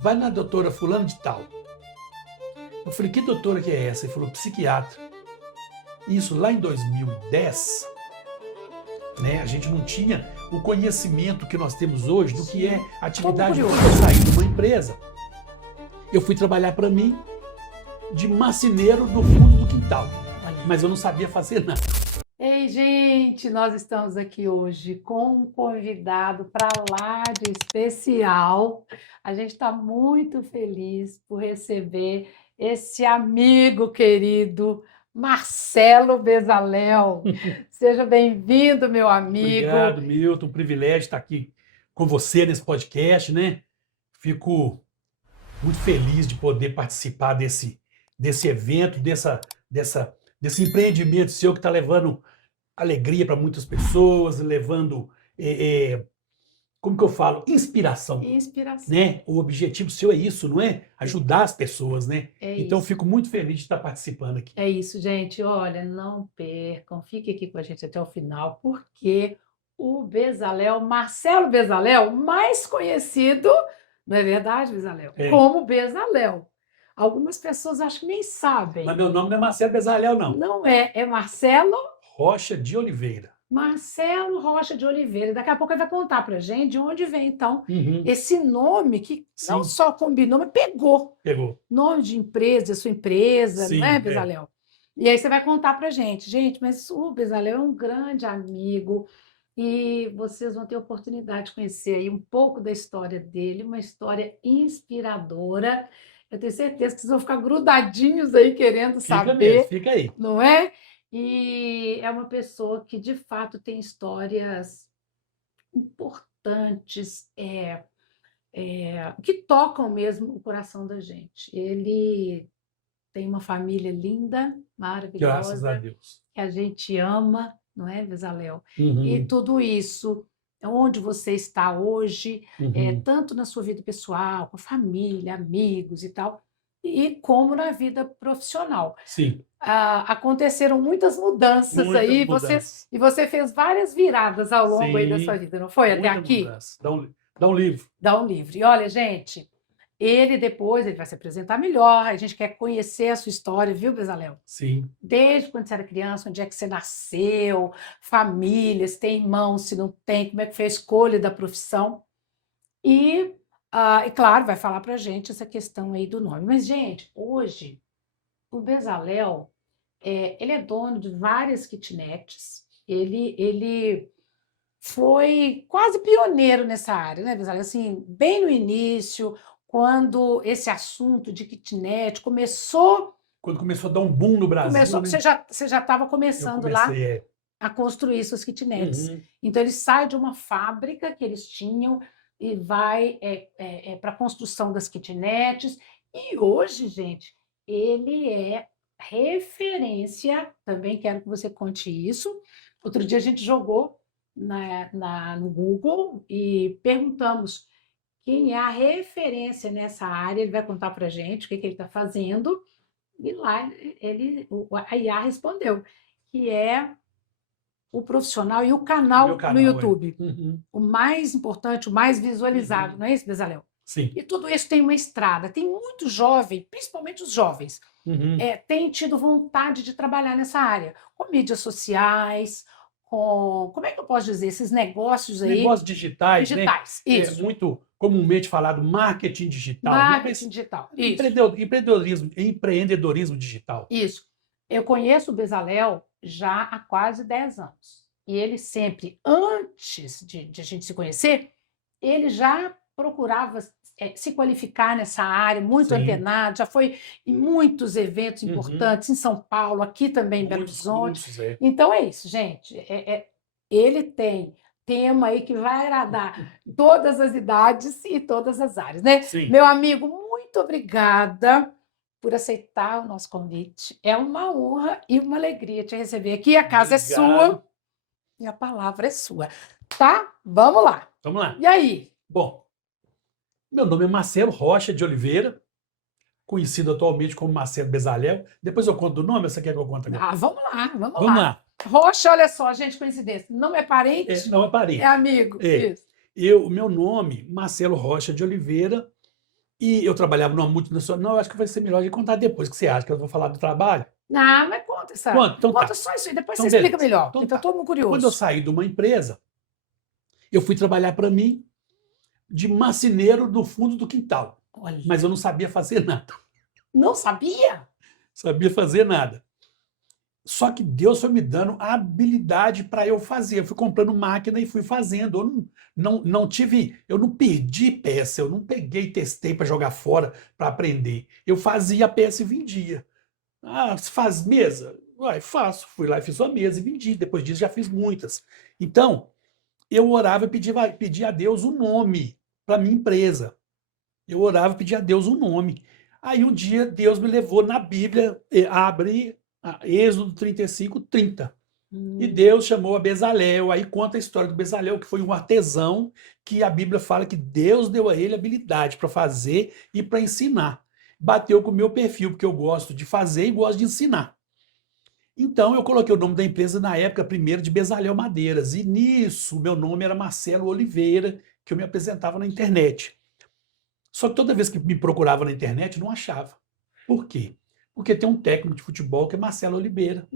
vai na doutora fulano de tal. Eu falei, que doutora que é essa? Ele falou, psiquiatra. Isso lá em 2010, né? A gente não tinha o conhecimento que nós temos hoje do que é atividade. Quando eu saí de uma empresa, eu fui trabalhar para mim de marceneiro no fundo do quintal, mas eu não sabia fazer nada. Ei, gente, nós estamos aqui hoje com um convidado para lá de especial. A gente está muito feliz por receber esse amigo querido, Marcelo Bezalel. Seja bem-vindo, meu amigo. Obrigado, Milton. Um privilégio estar aqui com você nesse podcast, né? Fico muito feliz de poder participar desse evento, desse empreendimento seu que está levando alegria para muitas pessoas, levando, como que eu falo, inspiração. Inspiração. Né? O objetivo seu é isso, não é? Ajudar as pessoas, né? Então, isso. fico muito feliz de estar participando aqui. É isso, gente. Olha, não percam, fique aqui com a gente até o final, porque o Bezalel, Marcelo Bezalel, mais conhecido, não é verdade, Bezalel? Como Bezalel. Algumas pessoas acho que nem sabem. Mas meu nome não é Marcelo Bezalel, não. Não é, é Marcelo Rocha de Oliveira. Marcelo Rocha de Oliveira. Daqui a pouco ele vai contar pra gente de onde vem, então, esse nome que não só combinou, mas pegou. Pegou. Nome de empresa, sua empresa, Sim, não é, Bezalel? E aí você vai contar pra gente. Gente, mas o Bezalel é um grande amigo e vocês vão ter a oportunidade de conhecer aí um pouco da história dele, uma história inspiradora. Eu tenho certeza que vocês vão ficar grudadinhos aí querendo saber. Fica aí. Não é? E é uma pessoa que, de fato, tem histórias importantes, que tocam mesmo o coração da gente. Ele tem uma família linda, maravilhosa. Graças a Deus. Que a gente ama, não é, Bezalel? E tudo isso, onde você está hoje, tanto na sua vida pessoal, com família, amigos e tal, e como na vida profissional. Sim. Aconteceram muitas mudanças aí, e você fez várias viradas ao longo aí da sua vida, não foi? Até aqui? Dá um livro. Dá um livro. E olha, gente, ele vai se apresentar melhor, a gente quer conhecer a sua história, viu, Bezalel? Sim. Desde quando você era criança, onde é que você nasceu, família, se tem irmãos, se não tem, como é que foi a escolha da profissão. E claro, vai falar pra gente essa questão aí do nome. Mas, gente, hoje, o Bezalel, ele é dono de várias kitnets, ele foi quase pioneiro nessa área, né, Bezalel? Assim, bem no início, quando esse assunto de kitnet começou... Quando começou a dar um boom no Brasil, né? Você já estava começando lá a construir suas kitnets. Então, ele sai de uma fábrica que eles tinham e vai para a construção das kitnets. E hoje, gente, ele é referência, também quero que você conte isso. Outro dia a gente jogou no Google e perguntamos quem é a referência nessa área. Ele vai contar para a gente o que ele está fazendo. E lá a IA respondeu, que é o profissional e o canal no YouTube. O mais importante, o mais visualizado, não é isso, Bezalel? Sim. E tudo isso tem uma estrada. Tem muito jovem, principalmente os jovens, tem tido vontade de trabalhar nessa área, com mídias sociais, como é que eu posso dizer, esses negócios aí... Negócios digitais, né? Isso. É muito comumente falado marketing digital. Marketing digital, isso. Empreendedorismo digital. Isso. Eu conheço o Bezalel já há quase 10 anos. E ele sempre, antes de a gente se conhecer, ele já procurava se qualificar nessa área, muito antenado, já foi em muitos eventos importantes, em São Paulo, aqui também em Belo Horizonte. Então é isso, gente. Ele tem tema aí que vai agradar todas as idades e todas as áreas, né? Sim. Meu amigo, muito obrigada por aceitar o nosso convite. É uma honra e uma alegria te receber aqui. A casa é sua e a palavra é sua. Tá? Vamos lá. Vamos lá. E aí? Bom, meu nome é Marcelo Rocha de Oliveira, conhecido atualmente como Marcelo Bezalel. Depois eu conto o nome, você quer que eu conte agora? Vamos lá. Rocha, olha só, gente, coincidência. Não é parente? Não é parente. É amigo. Isso. Meu nome, Marcelo Rocha de Oliveira, E eu trabalhava numa multinacional. Não, eu acho que vai ser melhor de contar depois, que você acha que eu vou falar do trabalho? Ah, mas conta, Pronto, então conta tá. só isso aí, depois Então, você explica beleza. melhor, Então porque tá tá. todo mundo Quando eu curioso. saí de uma empresa, eu fui trabalhar para mim de marceneiro do fundo do quintal. Olha, Mas eu não sabia fazer nada. não sabia? Sabia fazer nada. Só que Deus foi me dando a habilidade para eu fazer. Eu fui comprando máquina e fui fazendo. Eu eu não perdi peça, eu não peguei e testei para jogar fora para aprender. Eu fazia a peça e vendia. Ah, você faz mesa? Uai, faço. Fui lá e fiz uma mesa e vendi. Depois disso já fiz muitas. Então, eu orava e pedia a Deus um nome para minha empresa. Eu orava e pedia a Deus um nome. Aí um dia Deus me levou na Bíblia a abrir Êxodo 35:30. E Hum, Deus chamou a Bezalel. Aí conta a história do Bezalel, que foi um artesão que a Bíblia fala que Deus deu a ele habilidade para fazer e para ensinar. Bateu com o meu perfil, porque eu gosto de fazer e gosto de ensinar. Então eu coloquei o nome da empresa na época primeiro de Bezalel Madeiras. E nisso, o meu nome era Marcelo Oliveira, que eu me apresentava na internet. Só que toda vez que me procurava na internet, não achava. Por quê? Porque tem um técnico de futebol que é Marcelo Oliveira.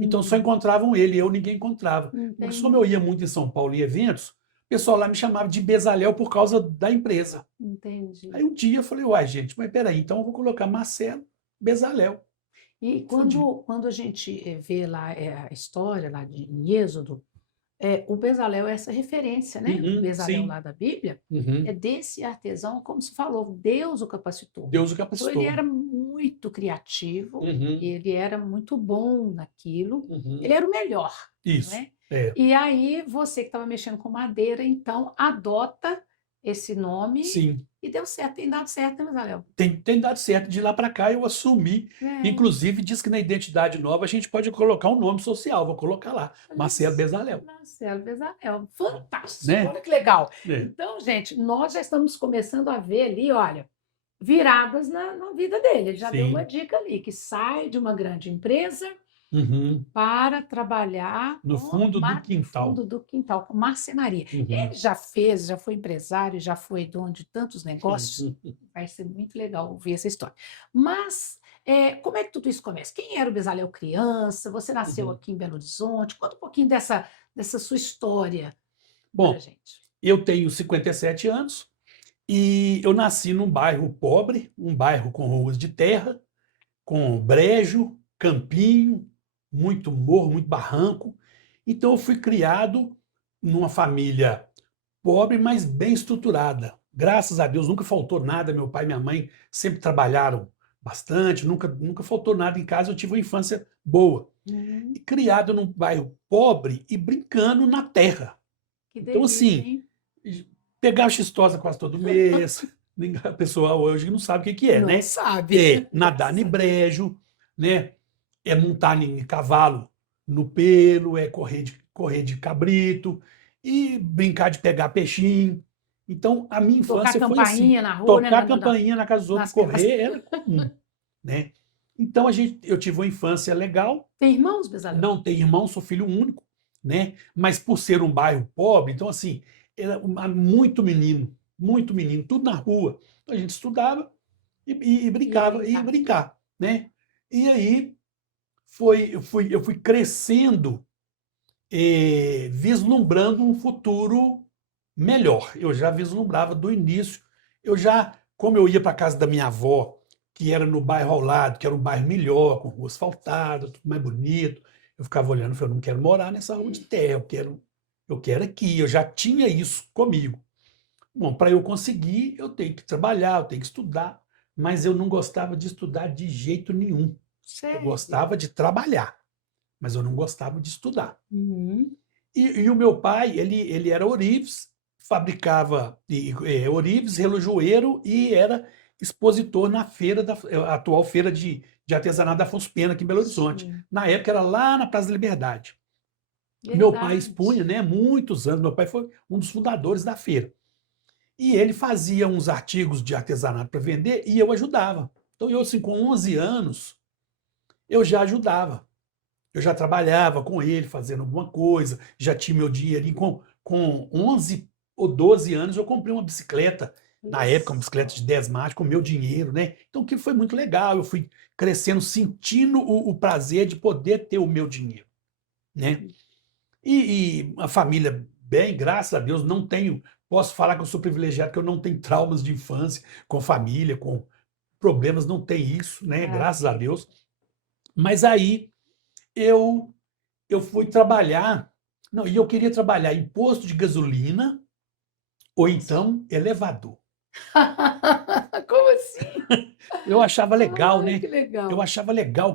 Então só hum, encontravam ele, eu ninguém encontrava. Mas como eu entendi, ia muito em São Paulo em eventos, o pessoal lá me chamava de Bezalel por causa da empresa. Aí entendi. um dia eu falei, uai, gente, mas peraí, então eu vou colocar Marcelo Bezalel. E Fundi. quando a gente vê lá a história lá em Êxodo, o Bezalel é essa referência, né? O Uhum, Bezalel sim. lá da Bíblia é Uhum. desse artesão, como se falou, Deus o capacitou. Deus o Então ele capacitou. era muito criativo, Uhum, ele era muito bom naquilo, ele uhum. era o melhor, não Isso. é? É. E aí você que estava mexendo com madeira, então adota esse nome Sim. e deu certo, tem dado certo, né, Bezalel? Tem dado certo. De lá para cá eu assumi. É. Inclusive, diz que na identidade nova a gente pode colocar um nome social. Vou colocar lá, Olha Marcelo só, Bezalel. Marcelo Bezalel, fantástico, Né? olha que legal. É. Então, gente, nós já estamos começando a ver ali, olha, viradas na vida dele. Ele já deu uma Sim. dica ali, que sai de uma grande empresa Uhum. para trabalhar No fundo do no quintal. fundo do quintal, com marcenaria. Ele Uhum. já fez, já foi empresário, já foi dono de tantos negócios. Uhum. Vai ser muito legal ouvir essa história. Mas como é que tudo isso começa? Quem era o Bezalel criança? Você nasceu Uhum. aqui em Belo Horizonte? Conta um pouquinho dessa sua história para a Bom, gente. eu tenho 57 anos e eu nasci num bairro pobre, um bairro com ruas de terra, com brejo, campinho, muito morro, muito barranco. Então eu fui criado numa família pobre, mas bem estruturada. Graças a Deus nunca faltou nada. Meu pai e minha mãe sempre trabalharam bastante, nunca faltou nada em casa. Eu tive uma infância boa. E Hum, criado num bairro pobre e brincando na terra. que Então, delícia, assim, hein? pegar xistosa quase todo mês. A pessoa hoje não sabe o que é, Não né? sabe. É Não nadar em sabe. brejo, né? É montar em cavalo no pelo, é correr de cabrito e brincar de pegar peixinho. Então, a minha Tocar infância foi assim: campainha na rua, né? tocar campainha na casa dos outros, Nas casas. correr era comum, né? Então, eu tive uma infância legal. Tem irmãos, Bezalel? Não tenho irmão, sou filho único, né? Mas por ser um bairro pobre, então assim, era muito menino, tudo na rua. A gente estudava e Ia brincava, e ia brincar. brincar, né? E aí eu fui crescendo, vislumbrando um futuro melhor. Eu já vislumbrava do início. Como eu ia para a casa da minha avó, que era no bairro ao lado, que era um bairro melhor, com rua asfaltada, tudo mais bonito, eu ficava olhando e falei, eu não quero morar nessa rua de terra, eu quero aqui. Eu já tinha isso comigo. Bom, para eu conseguir, eu tenho que trabalhar, eu tenho que estudar, mas eu não gostava de estudar de jeito nenhum. Eu Sério? gostava de trabalhar, mas eu não gostava de estudar. Uhum. E o meu pai, ele era ourives, fabricava ourives, relojoeiro e era expositor na a atual feira de artesanato da Afonso Pena, aqui em Belo Horizonte. Sim, Na época era lá na Praça da Liberdade. Meu pai expunha, verdade. né, muitos anos, meu pai foi um dos fundadores da feira. E ele fazia uns artigos de artesanato para vender e eu ajudava. Então eu, assim, com 11 anos, eu já ajudava. Eu já trabalhava com ele, fazendo alguma coisa, já tinha meu dinheirinho. Com 11 ou 12 anos, eu comprei uma bicicleta na época, uma bicicleta de 10 marchas com o meu dinheiro, né? Então aquilo foi muito legal, eu fui crescendo, sentindo o prazer de poder ter o meu dinheiro, né? E a família bem, graças a Deus, não tenho, posso falar que eu sou privilegiado, que eu não tenho traumas de infância com família, com problemas, não tem isso, né? Graças a Deus. Mas aí eu fui trabalhar, não, e eu queria trabalhar em posto de gasolina ou então elevador. Como assim? Eu achava legal, Ai, né? que Eu legal. achava legal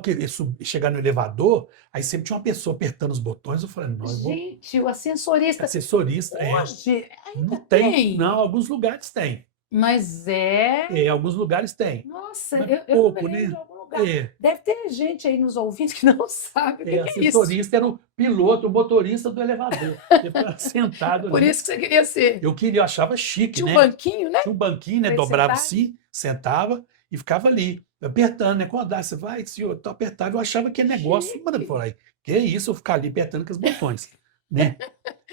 chegar no elevador, aí sempre tinha uma pessoa apertando os botões, eu falei, não, eu vou... Gente, o ascensorista Assessorista, hoje não ainda tem, tem, não, alguns lugares tem. mas é. Alguns lugares tem, Nossa, mas eu não me pouco, lembro de né? algum lugar. É, Deve ter gente aí nos ouvindo que não sabe o que que é isso. assessorista era o piloto, o motorista do elevador. Ele ficava sentado Por ali. isso que você queria ser. Eu achava chique, Tinha um né? banquinho, né? Tinha um banquinho, né? Pra ele Dobrava sentar. assim, sentava e ficava ali, apertando, né? Quando dá, você vai, senhor, tô apertado. Eu achava que negócio, mano, Chique. por aí. Que isso, eu ficar ali apertando com os botões, né?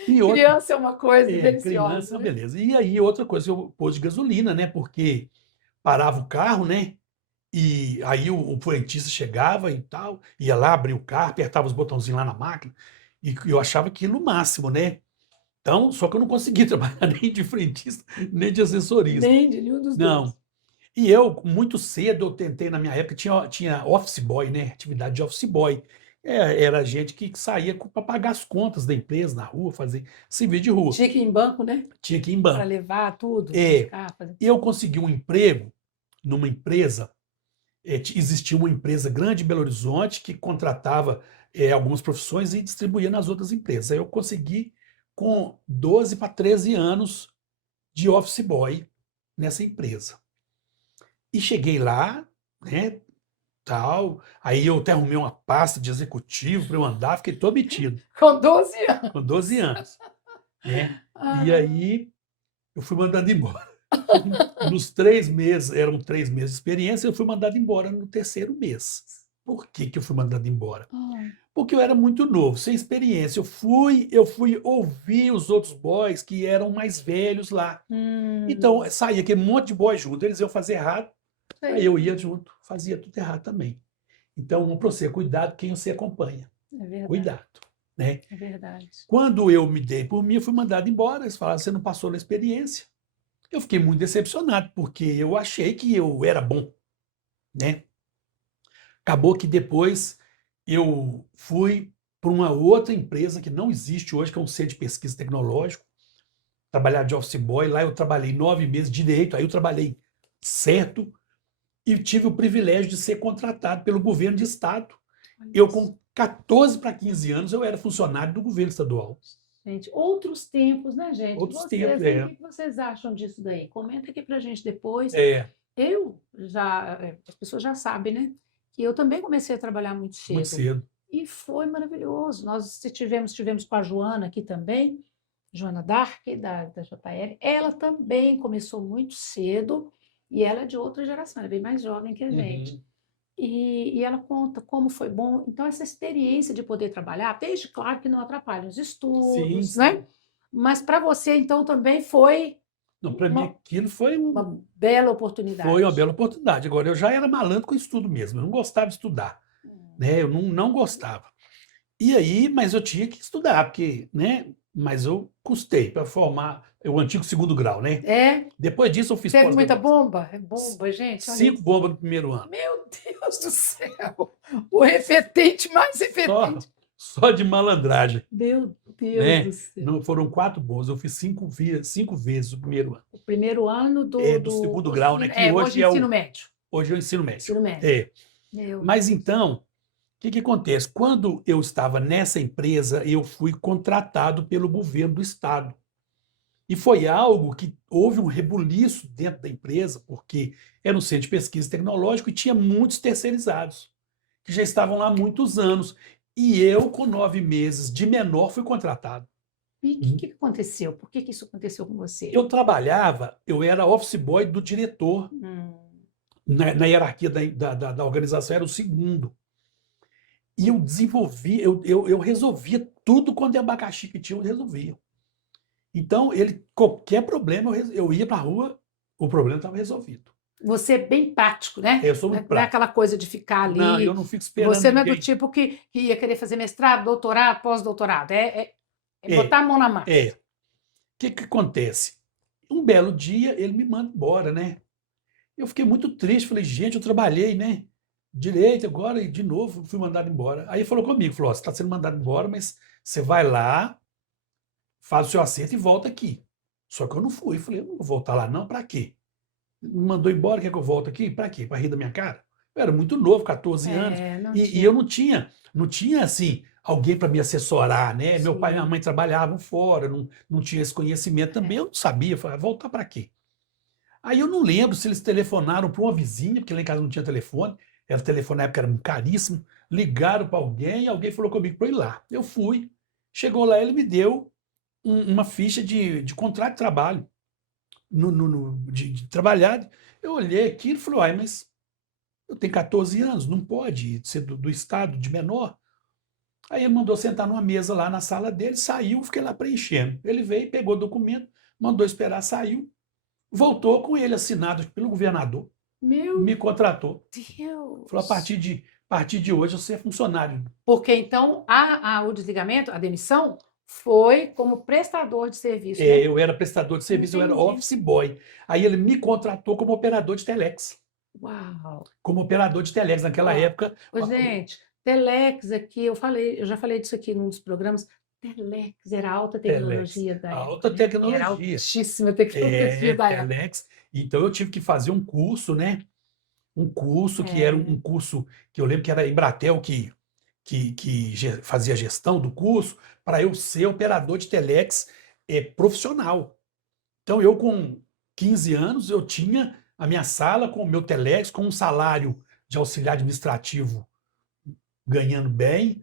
E outra, Criança é uma coisa deliciosa, criança, né? beleza. E aí, outra coisa, eu pôs de gasolina, né? Porque parava o carro, né? E aí o frentista chegava e tal, ia lá, abria o carro, apertava os botãozinhos lá na máquina, e eu achava aquilo o máximo, né? Então, só que eu não conseguia trabalhar nem de frentista, nem de assessorista. Nem de nenhum dos Não. dois. E eu, muito cedo, eu tentei, na minha época, tinha office boy, né? Atividade de office boy. Era gente que saía para pagar as contas da empresa na rua, fazer serviço de rua. Tinha que ir em banco, né? Tinha que ir em Para banco. levar tudo, É, buscar, fazer. eu consegui um emprego numa empresa, existia uma empresa grande em Belo Horizonte que contratava algumas profissões e distribuía nas outras empresas. Aí eu consegui, com 12 para 13 anos, de office boy nessa empresa. E cheguei lá, né, tal, aí eu até arrumei uma pasta de executivo para eu andar, fiquei todo metido, Com 12 anos. com 12 anos, né? E Ah, aí eu fui mandado embora. Nos 3 meses, eram 3 meses de experiência, eu fui mandado embora no terceiro mês. Por que que eu fui mandado embora? ah, Porque eu era muito novo, sem experiência. Eu fui ouvir os outros boys que eram mais velhos lá. Então, saía aquele monte de boy junto, eles iam fazer errado, aí sei. eu ia junto, fazia tudo errado também. Então, para você, cuidado quem você acompanha. É verdade, Cuidado, né? é verdade. Quando eu me dei por mim, eu fui mandado embora. Eles falaram, você não passou na experiência. Eu fiquei muito decepcionado, porque eu achei que eu era bom, né? Acabou que depois eu fui para uma outra empresa que não existe hoje, que é um centro de pesquisa tecnológico, trabalhar de office boy. Lá eu trabalhei 9 meses direito, aí eu trabalhei certo e tive o privilégio de ser contratado pelo governo de estado. Olha Eu, isso. com 14 para 15 anos, eu era funcionário do governo estadual. Gente, outros tempos, né, gente? Outros Vocês, tempos, hein, o que vocês acham disso daí? Comenta aqui pra gente depois. é, Eu já, as pessoas já sabem, né? Que eu também comecei a trabalhar muito muito cedo. cedo. E foi maravilhoso. Nós tivemos com a Joana aqui também, Joana Dark, da JL. Ela também começou muito cedo e ela é de outra geração, ela é bem mais jovem que a gente. Uhum. E ela conta como foi bom. Então, essa experiência de poder trabalhar, desde claro que não atrapalha os Sim, estudos, sim. né? Mas para você, então, também foi Não, para mim uma, aquilo foi uma bela oportunidade. uma bela oportunidade. Agora, eu já era malandro com estudo mesmo, eu não gostava de estudar, né? Eu não gostava. E aí, mas eu tinha que estudar, porque, né? Mas eu custei para formar o antigo segundo grau, né? É? Depois disso, eu fiz Teve muita pós-graduação. bomba? É bomba, gente. Olha 5 isso. bombas no primeiro ano. Meu Deus do céu! O repetente mais Só, repetente. só de malandragem, Meu Deus né? do céu. Não, foram 4 bombas. Eu fiz 5 vezes o primeiro ano. O primeiro ano do Do segundo grau, né? Que hoje ensino médio. hoje é o ensino médio. Ensino médio. É. Meu Mas Deus. então, o que acontece? Quando eu estava nessa empresa, eu fui contratado pelo governo do estado. E foi algo que houve um rebuliço dentro da empresa, porque era um centro de pesquisa tecnológico e tinha muitos terceirizados, que já estavam lá há muitos anos. E eu, com 9 meses de menor, fui contratado. E o que aconteceu? Por que isso aconteceu com você? Eu era office boy do diretor, na hierarquia da organização, era o segundo. E eu desenvolvi, eu resolvia tudo quanto é abacaxi que tinha, eu resolvia. Então, qualquer problema, eu ia para a rua o problema estava resolvido. Você é bem prático, né? Eu sou muito Não é prático. aquela coisa de ficar ali. Não, eu não fico esperando Você não é do ninguém. tipo que ia querer fazer mestrado, doutorado, pós-doutorado. É botar a mão na massa. O que acontece? Um belo dia ele me manda embora, né? Eu fiquei muito triste, falei, gente, eu trabalhei, né? Direito agora e de novo fui mandado embora. Aí ele falou comigo, falou, ó, você está sendo mandado embora, mas você vai lá, faz o seu acerto e volta aqui. Só que eu não fui, falei, eu não vou voltar lá não, para quê? Me mandou embora, quer que eu volte aqui? Para quê? Para rir da minha cara? Eu era muito novo, 14 anos, e eu não tinha assim, alguém para me assessorar, né? Meu pai e minha mãe trabalhavam fora, não tinha esse conhecimento também, eu não sabia, falei, voltar para quê? Aí eu não lembro se eles telefonaram para uma vizinha, porque lá em casa não tinha telefone, o telefone na época era caríssimo, ligaram para alguém e alguém falou comigo para ir lá. Eu fui, chegou lá, ele me deu uma ficha de contrato de trabalho, de trabalhar. Eu olhei aquilo e falei, uai, mas eu tenho 14 anos, não pode ser do estado de menor. Aí ele mandou sentar numa mesa lá na sala dele, saiu, fiquei lá preenchendo. Ele veio, pegou o documento, mandou esperar, saiu, voltou com ele assinado pelo governador, Meu me contratou. Deus! Falou, a partir de hoje você é funcionário. Porque então o desligamento, a demissão, foi como prestador de serviço, né? Eu era prestador de serviço, eu era office boy. Aí ele me contratou como operador de telex. Uau! Como operador de telex naquela época. Ô, gente, telex aqui, eu já falei disso aqui num dos programas. Telex era a alta tecnologia da época. Alta tecnologia. Era altíssima tecnologia da época. Telex. Então eu tive que fazer um curso, né? Um curso que era um curso que eu lembro que era a Embratel que fazia a gestão do curso, para eu ser operador de telex profissional. Então, eu com 15 anos, eu tinha a minha sala com o meu telex, com um salário de auxiliar administrativo ganhando bem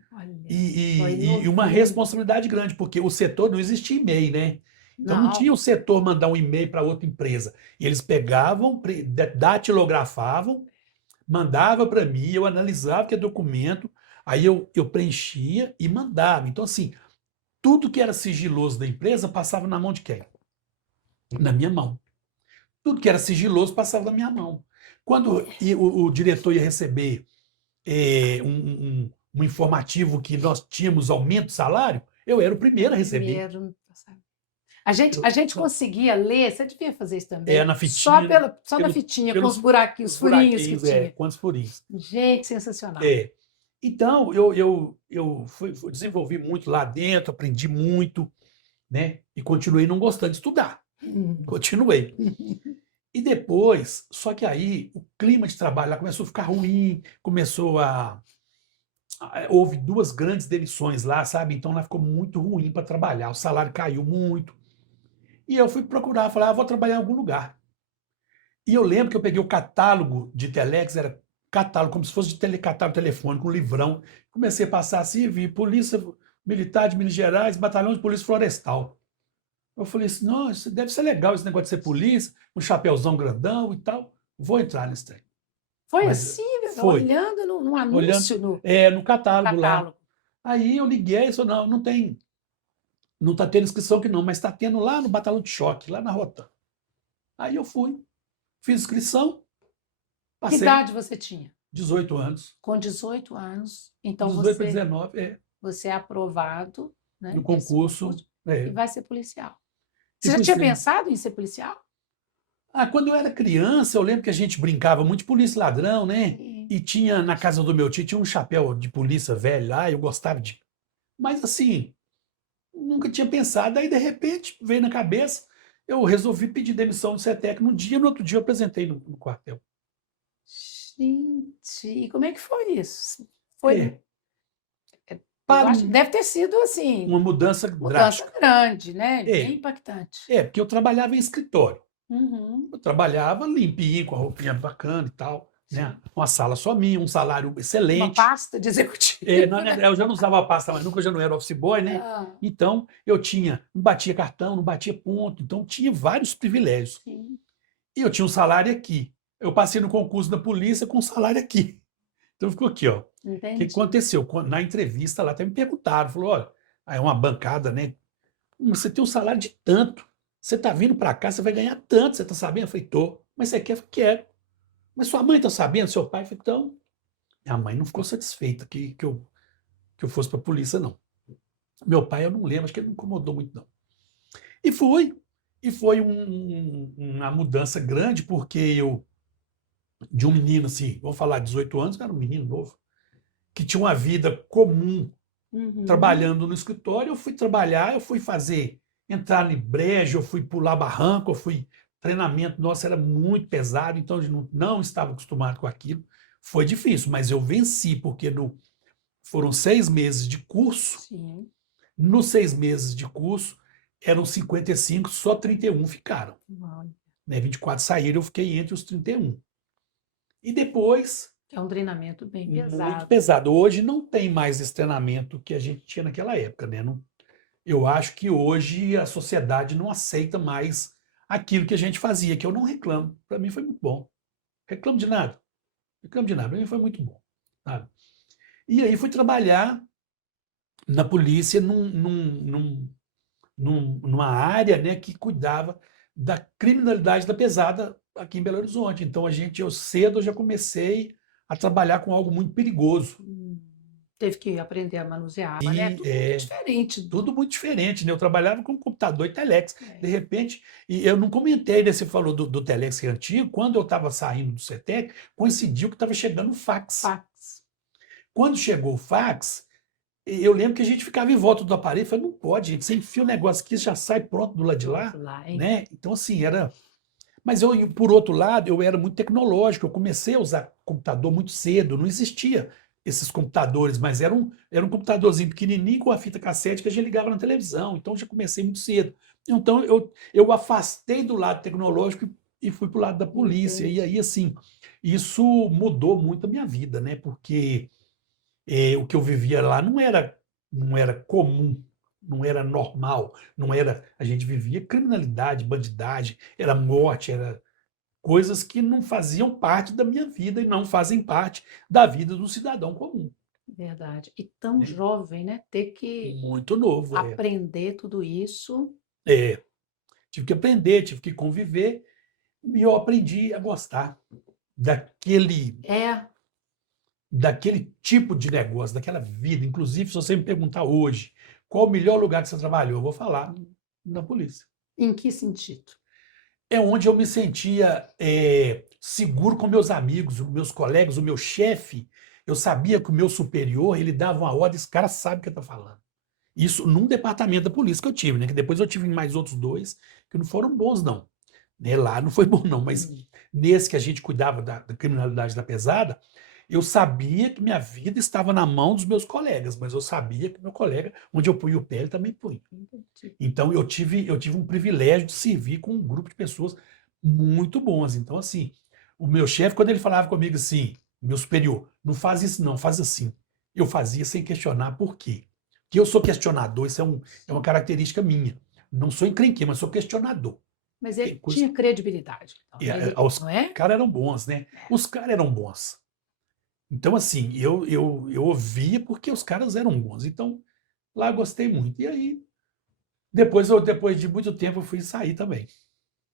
e uma responsabilidade grande, porque o setor não existia e-mail, né? Então não tinha o setor mandar um e-mail para outra empresa. E eles pegavam, datilografavam, mandava para mim, eu analisava que é documento, aí eu preenchia e mandava. Então, assim, tudo que era sigiloso da empresa passava na mão de quem? Na minha mão. Tudo que era sigiloso passava na minha mão. Quando o diretor ia receber um informativo que nós tínhamos aumento de salário, eu era o primeiro a receber. A gente conseguia ler, você devia fazer isso também. Na fitinha. Só na fitinha, com os buraquinhos, furinhos que tinha. Quantos furinhos. Gente, sensacional. Então, eu desenvolvi muito lá dentro, aprendi muito, né? E continuei não gostando de estudar. Continuei. E depois, só que aí o clima de trabalho lá começou a ficar ruim, houve 2 grandes demissões lá, sabe? Então lá ficou muito ruim para trabalhar, o salário caiu muito. E eu fui procurar, falar, vou trabalhar em algum lugar. E eu lembro que eu peguei o catálogo de telex, era catálogo, como se fosse de catálogo telefônico, um livrão. Comecei a passar assim, vi Polícia Militar de Minas Gerais, Batalhão de Polícia Florestal. Eu falei assim, nossa, deve ser legal esse negócio de ser polícia, um chapéuzão grandão e tal. Vou entrar nesse trem. Foi assim, olhando no anúncio? No catálogo lá. Aí eu liguei e disse, não tem, não está tendo inscrição aqui não, mas está tendo lá no Batalhão de Choque, lá na Rota. Aí eu fui, fiz inscrição, passei. Que idade você tinha? 18 anos. Com 18 anos, então 18 para 19, você é aprovado, né, no concurso. E vai ser policial. Você já tinha pensado em ser policial? Quando eu era criança, eu lembro que a gente brincava muito de polícia e ladrão, né? E tinha, na casa do meu tio, tinha um chapéu de polícia velho lá, eu gostava de... Mas assim, nunca tinha pensado. Aí, de repente, veio na cabeça, eu resolvi pedir demissão do CETEC no outro dia eu apresentei no quartel. Gente, e como é que foi isso? Deve ter sido assim... Uma mudança drástica. Grande, né? Bem impactante. Porque eu trabalhava em escritório. Eu trabalhava limpinho, com a roupinha bacana e tal, né? Uma sala só minha, um salário excelente. Uma pasta de executivo. Eu já não usava a pasta, mas nunca, eu já não era office boy, né? Então, eu não batia cartão, não batia ponto, então tinha vários privilégios. Sim. E eu tinha um salário aqui. Eu passei no concurso da polícia com um salário aqui. Então ficou aqui, ó. Entendi. O que aconteceu? Na entrevista lá até me perguntaram, falou, olha, aí uma bancada, né? Você tem um salário de tanto. Você tá vindo para cá, você vai ganhar tanto, você tá sabendo? Eu falei, tô. Mas você quer? Quero. Mas sua mãe tá sabendo? Seu pai? Eu falei, então. Minha mãe não ficou satisfeita que eu fosse para a polícia, não. Meu pai, eu não lembro, acho que ele não incomodou muito, não. E fui. E foi uma mudança grande, porque eu, de um menino assim, vamos falar, 18 anos, era um menino novo, que tinha uma vida comum, Uhum. trabalhando no escritório, eu fui trabalhar, eu fui fazer, entrar em brejo, eu fui pular barranco, eu fui, treinamento nosso era muito pesado, então eu não estava acostumado com aquilo. Foi difícil, mas eu venci, porque foram 6 meses de curso. Sim. Nos 6 meses de curso, eram 55, só 31 ficaram. Uau. Né? 24 saíram, eu fiquei entre os 31. E depois, É um treinamento bem muito pesado. pesado. Hoje não tem mais esse treinamento que a gente tinha naquela época, né? Eu acho que hoje a sociedade não aceita mais aquilo que a gente fazia, que eu não reclamo. Para mim foi muito bom. Reclamo de nada. Reclamo de nada. Para mim foi muito bom. Sabe? E aí fui trabalhar na polícia numa área, né, que cuidava da criminalidade da pesada aqui em Belo Horizonte. Então eu cedo já comecei a trabalhar com algo muito perigoso. Hum. Teve que aprender a manusear, né? E Tudo muito diferente. tudo muito diferente, né? Eu trabalhava com computador e telex. De É. repente, e eu não comentei, né? Você falou do telex que é antigo. Quando eu estava saindo do CETEC, coincidiu que estava chegando o fax. Fax. Quando chegou o fax, eu lembro que a gente ficava em volta do aparelho e falei, não pode, gente, você enfia o negócio aqui, já sai pronto do lado de lá, Pronto lá, hein? né? Então, assim, era. Mas eu, por outro lado, eu era muito tecnológico, eu comecei a usar computador muito cedo, não existia esses computadores, mas era um computadorzinho pequenininho com a fita cassete que a gente ligava na televisão, então eu já comecei muito cedo. Então eu afastei do lado tecnológico e fui para o lado da polícia, e aí, Entendi. assim, isso mudou muito a minha vida, né? Porque o que eu vivia lá não era comum, não era normal, não era. A gente vivia criminalidade, bandidagem, era morte, era coisas que não faziam parte da minha vida e não fazem parte da vida do cidadão comum, Verdade. E tão né? jovem, né? Ter que Muito novo, é. aprender tudo isso. É, tive que aprender, tive que conviver e eu aprendi a gostar daquele É. daquele tipo de negócio, daquela vida. Inclusive, se você me perguntar hoje qual o melhor lugar que você trabalhou, eu vou falar na polícia. Em que sentido? É onde eu me sentia seguro com meus amigos, os meus colegas, o meu chefe. Eu sabia que o meu superior, ele dava uma ordem, esse cara sabe o que está falando. Isso num departamento da polícia que eu tive, né? Que depois eu tive em mais outros dois que não foram bons, não. Né? Lá não foi bom, não, mas Hum. nesse que a gente cuidava da criminalidade da pesada, eu sabia que minha vida estava na mão dos meus colegas, mas eu sabia que meu colega, onde eu punho o pé, ele também punha. Entendi. Então eu tive um privilégio de servir com um grupo de pessoas muito bons. Então, assim, o meu chefe, quando ele falava comigo assim, meu superior, não faz isso não, faz assim. Eu fazia sem questionar por quê. Que eu sou questionador, isso é uma característica minha. Não sou encrenqueiro, mas sou questionador. Mas Tem ele coisa, tinha credibilidade, então. Ele, os não é? caras eram bons, né? Os caras eram bons. Então, assim, eu ouvia porque os caras eram bons. Então, lá eu gostei muito. E aí, depois de muito tempo, eu fui sair também.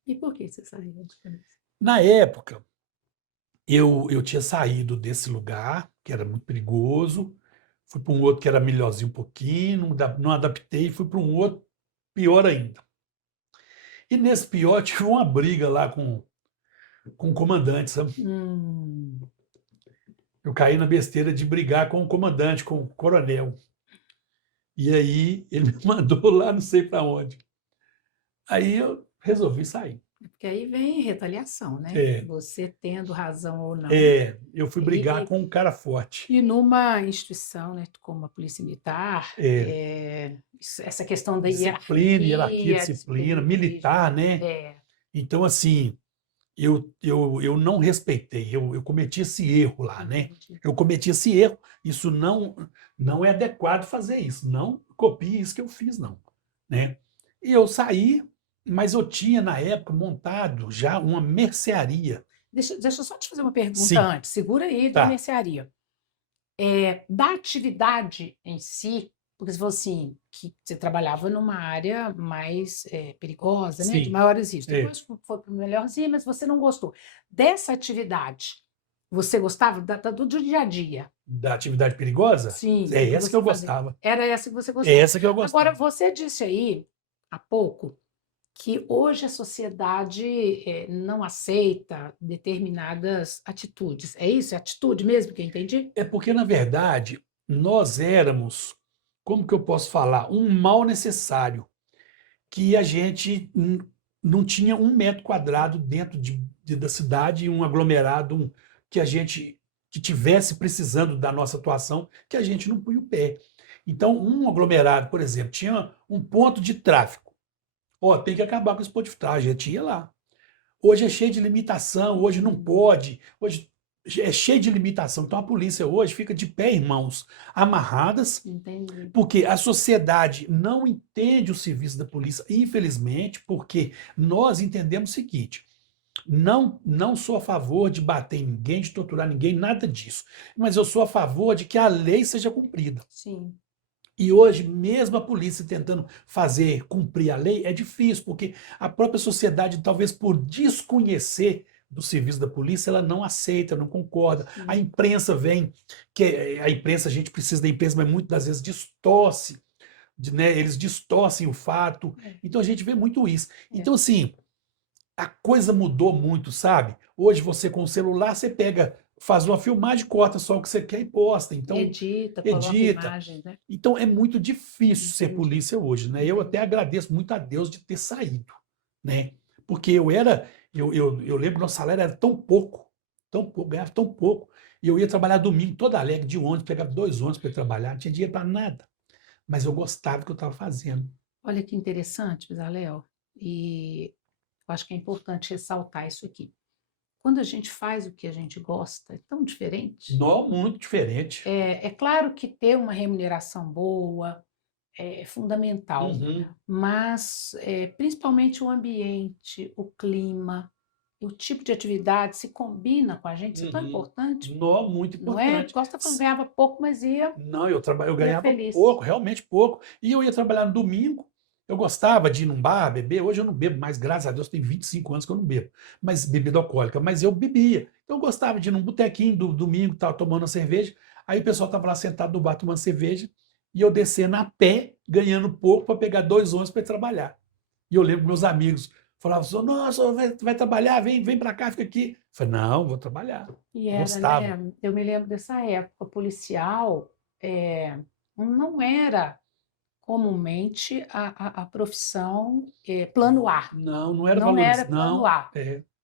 E por que você saiu da polícia? Na época, eu tinha saído desse lugar, que era muito perigoso, fui para um outro que era melhorzinho um pouquinho, não adaptei, fui para um outro pior ainda. E nesse pior, tive uma briga lá com o comandante, sabe? Hum. Eu caí na besteira de brigar com o comandante, com o coronel. E aí ele me mandou lá, não sei para onde. Aí eu resolvi sair. Porque aí vem retaliação, né? É, Você tendo razão ou não. eu fui brigar E, com um cara forte. e numa instituição, né, como a Polícia Militar, É, essa questão da disciplina, hierarquia, hierarquia, disciplina, disciplina rígida, militar, né? é, Então, assim, eu não respeitei, eu cometi esse erro lá, né? entendi. Eu cometi esse erro, isso não é adequado fazer isso, não copie isso que eu fiz, não, né? E eu saí, mas eu tinha, na época, montado já uma mercearia. Deixa eu só te fazer uma pergunta Sim, antes. Segura aí da tá. mercearia. Da atividade em si, Porque você falou assim, que você trabalhava numa área mais perigosa, né? De Sim, maiores riscos. Depois foi para o melhorzinho, mas você não gostou. Dessa atividade, você gostava do dia a dia? da atividade perigosa, Sim, do é que essa que você eu fazia. gostava. Era essa que você É gostava. essa que eu Agora, gostava. você disse aí, há pouco, que hoje a sociedade não aceita determinadas atitudes. É isso? É atitude mesmo que eu entendi? É porque, na verdade, nós éramos, como que eu posso falar, um mal necessário, que a gente não tinha 1 metro quadrado dentro da cidade, um aglomerado, que a gente que tivesse precisando da nossa atuação, que a gente não punha o pé. Então, um aglomerado, por exemplo, tinha um ponto de tráfego. Ó, tem que acabar com esse ponto de tráfego, a gente ia lá. Hoje é cheio de limitação, hoje não pode, hoje é cheio de limitação. Então a polícia hoje fica de pé, irmãos, amarradas, Entendi. porque a sociedade não entende o serviço da polícia, infelizmente, porque nós entendemos o seguinte: não sou a favor de bater em ninguém, de torturar ninguém, nada disso. Mas eu sou a favor de que a lei seja cumprida. Sim. E hoje, mesmo a polícia tentando fazer cumprir a lei, é difícil, porque a própria sociedade, talvez por desconhecer do serviço da polícia, ela não aceita, não concorda. A Sim. imprensa vem, que a imprensa, a gente precisa da imprensa, mas muitas das vezes distorce, né? Eles distorcem o fato. Então a gente vê muito isso. Então, assim, a coisa mudou muito, sabe? Hoje você com o celular, você pega, faz uma filmagem, corta só o que você quer e posta. Então, Edita, coloca edita. imagens, né? Então é muito difícil ser Entendi. polícia hoje, né? Eu até agradeço muito a Deus de ter saído, né? Porque eu lembro que nosso salário era tão pouco, ganhava tão pouco. E eu ia trabalhar domingo, toda alegre, de ônibus, pegava 2 ônibus para ir trabalhar, não tinha dinheiro para nada. Mas eu gostava do que eu estava fazendo. Olha que interessante, Bisaléu. E eu acho que é importante ressaltar isso aqui. Quando a gente faz o que a gente gosta, é tão diferente. Não, muito diferente. É claro que ter uma remuneração boa é fundamental, Uhum. mas principalmente o ambiente, o clima, o tipo de atividade se combina com a gente, isso é tão importante, Não, muito não é? importante. Igual você está falando, ganhava pouco, mas Não, eu ia ganhava feliz. pouco, realmente pouco. E eu ia trabalhar no domingo. Eu gostava de ir num bar, beber. Hoje eu não bebo mais, graças a Deus, tem 25 anos que eu não bebo. Mas bebida alcoólica. Mas eu bebia. Então eu gostava de ir num botequinho do domingo, tava tomando uma cerveja. Aí o pessoal tava lá sentado no bar tomando cerveja. E eu descendo a pé, ganhando pouco, para pegar 2 ônibus para ir trabalhar. E eu lembro que meus amigos falavam assim: nossa, vai trabalhar, vem para cá, fica aqui. Eu falei: não, vou trabalhar. E era, Gostava. né? Eu me lembro dessa época, policial não era comumente a profissão plano A. Não, não era Não era valorizado. plano Não, A,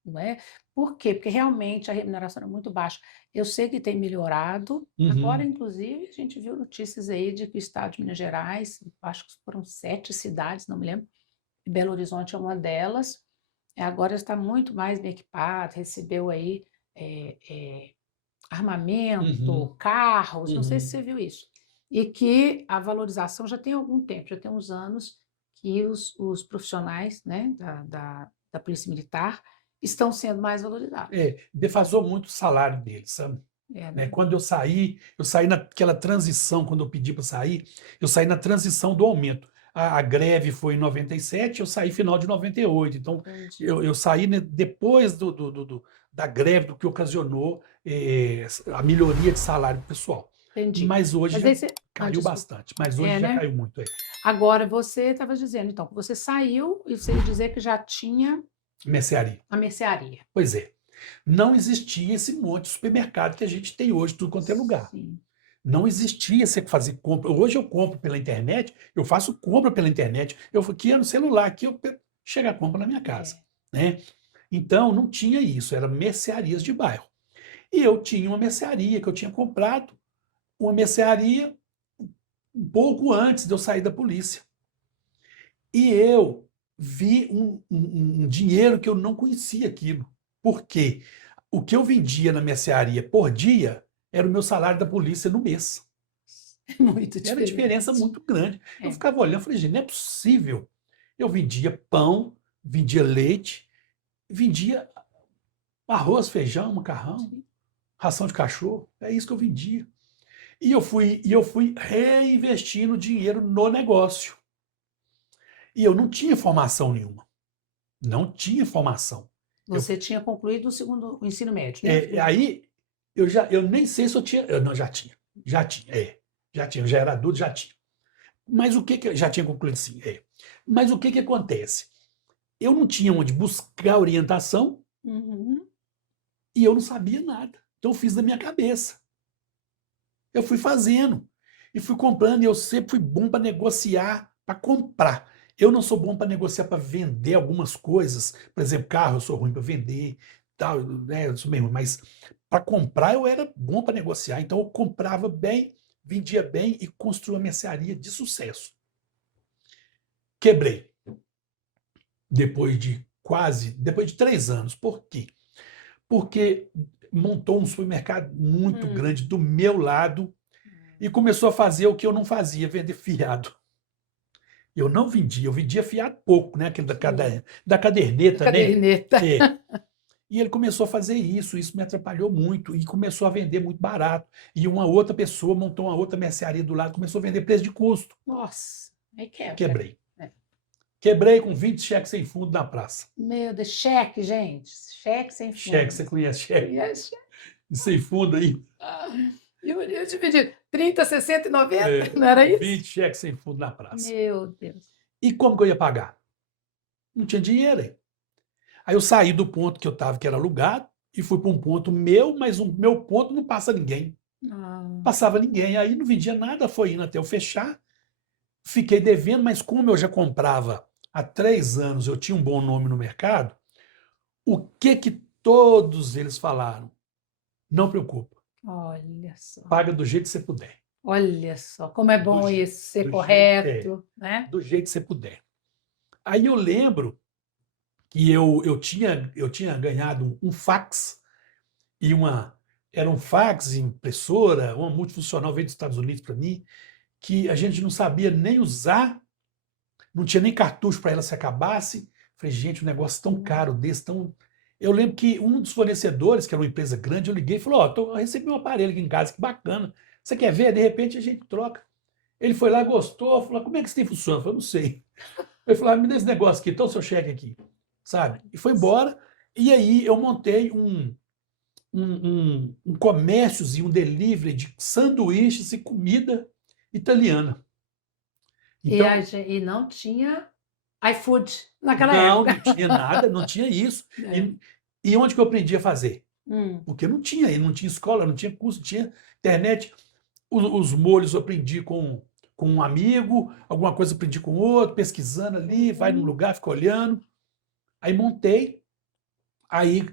não é? Por quê? Porque realmente a remuneração era muito baixa. Eu sei que tem melhorado. Agora, Uhum. inclusive, a gente viu notícias aí de que o estado de Minas Gerais, acho que foram 7 cidades, não me lembro, e Belo Horizonte é uma delas, agora está muito mais bem equipado, recebeu aí eh, eh, Uhum. armamento, carros, não sei se Uhum. você viu isso. E que a valorização já tem algum tempo, já tem uns anos que os profissionais, né, da Polícia Militar estão sendo mais valorizados. Defasou muito o salário deles, sabe? Né? Né? Quando eu saí naquela transição, quando eu pedi para sair, eu saí na transição do aumento. A greve foi em 97, eu saí final de 98. Então, Entendi. eu saí, né, depois da greve, do que ocasionou a melhoria de salário do pessoal. Entendi. Mas hoje Mas já aí você... caiu desculpa. bastante. Mas hoje já Né? caiu muito. Agora, você estava dizendo, então, que você saiu e você ia dizer que já tinha Mercearia. a mercearia. Pois é. Não existia esse monte de supermercado que a gente tem hoje, tudo quanto é lugar. Sim. Não existia você fazer compra. Hoje eu compro pela internet, eu faço compra pela internet. Eu aqui no celular, aqui chega a compra na minha casa, né? Então não tinha isso, eram mercearias de bairro. E eu tinha uma mercearia que eu tinha comprado, uma mercearia um pouco antes de eu sair da polícia. E eu vi um dinheiro que eu não conhecia aquilo. Por quê? O que eu vendia na mercearia por dia era o meu salário da polícia no mês. Muito Era uma diferença diferente. muito grande. Eu É. ficava olhando e falei: gente, não é possível. Eu vendia pão, vendia leite, vendia arroz, feijão, macarrão, ração de cachorro. É isso que eu vendia. E eu fui reinvestindo dinheiro no negócio. E eu não tinha formação nenhuma. Não tinha formação. Você tinha concluído o ensino médio, né? Aí eu nem sei se eu tinha. Não, já tinha. Já tinha. Já tinha. Eu já era adulto, já tinha. Mas o que já tinha concluído sim. Mas o que acontece? Eu não tinha onde buscar orientação e eu não sabia nada. Então eu fiz da minha cabeça. Eu fui fazendo e fui comprando, e eu sempre fui bom para negociar, para comprar. Eu não sou bom para negociar, para vender algumas coisas. Por exemplo, carro, eu sou ruim para vender, tal, né? Eu sou meio ruim, mas para comprar eu era bom para negociar. Então eu comprava bem, vendia bem e construía uma mercearia de sucesso. Quebrei. Depois de 3 anos. Por quê? Porque montou um supermercado muito grande do meu lado e começou a fazer o que eu não fazia, vender fiado. Eu não vendia, eu vendia fiado pouco, né? Aquele da caderneta, né? Caderneta. E ele começou a fazer isso me atrapalhou muito e começou a vender muito barato. E uma outra pessoa montou uma outra mercearia do lado, começou a vender preço de custo. Nossa, aí quebra. Quebrei. Quebrei com 20 cheques sem fundo na praça. Meu Deus, cheque, gente. Cheque sem fundo. Cheque, você conhece cheque? Conhece cheque? Sem fundo aí. E eu dividi 30, 60 e 90, não era isso? 20 cheques sem fundo na praça. Meu Deus. E como que eu ia pagar? Não tinha dinheiro aí. Aí eu saí do ponto que eu estava, que era alugado, e fui para um ponto meu, mas o meu ponto não passa ninguém. Passava ninguém. Aí não vendia nada, foi indo até eu fechar. Fiquei devendo, mas como eu já comprava há 3 anos, eu tinha um bom nome no mercado, o que todos eles falaram? Não preocupa. Olha só. Paga do jeito que você puder. Olha só, como é bom isso, ser correto, né? Do jeito que você puder. Aí eu lembro que eu tinha ganhado um fax e era um fax, impressora, uma multifuncional veio dos Estados Unidos para mim, que a gente não sabia nem usar, não tinha nem cartucho para ela se acabasse. Falei, gente, um negócio tão caro desse, tão... Eu lembro que um dos fornecedores, que era uma empresa grande, eu liguei e falou, eu recebi um aparelho aqui em casa, que bacana. Você quer ver? De repente a gente troca. Ele foi lá, gostou, falou, como é que isso tem funcionando? Eu falei, não sei. Ele falou, me dá esse negócio aqui, toma o seu cheque aqui, sabe? E foi embora. E aí eu montei um comérciozinho, um delivery de sanduíches e comida italiana. Então, e não tinha iFood naquela época. Não tinha nada, não tinha isso. E onde que eu aprendi a fazer? Porque não tinha escola, não tinha curso, não tinha internet. Os molhos eu aprendi com um amigo, alguma coisa eu aprendi com outro, pesquisando ali, vai num lugar, fica olhando. Aí montei, aí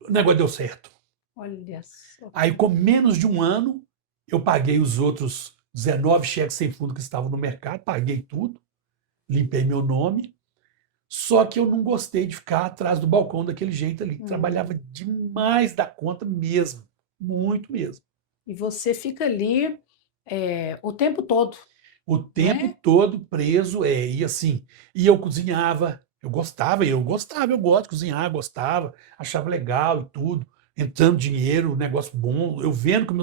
o negócio deu certo. Olha só. Aí com menos de um ano, eu paguei os outros 19 cheques sem fundo que estavam no mercado, paguei tudo, limpei meu nome, só que eu não gostei de ficar atrás do balcão daquele jeito ali. Trabalhava demais da conta mesmo, muito mesmo. E você fica ali o tempo todo. O tempo todo preso, e assim, e eu cozinhava, eu gosto de cozinhar, gostava, achava legal e tudo, entrando dinheiro, negócio bom, eu vendo que o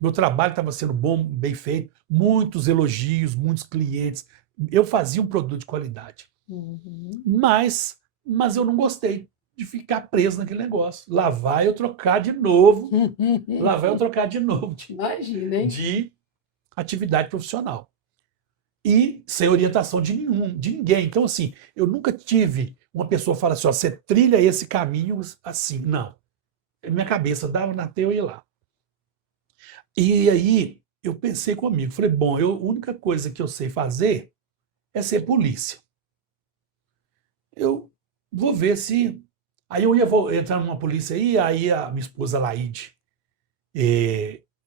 meu trabalho estava sendo bom, bem feito, muitos elogios, muitos clientes, eu fazia um produto de qualidade. Mas eu não gostei de ficar preso naquele negócio. Lá vai eu trocar de novo, Imagina, hein? de atividade profissional. E sem orientação de ninguém. Então, assim, eu nunca tive uma pessoa falar assim, ó, você trilha esse caminho assim. Não. Minha cabeça dava na tela e ia lá. E aí eu pensei comigo, falei, bom, a única coisa que eu sei fazer é ser polícia. Eu vou ver se... Aí eu ia entrar numa polícia aí a minha esposa Laide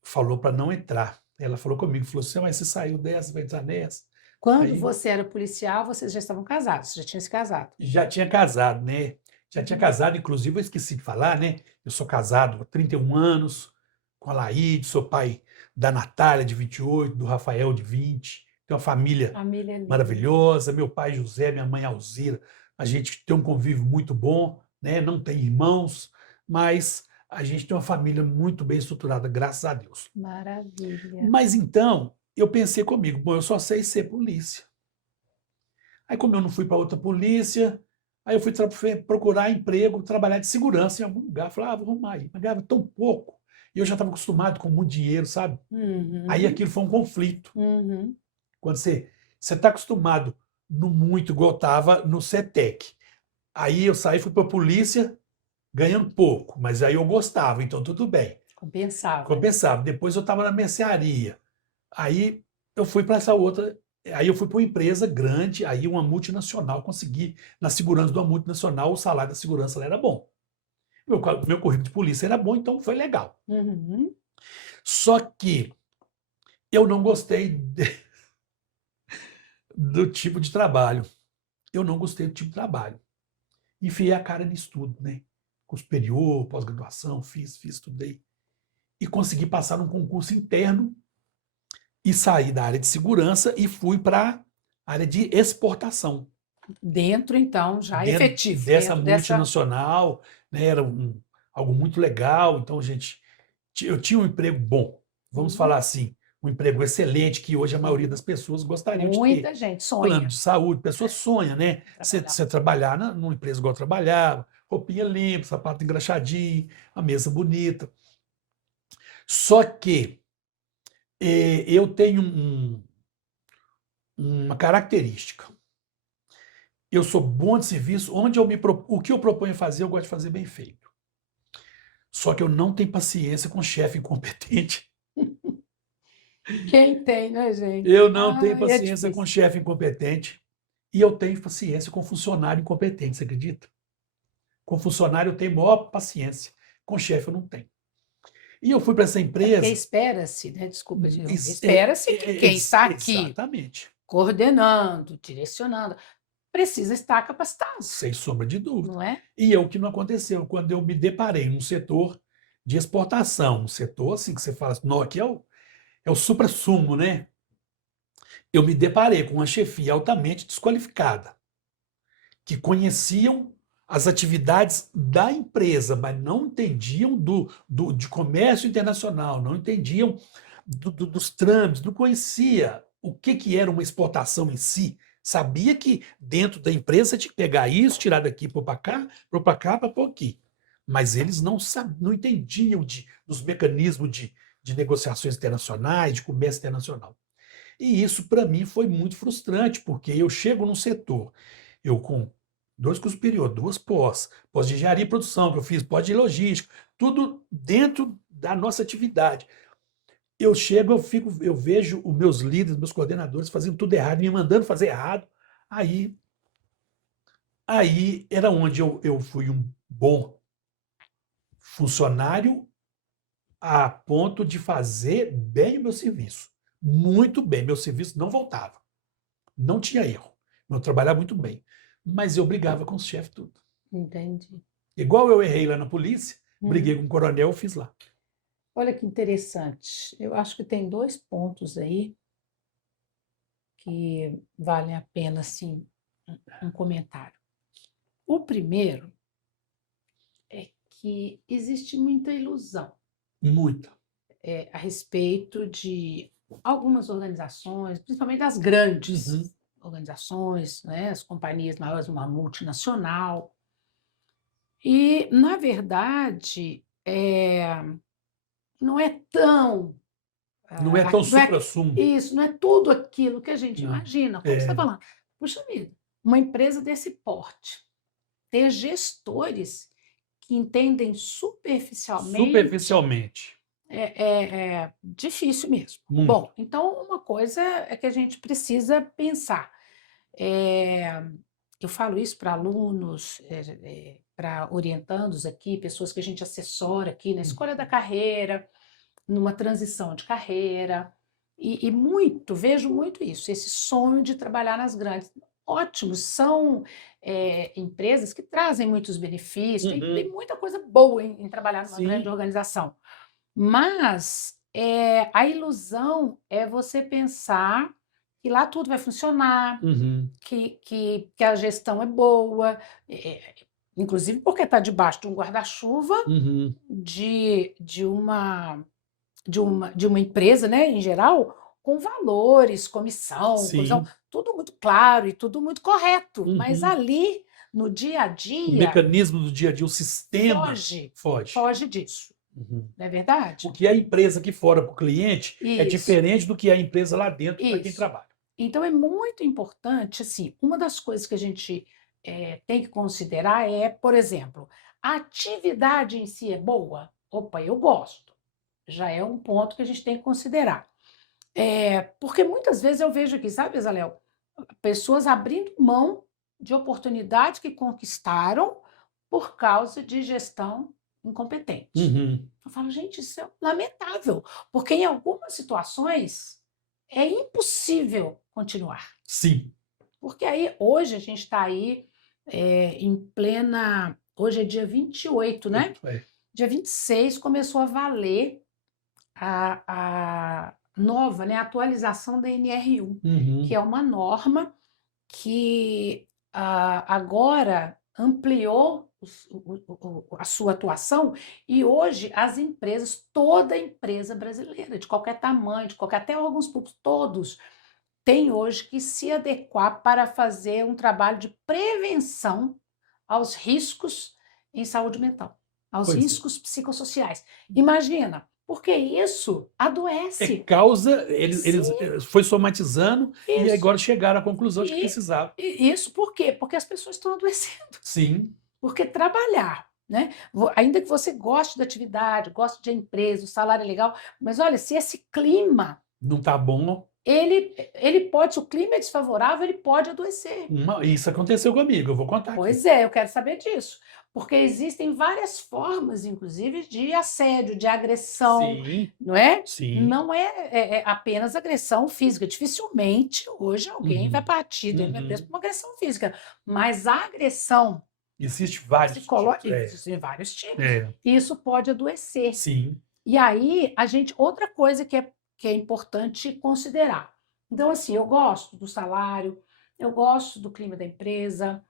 falou para não entrar. Ela falou comigo, falou assim, mas você saiu dessa, vai entrar nessa. Quando você era policial, vocês já estavam casados, você já tinha se casado. Já tinha casado, né? Já tinha casado, inclusive eu esqueci de falar, né? Eu sou casado há 31 anos, com a Laide, sou pai da Natália, de 28, do Rafael, de 20. Tenho uma família maravilhosa, meu pai José, minha mãe Alzira. A gente tem um convívio muito bom, né? Não tem irmãos, mas A gente tem uma família muito bem estruturada, graças a Deus. Maravilha. Mas então, eu pensei comigo, bom, eu só sei ser polícia. Aí, como eu não fui para outra polícia, aí eu fui procurar emprego, trabalhar de segurança em algum lugar. Falei, vou arrumar aí. Mas ganhava tão pouco. E eu já estava acostumado com muito dinheiro, sabe? Aí Uhum, aquilo foi um conflito. uhum. Quando você está acostumado no muito, igual eu estava no CETEC. Aí eu saí, fui para a polícia, ganhando pouco, mas aí eu gostava, então tudo bem. Compensava, né? Compensava. Depois eu estava na mercearia. Aí eu fui para essa outra. Aí eu fui para uma empresa grande, aí uma multinacional, consegui, na segurança de uma multinacional, o salário da segurança lá era bom. Meu currículo de polícia era bom, então foi legal. Uhum. Só que eu não gostei do tipo de trabalho. Eu não gostei do tipo de trabalho. Enfiei a cara nisso tudo, né? Curso superior, pós-graduação, estudei. E consegui passar num concurso interno e saí da área de segurança e fui para a área de exportação. Dentro, então, já Dentro efetivo, dessa dentro dessa. multinacional, né, era algo muito legal. Então, gente, eu tinha um emprego bom, vamos Uhum. falar assim, um emprego excelente que hoje a maioria das pessoas gostariam de ter. Muita gente Plano sonha de saúde, a pessoa sonha, né? trabalhar. Você trabalhar numa empresa igual eu trabalhava, roupinha limpa, sapato engraxadinho, a mesa bonita. Só que eu tenho uma característica. Eu sou bom de serviço, o que eu proponho fazer, eu gosto de fazer bem feito. Só que eu não tenho paciência com chefe incompetente. Quem tem, né, gente? Eu não tenho É paciência com difícil. chefe incompetente. E eu tenho paciência com funcionário incompetente, você acredita? Com funcionário eu tenho maior paciência. Com chefe eu não tenho. E eu fui para essa É porque empresa. espera-se, né? Desculpa de novo. Espera-se que quem está aqui Exatamente. coordenando, direcionando, precisa estar capacitado, Sem sombra de dúvida. não é? E é o que não aconteceu quando eu me deparei num setor de exportação, um setor assim que você fala assim, não, aqui é o suprassumo, né? Eu me deparei com uma chefia altamente desqualificada, que conheciam as atividades da empresa, mas não entendiam de comércio internacional, não entendiam dos trâmites, não conhecia o que era uma exportação em si. Sabia que dentro da empresa tinha que pegar isso, tirar daqui, pôr para cá, para pôr aqui. Mas eles não entendiam dos mecanismos de negociações internacionais, de comércio internacional. E isso, para mim, foi muito frustrante, porque eu chego num setor, eu com 2 cursos superiores, 2 pós de engenharia e produção, que eu fiz, pós de logística, tudo dentro da nossa atividade. Eu chego, eu vejo os meus líderes, meus coordenadores fazendo tudo errado, me mandando fazer errado. Aí, aí era onde eu fui um bom funcionário a ponto de fazer bem o meu serviço. Muito bem, meu serviço não voltava. Não tinha erro. Eu trabalhava muito bem. Mas eu brigava com os chefes tudo. Entendi. Igual eu errei lá na polícia, briguei Uhum. com o coronel, fiz lá. Olha que interessante. Eu acho que tem dois pontos aí que valem a pena, assim, um comentário. O primeiro é que existe muita ilusão Muita. a respeito de algumas organizações, principalmente as grandes Uhum. organizações, né, as companhias maiores, uma multinacional. E, na verdade, não é tão. Não é tão Não é suprassumo. isso, não é tudo aquilo que a gente Não. imagina. Como você está É, falando? Puxa vida, uma empresa desse porte, ter gestores que entendem superficialmente superficialmente. é difícil mesmo. Muito. Bom, então uma coisa é que a gente precisa pensar. Eh, eu falo isso para alunos, para orientandos aqui, pessoas que a gente assessora aqui na escolha da carreira, numa transição de carreira, e muito, vejo muito isso, esse sonho de trabalhar nas grandes. Ótimo, são empresas que trazem muitos benefícios, tem Uhum. muita coisa boa em trabalhar numa grande Sim. organização. Mas a ilusão é você pensar que lá tudo vai funcionar, Uhum. que a gestão é boa. inclusive porque está debaixo de um guarda-chuva Uhum. de uma empresa, né, em geral, com valores, comissão, Sim. tudo muito claro e tudo muito correto. Mas Uhum. ali, no dia a O dia, mecanismo do dia a dia, o sistema foge. foge disso. Uhum. Não é verdade? O que é a empresa aqui fora para o cliente é Isso, diferente do que é a empresa lá dentro para quem isso. trabalha. Então é muito importante, assim, uma das coisas que a gente tem que considerar é, por exemplo, a atividade em si é boa? Opa, eu gosto. Já é um ponto que a gente tem que considerar. Porque muitas vezes eu vejo aqui, sabe, Isaléu, pessoas abrindo mão de oportunidades que conquistaram por causa de gestão incompetente. Uhum. Eu falo, gente, isso é lamentável, porque em algumas situações é impossível continuar. Sim. Porque aí, hoje, a gente está aí em plena. Hoje é dia 28, né? É. Dia 26 começou a valer a nova, né, a atualização da NR1, que Uhum. é uma norma que agora ampliou a sua atuação e hoje as empresas, toda empresa brasileira, de qualquer tamanho, de qualquer, até órgãos públicos, todos têm hoje que se adequar para fazer um trabalho de prevenção aos riscos em saúde mental, aos Pois é. riscos psicossociais. Imagina, porque isso É adoece. causa, Sim, eles foi somatizando e isso. agora chegaram à conclusão de que E, precisava. e isso por quê? Porque as pessoas estão adoecendo. Sim. Porque trabalhar, né? Ainda que você goste da atividade, goste da empresa, o salário é legal, mas olha, se esse clima, Não está bom. ele pode, se o clima é desfavorável, ele pode adoecer. Isso aconteceu comigo, eu vou contar aqui. Pois é, eu quero saber disso. Porque existem várias formas, inclusive, de assédio, de agressão, Sim, não é? sim. Não é apenas agressão física. Dificilmente hoje alguém vai Uhum. partir dentro da Uhum. empresa por uma agressão física. Mas a agressão Existe vários psicológica, tipos. existem vários tipos. É. Isso pode adoecer. Sim. E aí, outra coisa que é importante considerar. Então, assim, eu gosto do salário, eu gosto do clima da empresa,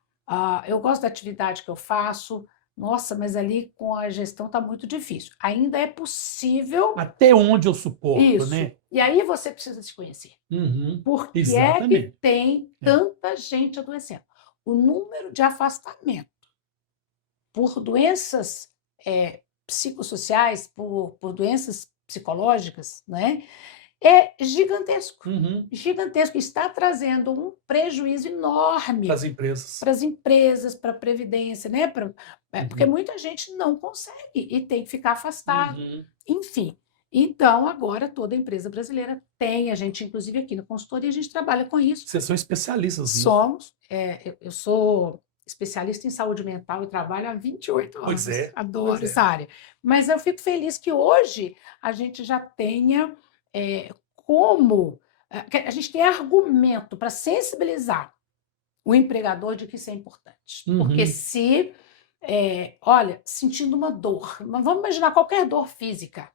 eu gosto da atividade que eu faço. Nossa, mas ali com a gestão está muito difícil. Ainda é possível Até onde eu suporto, isso. né? E aí você precisa se conhecer. Uhum. Por que é que Exatamente. tem tanta gente adoecendo? O número de afastamento por doenças psicossociais, por doenças psicológicas, né, é gigantesco. Uhum. Gigantesco. Está trazendo um prejuízo enorme Para as empresas. para as empresas, para a Previdência, né? Porque Uhum. muita gente não consegue e tem que ficar afastado. Uhum. Enfim. Então, agora toda empresa brasileira tem, a gente, inclusive aqui na consultoria, a gente trabalha com isso. Vocês são especialistas nisso. Somos. Eu sou especialista em saúde mental e trabalho há 28 anos. Pois é. Adoro Pois é. essa área. Mas eu fico feliz que hoje a gente já tenha que a gente tem argumento para sensibilizar o empregador de que isso é importante. Uhum. Porque se, olha, sentindo uma dor, vamos imaginar qualquer dor física.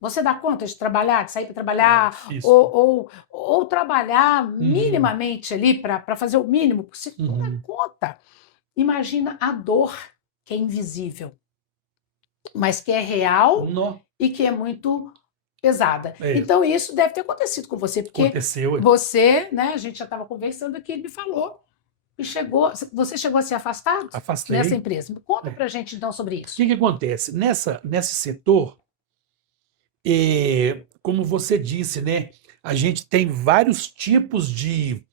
Você dá conta de trabalhar, de sair para trabalhar, difícil. ou trabalhar minimamente ali para fazer o mínimo, se tu não dá conta. Imagina a dor que é invisível, mas que é real e que é muito pesada. Então, isso deve ter acontecido com você, porque Aconteceu. você, né, a gente já estava conversando aqui, ele me falou que você chegou a ser afastado Afastei. nessa empresa. Conta para a gente, então, sobre isso. O que acontece? Nesse setor, como você disse, né, a gente tem vários tipos de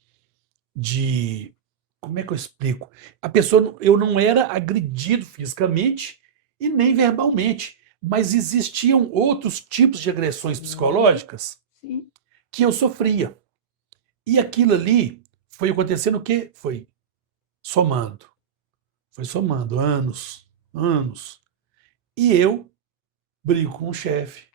como é que eu explico? A pessoa, eu não era agredido fisicamente e nem verbalmente, mas existiam outros tipos de agressões psicológicas Sim. que eu sofria. E aquilo ali foi acontecendo o quê? Foi somando. Foi somando anos, anos. E eu brigo com o chefe,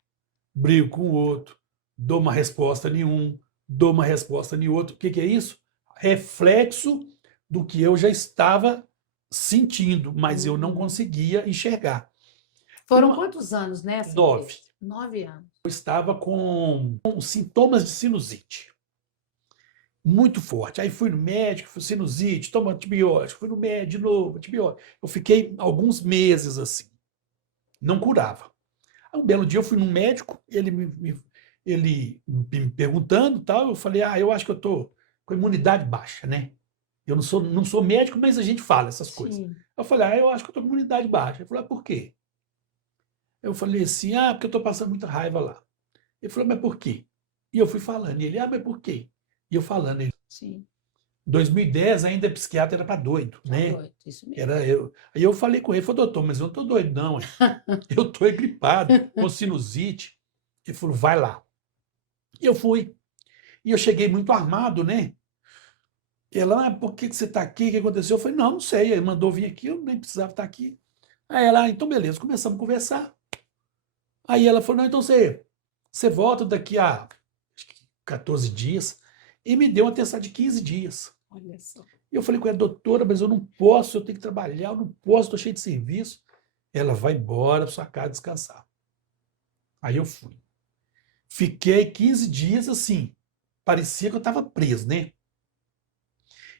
brigo com o outro, dou uma resposta em um, dou uma resposta em outro. O que é isso? Reflexo do que eu já estava sentindo, mas eu não conseguia enxergar. Foram quantos anos nessa 9. empresa? 9 anos. Eu estava com sintomas de sinusite. muito forte. Aí fui no médico, fui sinusite, toma antibiótico, fui no médico de novo, antibiótico. Eu fiquei alguns meses assim, não curava. Aí um belo dia eu fui num médico, ele me perguntando e tal, eu falei, eu acho que eu tô com imunidade baixa, né? Eu não sou médico, mas a gente fala essas coisas. Sim. Eu falei, eu acho que eu tô com imunidade baixa. Ele falou, por quê? Eu falei assim, porque eu tô passando muita raiva lá. Ele falou, mas por quê? E eu fui falando, e ele, mas por quê? E eu falando, ele, Sim. 2010 ainda psiquiatra era para doido, Tá né? doido, isso mesmo. Era eu. Aí eu falei com ele, falei, doutor, mas eu não tô doido não, hein? Eu tô gripado, com sinusite. Ele falou, vai lá. E eu fui. E eu cheguei muito armado, né? Ela, por que você tá aqui? O que aconteceu? Eu falei, não sei. Ele mandou vir aqui, eu nem precisava estar aqui. Aí ela, então beleza, começamos a conversar. Aí ela falou, não, então você volta daqui a acho que 14 dias. E me deu uma atestado de 15 dias. Olha só. E eu falei com ela, doutora, mas eu não posso, eu tenho que trabalhar, eu não posso, estou cheio de serviço. Ela vai embora para sua casa descansar. Aí eu fui. Fiquei 15 dias assim, parecia que eu estava preso, né?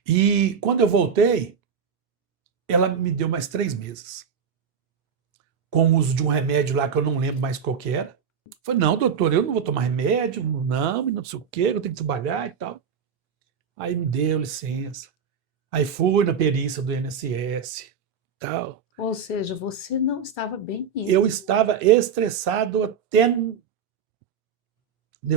E quando eu voltei, ela me deu mais 3 meses. Com o uso de um remédio lá que eu não lembro mais qual que era. Eu falei, não, doutor, eu não vou tomar remédio, não sei o quê, eu tenho que trabalhar e tal. Aí me deu licença. Aí fui na perícia do INSS, tal. Ou seja, você não estava bem Eu mesmo. estava estressado até,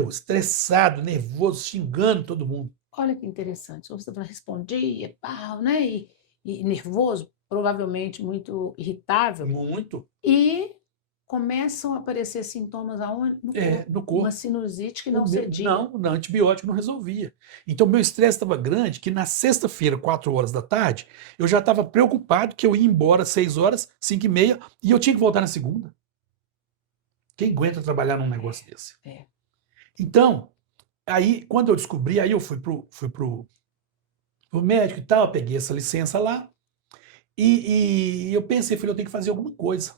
estressado, nervoso, xingando todo mundo. Olha que interessante. Você respondia, pau, né? E nervoso, provavelmente muito irritável. Muito. E começam a aparecer sintomas aonde? No corpo. No Uma corpo. sinusite que não cedia. Não, antibiótico não resolvia. Então, meu estresse estava grande que na sexta-feira, 4 horas da tarde, eu já estava preocupado que eu ia embora às 6 horas, 5 e meia, e eu tinha que voltar na segunda. Quem aguenta trabalhar num negócio desse? É. Então, aí, quando eu descobri, aí eu fui pro médico e tal, peguei essa licença lá, e eu pensei, falei, eu tenho que fazer alguma coisa.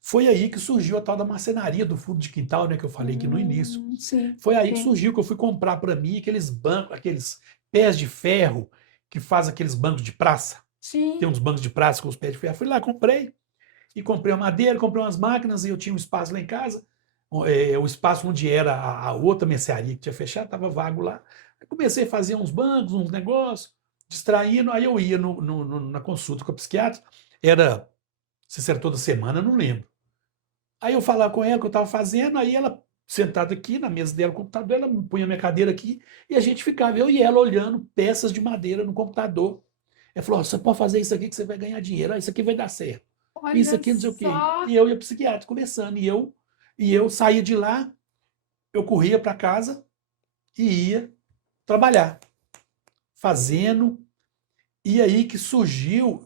Foi aí que surgiu a tal da marcenaria do fundo de quintal, né, que eu falei aqui no início. Sim. Foi aí que Sim. surgiu que eu fui comprar para mim aqueles bancos, aqueles pés de ferro que faz aqueles bancos de praça. Sim. Tem uns bancos de praça com os pés de ferro. Fui lá, comprei. E comprei uma madeira, comprei umas máquinas e eu tinha um espaço lá em casa. O espaço onde era a outra mercearia que tinha fechado, estava vago lá. Aí comecei a fazer uns bancos, uns negócios, distraindo. Aí eu ia na consulta com a psiquiatra. Se era toda semana, eu não lembro. Aí eu falava com ela o que eu estava fazendo, aí ela, sentada aqui na mesa dela, no computador, ela me punha minha cadeira aqui, e a gente ficava, eu e ela, olhando peças de madeira no computador. Ela falou, você pode fazer isso aqui que você vai ganhar dinheiro, isso aqui vai dar certo. Olha Isso aqui, não sei o quê. só. E eu ia para o psiquiatra conversando, e eu saía de lá, eu corria para casa e ia trabalhar, fazendo, e aí que surgiu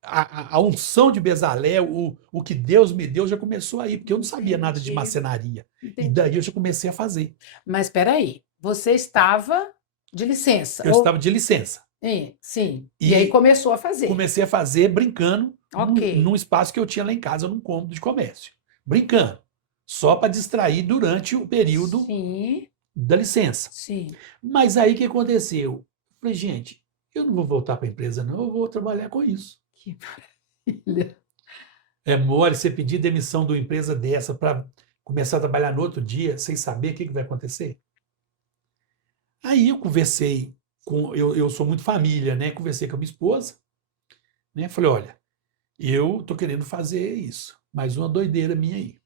a unção de Bezalel, o que Deus me deu já começou aí, porque eu não sabia nada de Entendi. marcenaria. E Entendi. daí eu já comecei a fazer. Mas espera aí, você estava de licença? Eu estava de licença. Sim. E aí começou a fazer. Comecei a fazer brincando Ok. num espaço que eu tinha lá em casa, num cômodo de comércio. Brincando. Só para distrair durante o período Sim. da licença. Sim. Mas aí o que aconteceu? Eu falei, gente, eu não vou voltar para a empresa, não, eu vou trabalhar com isso. Que maravilha. É mole você pedir demissão de uma empresa dessa para começar a trabalhar no outro dia, sem saber o que vai acontecer? Aí eu conversei eu sou muito família, né? Conversei com a minha esposa, né? Falei, olha, eu tô querendo fazer isso, mais uma doideira minha aí.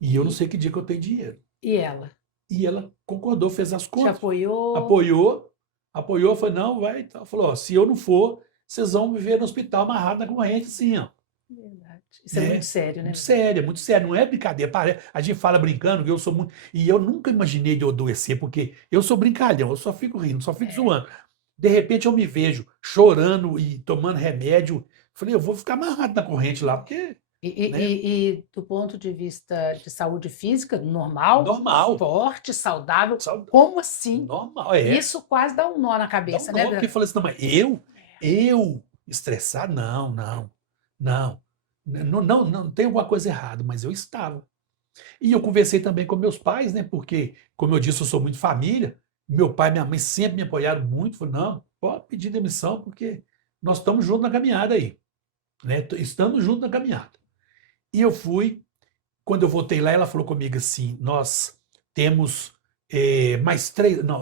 E eu não sei que dia que eu tenho dinheiro. E ela? E ela concordou, fez as Te contas. apoiou? Apoiou, falou, não, vai. Então, falou, ó, se eu não for, vocês vão me ver no hospital amarrado na corrente, assim, ó. Verdade. Isso é muito sério, né? Muito sério, não é brincadeira. A gente fala brincando que eu sou muito. E eu nunca imaginei de eu adoecer, porque eu sou brincalhão, eu só fico rindo, só fico zoando. De repente eu me vejo chorando e tomando remédio. Falei, eu vou ficar amarrado na corrente lá, porque. E do ponto de vista de saúde física, normal? Normal. Forte, saudável. Como assim? Normal, Isso quase dá um nó na cabeça, né? Porque falei assim, não, mas eu estressar? Não. Não tem alguma coisa errada, mas eu estava. E eu conversei também com meus pais, né? Porque, como eu disse, eu sou muito família. Meu pai e minha mãe sempre me apoiaram muito. Falaram, não, pode pedir demissão, porque nós estamos juntos na caminhada aí, né? Estamos juntos na caminhada. E eu fui, quando eu voltei lá, ela falou comigo assim, nós temos mais 3, não,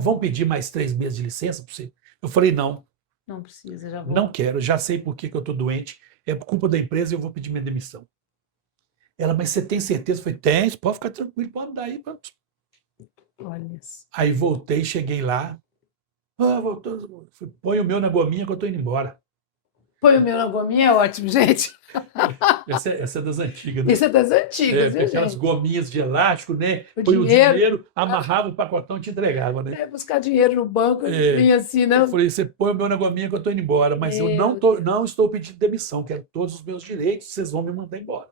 vão pedir mais 3 meses de licença para você? Eu falei, não, Não precisa, já não vou. quero, já sei por que que eu estou doente, é por culpa da empresa e eu vou pedir minha demissão. Ela, mas você tem certeza? Eu falei, tem, pode ficar tranquilo, pode dar aí. Olha isso. Aí voltei, cheguei lá, voltou, põe o meu na gominha que eu estou indo embora. Põe o meu na gominha, é ótimo, gente. Essa é das antigas, né? Isso é das antigas, viu, Aquelas gente? gominhas de elástico, né? O Põe o dinheiro, dinheiro, amarrava o pacotão e te entregava, né? buscar dinheiro no banco, É, vinha assim, eu não? falei, você põe o meu na gominha que eu estou indo embora, mas eu Meu não estou pedindo demissão, quero todos os meus direitos, vocês vão me mandar embora.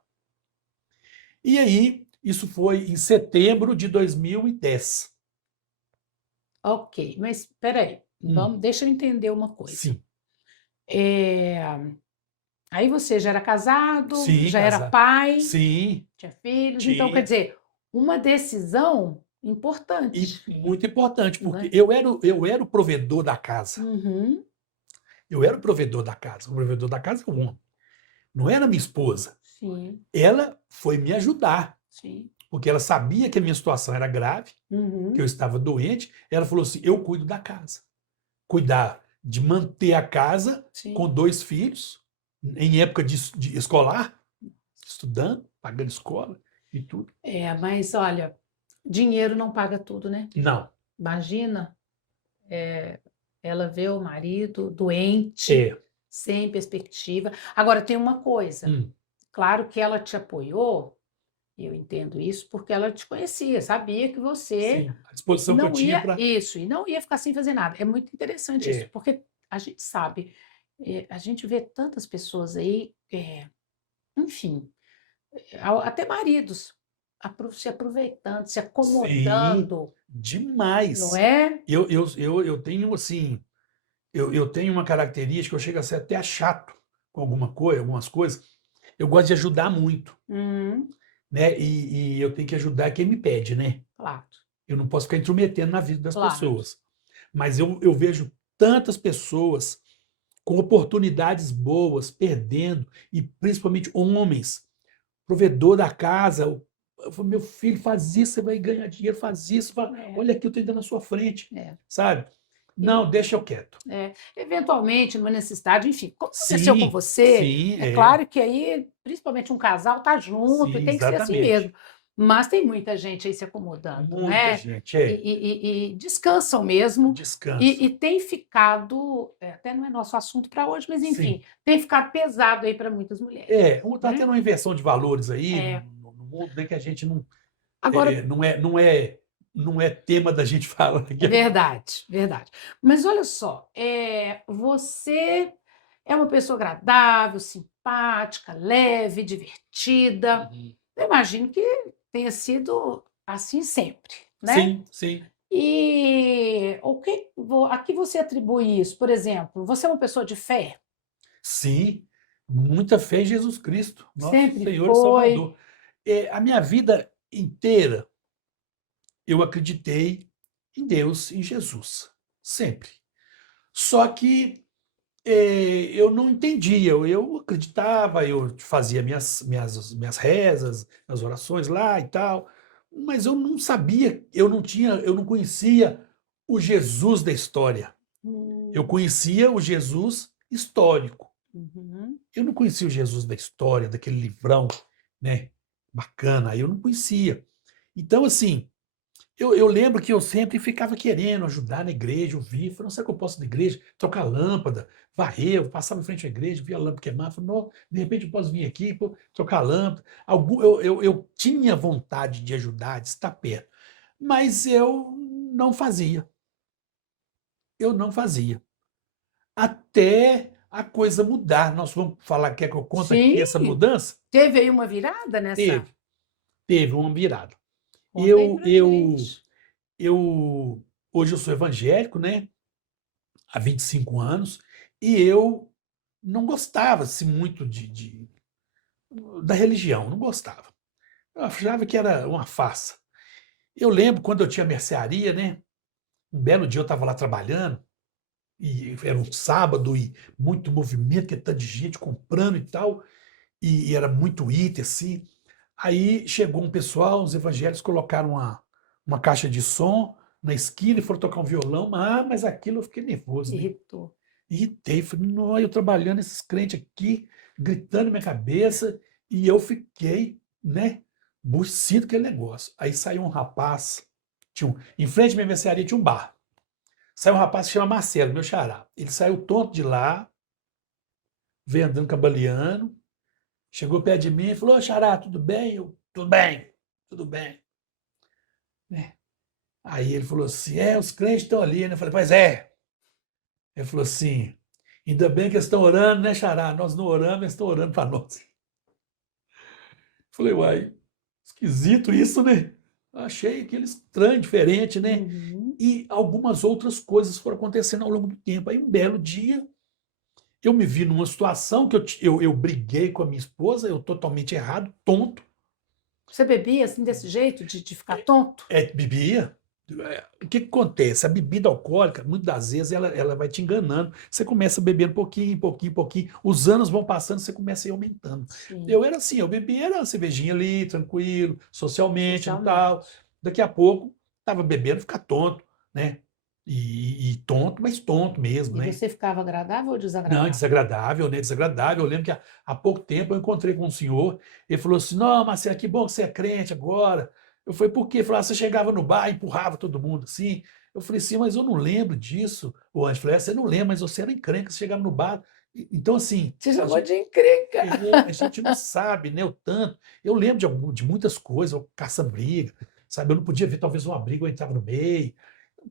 E aí, isso foi em setembro de 2010. Ok, mas espera aí, deixa eu entender uma coisa. Sim, É, aí você já era casado, sim, já era casado. pai, Sim, tinha filhos, então quer tinha. dizer, uma decisão E importante, muito importante, porque né? eu era o provedor da casa. Uhum, Eu era o provedor da casa. O provedor da casa é um homem. Não era minha esposa. sim, Ela foi me ajudar, sim. porque ela sabia que a minha situação era grave, que eu Uhum, estava doente. Ela falou assim: eu cuido da casa. Cuidar de manter a casa com sim. 2 filhos, em época de escolar, estudando, pagando escola e tudo. Mas olha, dinheiro não paga tudo, né? Não, Imagina, ela vê o marido doente, é. sem perspectiva. Agora, tem uma coisa, Hum, claro que ela te apoiou, eu entendo isso, porque ela te conhecia, sabia que você sim, a disposição que eu não tinha ia, para. isso, e não ia ficar sem fazer nada. É muito interessante isso, É, porque a gente sabe, a gente vê tantas pessoas aí, enfim, até maridos se aproveitando, se sim, acomodando, não demais. é? Eu tenho assim, eu tenho uma característica, eu chego a ser até chato com algumas coisas. Eu gosto de ajudar muito, Hum, né? E eu tenho que ajudar quem me pede, né? claro, Eu não posso ficar intrometendo na vida das claro. pessoas. Mas eu vejo tantas pessoas com oportunidades boas, perdendo, e principalmente homens, provedor da casa. Eu falo, meu filho, faz isso, você vai ganhar dinheiro, faz isso, É, olha aqui, eu estou indo na sua frente, é. sabe? E, Não, deixa eu quieto. eventualmente, numa necessidade, enfim, como aconteceu com Sim, você, sim, é claro que aí, principalmente um casal tá junto sim, e tem que ser assim exatamente. mesmo. Mas tem muita gente aí se acomodando, Muita né? gente, E descansam mesmo. descansa. E tem ficado, até não é nosso assunto para hoje, mas enfim, Sim. tem ficado pesado aí para muitas mulheres, Está né? tendo uma inversão de valores aí no, É, no mundo, né, que a gente não, agora, não é tema da gente falar é aqui agora. verdade, verdade. Mas olha só, você é uma pessoa agradável, simpática, leve, divertida. Uhum. Eu imagino que tenha sido assim sempre, né? Sim, sim. E a que você atribui isso? Por exemplo, você é uma pessoa de fé? Sim, muita fé em Jesus Cristo, nosso Sempre Senhor e foi? Salvador. A minha vida inteira eu acreditei em Deus, em Jesus, sempre. Só que eu não entendia, eu acreditava, eu fazia minhas rezas, minhas orações lá e tal, mas eu não sabia, eu não conhecia o Jesus da história. Eu Hum, conhecia o Jesus histórico. uhum. Eu não conhecia o Jesus da história, daquele livrão, né? Bacana, eu não conhecia. Então, assim, eu lembro que eu sempre ficava querendo ajudar na igreja, eu via, falei, não sei o que eu posso na igreja, trocar lâmpada, varrer, eu passava em frente à igreja, via a lâmpada queimar, falei, não, de repente eu posso vir aqui, pô, trocar lâmpada. Eu tinha vontade de ajudar, de estar perto, mas não fazia, eu não fazia. Até a coisa mudar. Nós vamos falar, quer que eu conte aqui Sim, essa mudança? teve aí uma virada nessa? Teve, teve uma virada. Conta aí Eu, pra eu, gente. eu, hoje eu sou evangélico, né? Há 25 anos, e eu não gostava assim, muito da religião, não gostava. Eu achava que era uma farsa. Eu lembro quando eu tinha mercearia, né? Um belo dia eu estava lá trabalhando, e era um sábado, e muito movimento, que tanto de gente comprando e tal, e era muito item, assim. Aí chegou um pessoal, os evangélicos colocaram uma caixa de som na esquina e foram tocar um violão, mas aquilo eu fiquei nervoso, né? Irritou. Irritei, falei, não, eu trabalhando, esses crentes aqui, gritando na minha cabeça, e eu fiquei, né, aborrecido com aquele negócio. Aí saiu um rapaz, em frente à minha mercearia tinha um bar. Saiu um rapaz que chama Marcelo, meu xará. Ele saiu tonto de lá, veio andando cambaleando, chegou perto de mim e falou, ô xará, tudo bem? Eu, tudo bem, tudo bem. Né? Aí ele falou assim, os crentes estão ali, né? Eu falei, pois é. Ele falou assim, ainda bem que eles estão orando, né, xará? Nós não oramos, eles estão orando para nós. Falei, uai, esquisito isso, né? Achei aquele estranho, diferente, né? Uhum. E algumas outras coisas foram acontecendo ao longo do tempo. Aí um belo dia, eu me vi numa situação que eu briguei com a minha esposa, eu totalmente errado, tonto. Você bebia assim desse jeito, de ficar tonto? Bebia. O que acontece? A bebida alcoólica, muitas das vezes, ela vai te enganando. Você começa bebendo pouquinho, pouquinho, pouquinho. Os anos vão passando, você começa a ir aumentando. Sim, Eu era assim, eu bebia era uma cervejinha ali, tranquilo, socialmente e socialmente. tal. Daqui a pouco, estava bebendo, ficar tonto, né? E tonto, mas tonto mesmo, E né? você ficava agradável ou Não, desagradável? desagradável, né? Desagradável. Eu lembro que há pouco tempo eu encontrei com um senhor, ele falou assim: Não, Marcelo, que bom que você é crente agora. Eu falei, por quê? Ele falou, você chegava no bar, empurrava todo mundo assim. Eu falei assim, mas eu não lembro disso. O Anjo falou, você não lembra, mas você era encrenca, você chegava no bar. Então, assim, Te chamou de encrenca. a gente não sabe, né, o tanto. Eu lembro de muitas coisas, eu caça-briga, sabe? Eu não podia ver talvez uma briga, eu entrava no meio.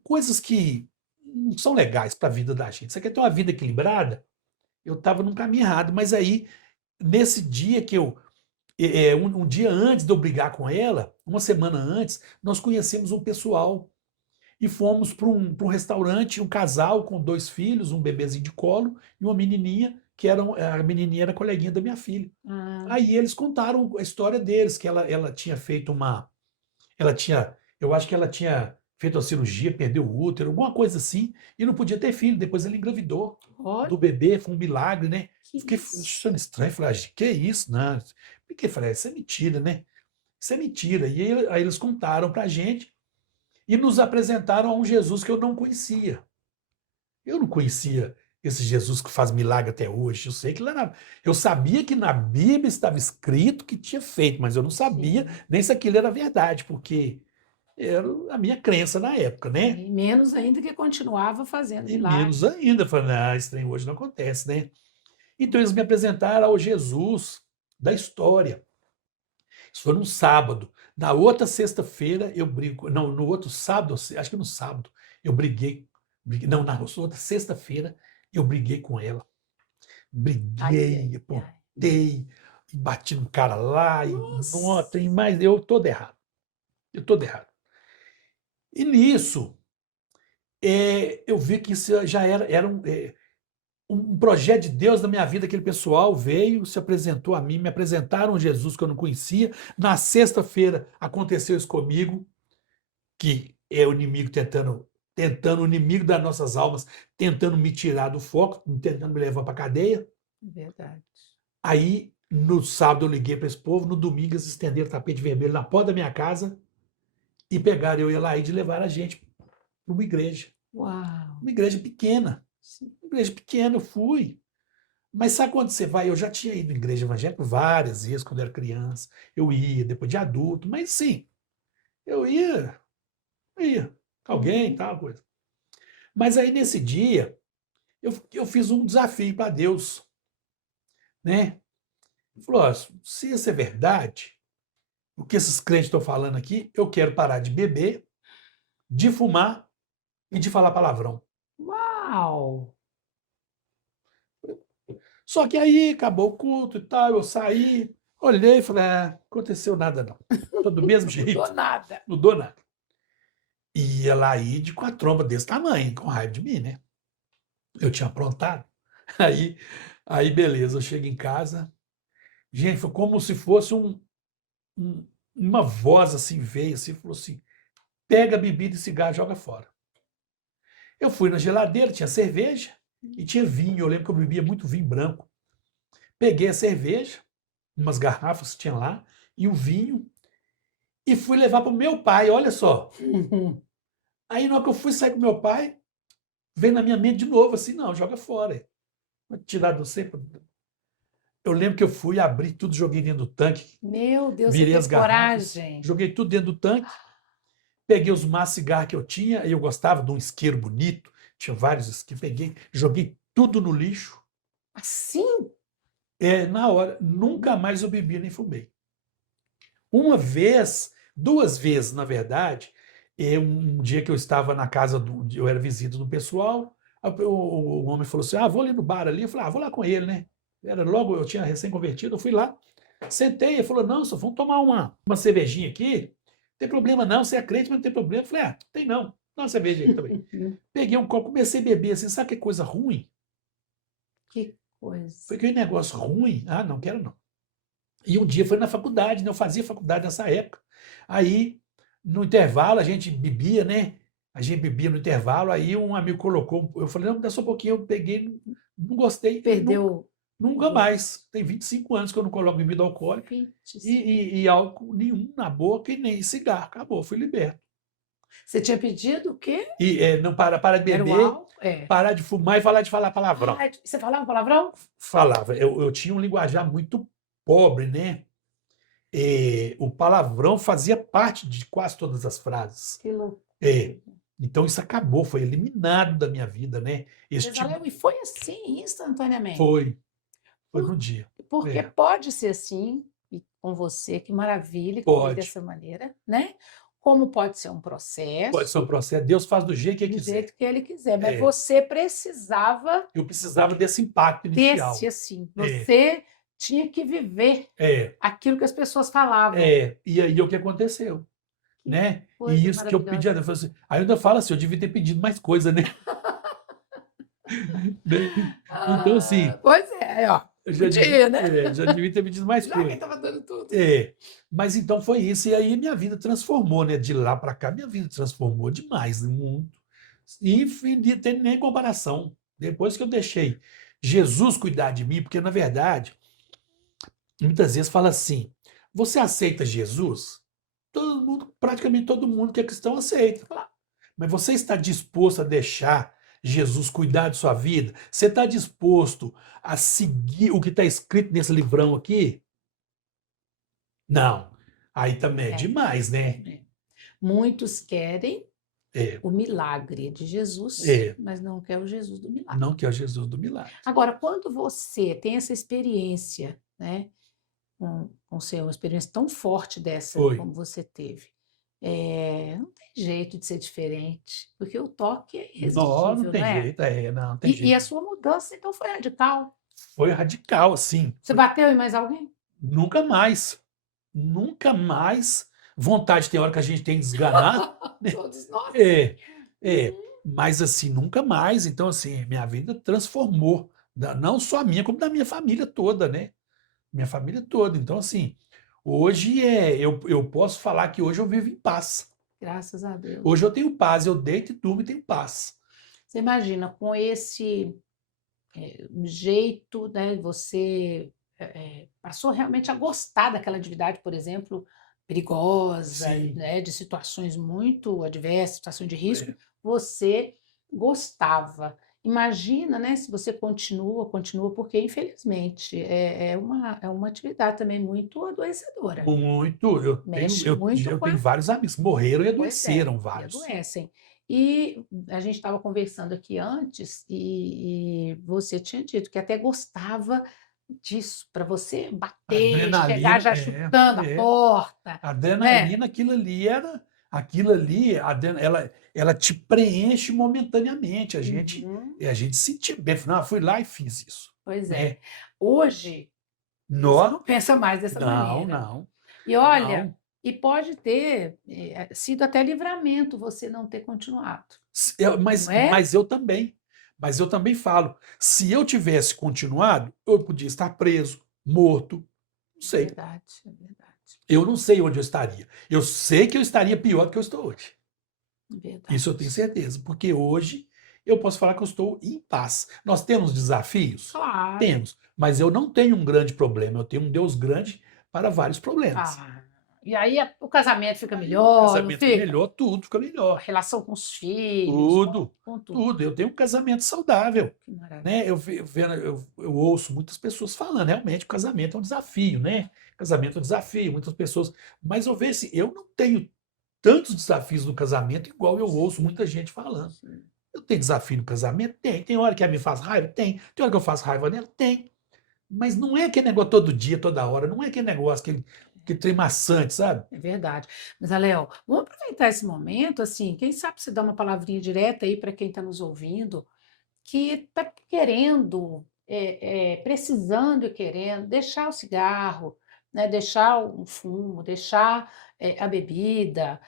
Coisas que não são legais para a vida da gente. Você quer ter uma vida equilibrada? Eu estava num caminho errado, mas aí, nesse dia que um dia antes de eu brigar com ela, uma semana antes, nós conhecemos um pessoal e fomos para um restaurante, um casal com 2 filhos, um bebezinho de colo e uma menininha, a menininha era coleguinha da minha filha. Ah, Aí eles contaram a história deles, que ela tinha feito eu acho que ela tinha feito uma cirurgia, perdeu o útero, alguma coisa assim, e não podia ter filho. Depois ela engravidou olha do bebê, foi um milagre, né? que Fiquei isso. achando estranho, falei, que isso, né? Fiquei, falei, isso é mentira, né? Isso é mentira. E aí eles contaram pra gente e nos apresentaram a um Jesus que eu não conhecia. Eu não conhecia esse Jesus que faz milagre até hoje. Eu sabia que na Bíblia estava escrito que tinha feito, mas eu não sabia Sim. nem se aquilo era verdade, porque era a minha crença na época, né? E menos ainda que continuava fazendo E milagre. menos ainda, falei, esse trem hoje não acontece, né? Então eles me apresentaram ao Jesus da história. Isso foi num sábado. Na outra sexta-feira eu brigo, não, no outro sábado, acho que no sábado, eu não, na outra sexta-feira eu briguei com ela. Ai, ai, Briguei, ai. apontei, e bati no cara lá, e Nossa. nossa, mas eu todo errado. Eu todo errado. E nisso, eu vi que isso já era um projeto de Deus na minha vida. Aquele pessoal veio, se apresentou a mim, me apresentaram Jesus que eu não conhecia. Na sexta-feira aconteceu isso comigo, que é o inimigo tentando o inimigo das nossas almas, tentando me tirar do foco, tentando me levar para a cadeia. É verdade. Aí, no sábado, eu liguei para esse povo, no domingo, eles estenderam tapete vermelho na porta da minha casa e pegaram eu e a Laíde e levaram a gente para uma igreja. Uau. Uma igreja pequena. Sim. Uma igreja pequena, eu fui. Mas sabe quando você vai? Eu já tinha ido em igreja evangélica várias vezes quando eu era criança. Eu ia, depois de adulto, mas sim, eu ia, com alguém e Uhum. tal, coisa. Mas aí nesse dia, eu fiz um desafio para Deus, né? Ele falou: ó, se isso é verdade, o que esses crentes estão falando aqui, eu quero parar de beber, de fumar e de falar palavrão. Uau! Só que aí acabou o culto e tal, eu saí, olhei e falei: aconteceu nada não. Tô do mesmo Não mudou jeito, nada. não mudou nada. E ela aí com a tromba desse tamanho, com raiva de mim, né? Eu tinha aprontado. Aí, aí beleza, eu chego em casa. Gente, foi como se fosse uma voz assim, veio assim, falou assim: pega a bebida e cigarro e joga fora. Eu fui na geladeira, tinha cerveja e tinha vinho. Eu lembro que eu bebia muito vinho branco. Peguei a cerveja, umas garrafas que tinha lá, e o vinho, e fui levar para o meu pai, olha só. Aí, na hora que eu fui sair com meu pai, veio na minha mente de novo, assim, não, joga fora. Vou tirar do você. Eu lembro que eu fui abrir tudo, joguei dentro do tanque, Meu Deus, você virei as teve garrafas, coragem. joguei tudo dentro do tanque, peguei os maços de cigarro que eu tinha, e eu gostava de um isqueiro bonito, tinha vários isqueiros, peguei, joguei tudo no lixo. Assim? Na hora, nunca mais eu bebi nem fumei. Uma vez, duas vezes, na verdade, um dia que eu estava na casa, eu era visita do pessoal, o homem falou assim, vou ali no bar ali, eu falei, vou lá com ele, né? Era logo, eu tinha recém-convertido, eu fui lá, sentei, ele falou, não, só vamos tomar uma cervejinha aqui, não tem problema não, você é crente, mas não tem problema. Eu falei, tem não, dá uma cerveja aí também. Peguei um copo, comecei a beber, assim, sabe que coisa ruim? Que coisa. Foi aquele negócio ruim, não quero não. E um dia foi na faculdade, né? Eu fazia faculdade nessa época. Aí, no intervalo, a gente bebia, né? A gente bebia no intervalo, aí um amigo colocou, eu falei, não, dá só um pouquinho, eu peguei, não gostei, Perdeu. nunca mais. Tem 25 anos que eu não coloco bebida alcoólica e álcool nenhum na boca e nem cigarro. Acabou, fui liberto. Você tinha pedido o quê? E não parar de beber, parar de fumar e de falar palavrão. Você falava palavrão? Falava. Eu tinha um linguajar muito pobre, né? O palavrão fazia parte de quase todas as frases. Que loucura. Então isso acabou, foi eliminado da minha vida, né? E foi assim, instantaneamente. Foi no dia. Porque pode ser assim, e com você, que maravilha, que foi dessa maneira, né? Como pode ser um processo. Pode ser um processo, Deus faz do jeito que Ele quiser. Do jeito que Ele quiser, mas você precisava... Eu precisava desse impacto inicial. Assim, você tinha que viver aquilo que as pessoas falavam. E aí o que aconteceu, né? E isso que eu pedi a Deus. Assim, aí eu ainda falo assim, eu devia ter pedido mais coisa, né? Então, assim... Pois é, ó. Já devia ter pedido mais coisa. Já que estava dando tudo. Mas então foi isso. E aí minha vida transformou, né? De lá para cá, minha vida transformou demais, muito. E não tem nem comparação. Depois que eu deixei Jesus cuidar de mim, porque na verdade, muitas vezes fala assim: você aceita Jesus? Todo mundo, praticamente todo mundo que é cristão aceita. Mas você está disposto a deixar Jesus cuidar de sua vida? Você está disposto a seguir o que está escrito nesse livrão aqui? Não. Aí também é demais, né? Muitos querem o milagre de Jesus, mas não quer o Jesus do milagre. Não quer o Jesus do milagre. Agora, quando você tem essa experiência, né, com o Senhor, uma experiência tão forte dessa como você teve, não tem jeito de ser diferente, porque o toque é irresistível, não tem jeito, não tem jeito. E a sua mudança, então, foi radical? Foi radical, sim. Você bateu em mais alguém? Nunca mais. Nunca mais. Vontade tem hora que a gente tem de esganar. Todos nós. Mas assim, nunca mais. Então, assim, minha vida transformou. Não só a minha, como da minha família toda, né? Minha família toda. Então, assim, hoje eu posso falar que hoje eu vivo em paz. Graças a Deus. Hoje eu tenho paz, eu deito e durmo e tenho paz. Você imagina, com esse jeito, né, você passou realmente a gostar daquela atividade, por exemplo, perigosa, né, de situações muito adversas, situação de risco, você gostava. Imagina, né, se você continua, porque infelizmente é uma atividade também muito adoecedora. Muito. Eu tenho vários amigos que morreram e adoeceram vários. E adoecem. E a gente estava conversando aqui antes e você tinha dito que até gostava disso, para você bater, chegar já chutando a porta. A adrenalina, aquilo ali, ela te preenche momentaneamente. A gente sentia bem, fui lá e fiz isso. Pois é. Hoje, você não pensa mais dessa maneira. Não. E olha, e pode ter sido até livramento você não ter continuado. Mas eu também. Mas eu também falo, se eu tivesse continuado, eu podia estar preso, morto, não sei. É verdade. Eu não sei onde eu estaria. Eu sei que eu estaria pior do que eu estou hoje. Verdade. Isso eu tenho certeza, porque hoje eu posso falar que eu estou em paz. Nós temos desafios? Claro. Temos, mas eu não tenho um grande problema, eu tenho um Deus grande para vários problemas. E aí o casamento fica melhor, O casamento não fica fica? melhor, tudo fica A melhor. relação com os filhos, Tudo, com tudo. tudo. Eu tenho um casamento saudável. Que maravilha. Né? Eu ouço muitas pessoas falando, realmente o casamento é um desafio, né? Casamento é um desafio, muitas pessoas. Mas eu vejo assim, eu não tenho tantos desafios no casamento igual eu ouço muita gente falando. Sim. Eu tenho desafio no casamento? Tem. Tem hora que a me faz raiva? Tem. Tem hora que eu faço raiva nela? Tem. Mas não é aquele negócio todo dia, toda hora. Não é aquele negócio, aquele trem maçante, sabe? É verdade. Mas, Léo, vamos aproveitar esse momento, assim, quem sabe você dá uma palavrinha direta aí para quem está nos ouvindo, que está querendo, precisando e querendo deixar o cigarro, né, deixar um fumo, deixar a bebida.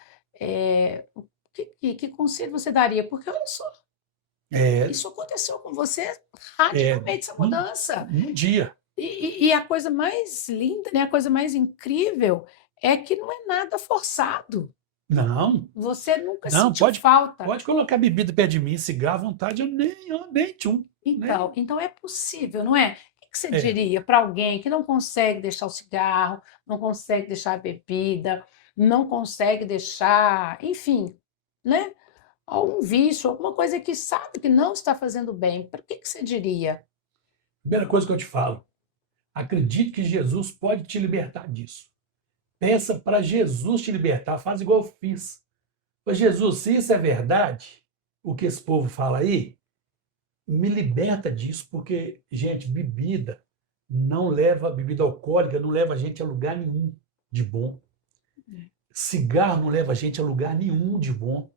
O que conselho você daria? Porque olha só, É, isso aconteceu com você é, radicalmente, essa mudança. num dia. E a coisa mais linda, né, a coisa mais incrível é que não é nada forçado. Não, Você nunca não, sentiu falta. pode colocar bebida perto de mim, cigarro à vontade, eu nem tchum. Então é possível, não é? O que você É, diria para alguém que não consegue deixar o cigarro, não consegue deixar a bebida, não consegue deixar, enfim, né? Algum vício, alguma coisa que sabe que não está fazendo bem. Para que você diria? primeira coisa que eu te falo, acredite que Jesus pode te libertar disso. Peça para Jesus te libertar, faz igual eu fiz. Ô Jesus, se isso é verdade, o que esse povo fala aí, me liberta disso, porque, gente, bebida alcoólica não leva a gente a lugar nenhum de bom. Cigarro não leva a gente a lugar nenhum de bom.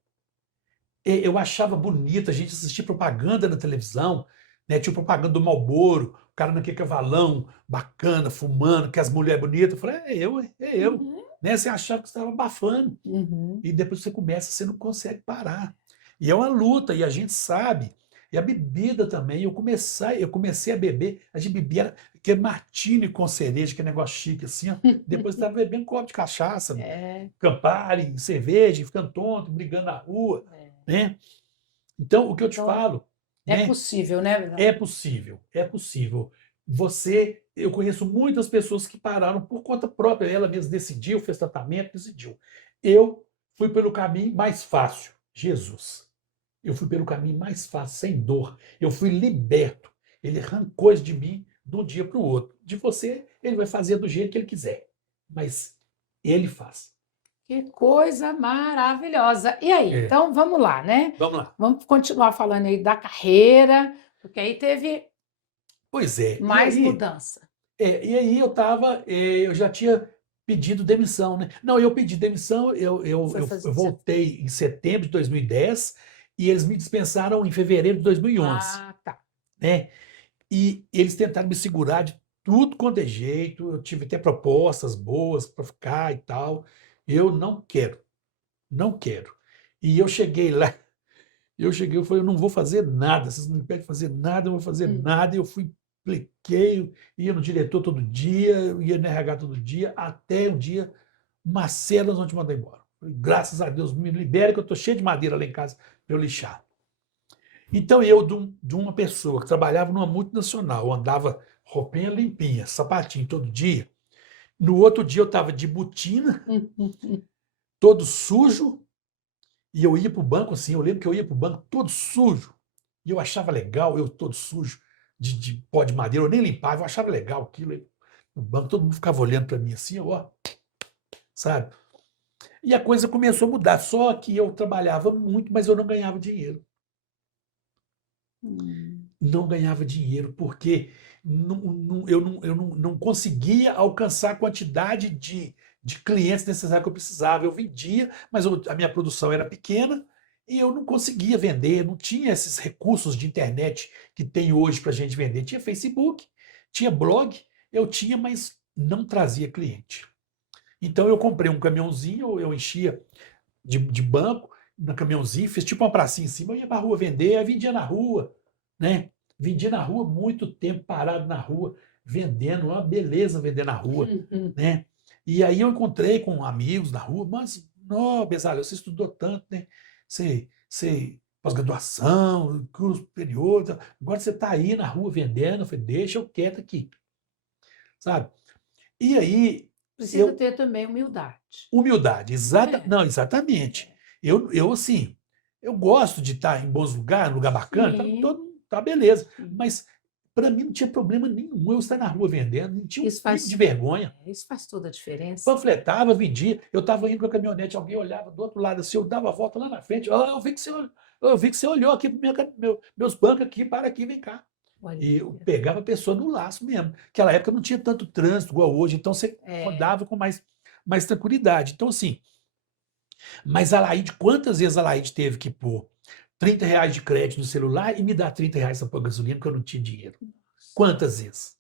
Eu achava bonito a gente assistir propaganda na televisão, né? Tinha propaganda do Marlboro, o cara naquele cavalão bacana, fumando, que as mulheres bonitas. Eu falei, é eu. Uhum, Né? Você achava que você estava abafando. uhum. E depois você começa, você não consegue parar. E é uma luta, e a gente sabe. E a bebida também. Eu comecei a beber, a gente bebia aquele martini com cereja, aquele negócio chique assim, ó. Depois estava bebendo copo de cachaça, É, Campari, cerveja, ficando tonto, brigando na rua, é. né? Então, o que eu te Então, falo, é né? possível, né? É possível, é possível. Eu conheço muitas pessoas que pararam por conta própria, ela mesma decidiu, fez tratamento, decidiu. Eu fui pelo caminho mais fácil, Jesus. Eu fui pelo caminho mais fácil, sem dor. Eu fui liberto. Ele arrancou isso de mim de um dia para o outro. De você, ele vai fazer do jeito que ele quiser. Mas ele faz. Que coisa maravilhosa. E aí, É. então vamos lá, né? Vamos lá. Vamos continuar falando aí da carreira, porque aí teve Pois é. mais mudança. E aí eu já tinha pedido demissão, né? Não, eu pedi demissão, Foi eu fazer. voltei em setembro de 2010 e eles me dispensaram em fevereiro de 2011, Ah, tá. né? E eles tentaram me segurar de tudo quanto é jeito, eu tive até propostas boas para ficar e tal. Eu não quero, não quero. E eu cheguei lá, eu falei, eu não vou fazer nada, vocês não me pedem fazer nada, eu não vou fazer Hum. nada. E eu fui, apliquei, ia no diretor todo dia, ia no RH todo dia, até o dia, Marcelo, nós vamos te mandar embora. Falei, graças a Deus, me libere que eu estou cheio de madeira lá em casa para eu lixar. Então eu, de uma pessoa que trabalhava numa multinacional, andava roupinha limpinha, sapatinho todo dia, no outro dia eu estava de botina, todo sujo, e eu ia para o banco assim, eu lembro que eu ia para o banco todo sujo, e eu achava legal, eu todo sujo, de pó de madeira, eu nem limpava, eu achava legal aquilo. No banco, todo mundo ficava olhando para mim assim, ó, sabe? E a coisa começou a mudar, só que eu trabalhava muito, mas eu não ganhava dinheiro. Hum. Não ganhava dinheiro, porque eu não conseguia alcançar a quantidade de clientes necessária que eu precisava. Eu vendia, mas a minha produção era pequena e eu não conseguia vender, não tinha esses recursos de internet que tem hoje para a gente vender. Tinha Facebook, tinha blog, eu tinha, mas não trazia cliente. Então eu comprei um caminhãozinho, eu enchia de banco no caminhãozinho, fiz tipo uma pracinha em cima, eu ia para a rua vender, eu vendia na rua, né? Vendi na rua muito tempo parado na rua, vendendo, uma beleza vender na rua, né? E aí eu encontrei com amigos na rua, mas, não, Bezalel, você estudou tanto, né? Você pós-graduação, curso superior, agora você está aí na rua vendendo. Eu falei, deixa eu quieto aqui, sabe? E aí, Precisa ter também humildade. humildade, não, exatamente. Assim, eu gosto de estar em bons lugares, lugar bacana, tá beleza. Mas para mim não tinha problema nenhum eu estar na rua vendendo, não tinha um pingo de vergonha. Isso faz toda a diferença. Panfletava, vendia. Eu estava indo com a caminhonete, alguém olhava do outro lado assim, eu dava a volta lá na frente. Eu vi que você olhou aqui para meus bancos aqui, para aqui, vem cá. E eu pegava a pessoa no laço mesmo. Naquela época não tinha tanto trânsito igual hoje, então você rodava com mais tranquilidade. Então, assim, mas a Laide, quantas vezes a Laide teve que pôr R$ 30 de crédito no celular e me dar R$ 30 para pôr gasolina porque eu não tinha dinheiro? Quantas vezes?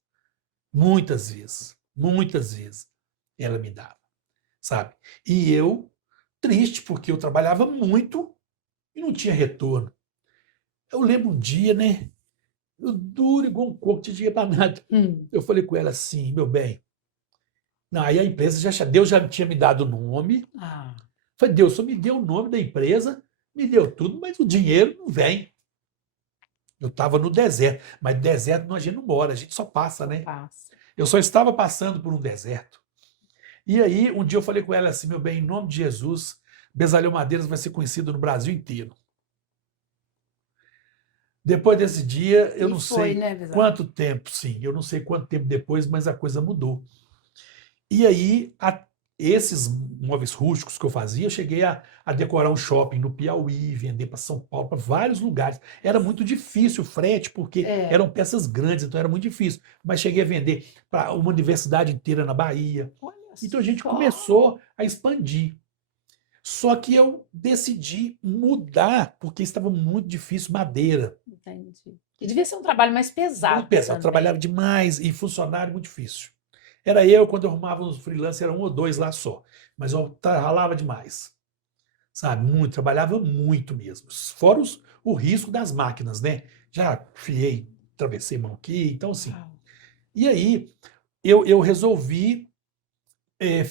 Muitas vezes ela me dava, sabe? E eu, triste, porque eu trabalhava muito e não tinha retorno. Eu lembro um dia, né? Eu duro igual um coco, tinha dinheiro para nada. Eu falei com ela assim, meu bem. Não, aí a empresa Deus já tinha me dado o nome. Falei, Deus só me deu o nome da empresa, me deu tudo, mas o dinheiro não vem. Eu estava no deserto, mas no deserto a gente não mora, a gente só passa, né? Eu só estava passando por um deserto. E aí, um dia eu falei com ela assim, meu bem, em nome de Jesus, Bezalel Madeiras vai ser conhecido no Brasil inteiro. Depois desse dia, eu não sei quanto tempo, sim, eu não sei quanto tempo depois, mas a coisa mudou. E aí, esses móveis rústicos que eu fazia, eu cheguei a decorar um shopping no Piauí, vender para São Paulo, para vários lugares. Era muito difícil o frete, porque eram peças grandes, então era muito difícil. Mas cheguei a vender para uma universidade inteira na Bahia. Então a gente começou a expandir. Só que eu decidi mudar, porque estava muito difícil madeira. Entendi. E devia ser um trabalho mais pesado. Muito pesado, também. Trabalhava demais e funcionário muito difícil. Era eu, quando eu arrumava uns freelancers, era 1 ou 2 lá só. Mas eu ralava demais. Sabe? Muito, trabalhava muito mesmo. Fora o risco das máquinas, né? Já atravessei mão aqui, então assim. E aí, eu resolvi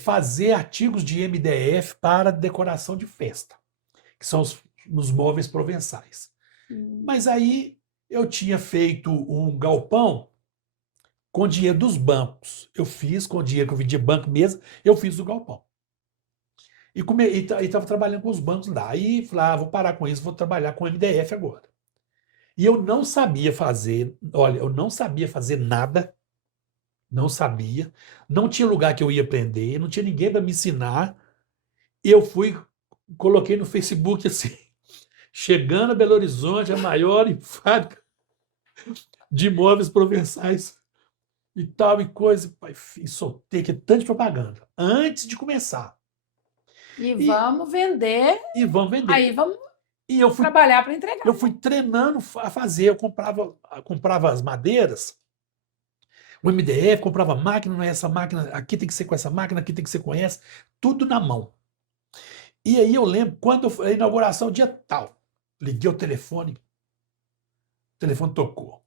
fazer artigos de MDF para decoração de festa, que são os móveis provençais. Mas aí eu tinha feito um galpão com dinheiro dos bancos. Eu fiz com o dinheiro que eu vendia banco mesmo, eu fiz o galpão. E estava trabalhando com os bancos lá. Aí falei, vou parar com isso, vou trabalhar com MDF agora. E eu não sabia fazer, olha, eu não sabia fazer nada, não sabia, não tinha lugar que eu ia aprender, não tinha ninguém para me ensinar. Eu coloquei no Facebook assim, chegando a Belo Horizonte, a maior fábrica de imóveis provençais e tal, e coisa, e soltei que tanto de propaganda, antes de começar. E vamos vender. E vamos vender. Aí vamos eu fui trabalhar para entregar. Eu fui treinando a fazer, eu comprava as madeiras, o MDF, comprava máquina, não é essa máquina, aqui tem que ser com essa máquina, aqui tem que ser com essa, tudo na mão. E aí eu lembro, quando a inauguração, dia tal, liguei o telefone tocou.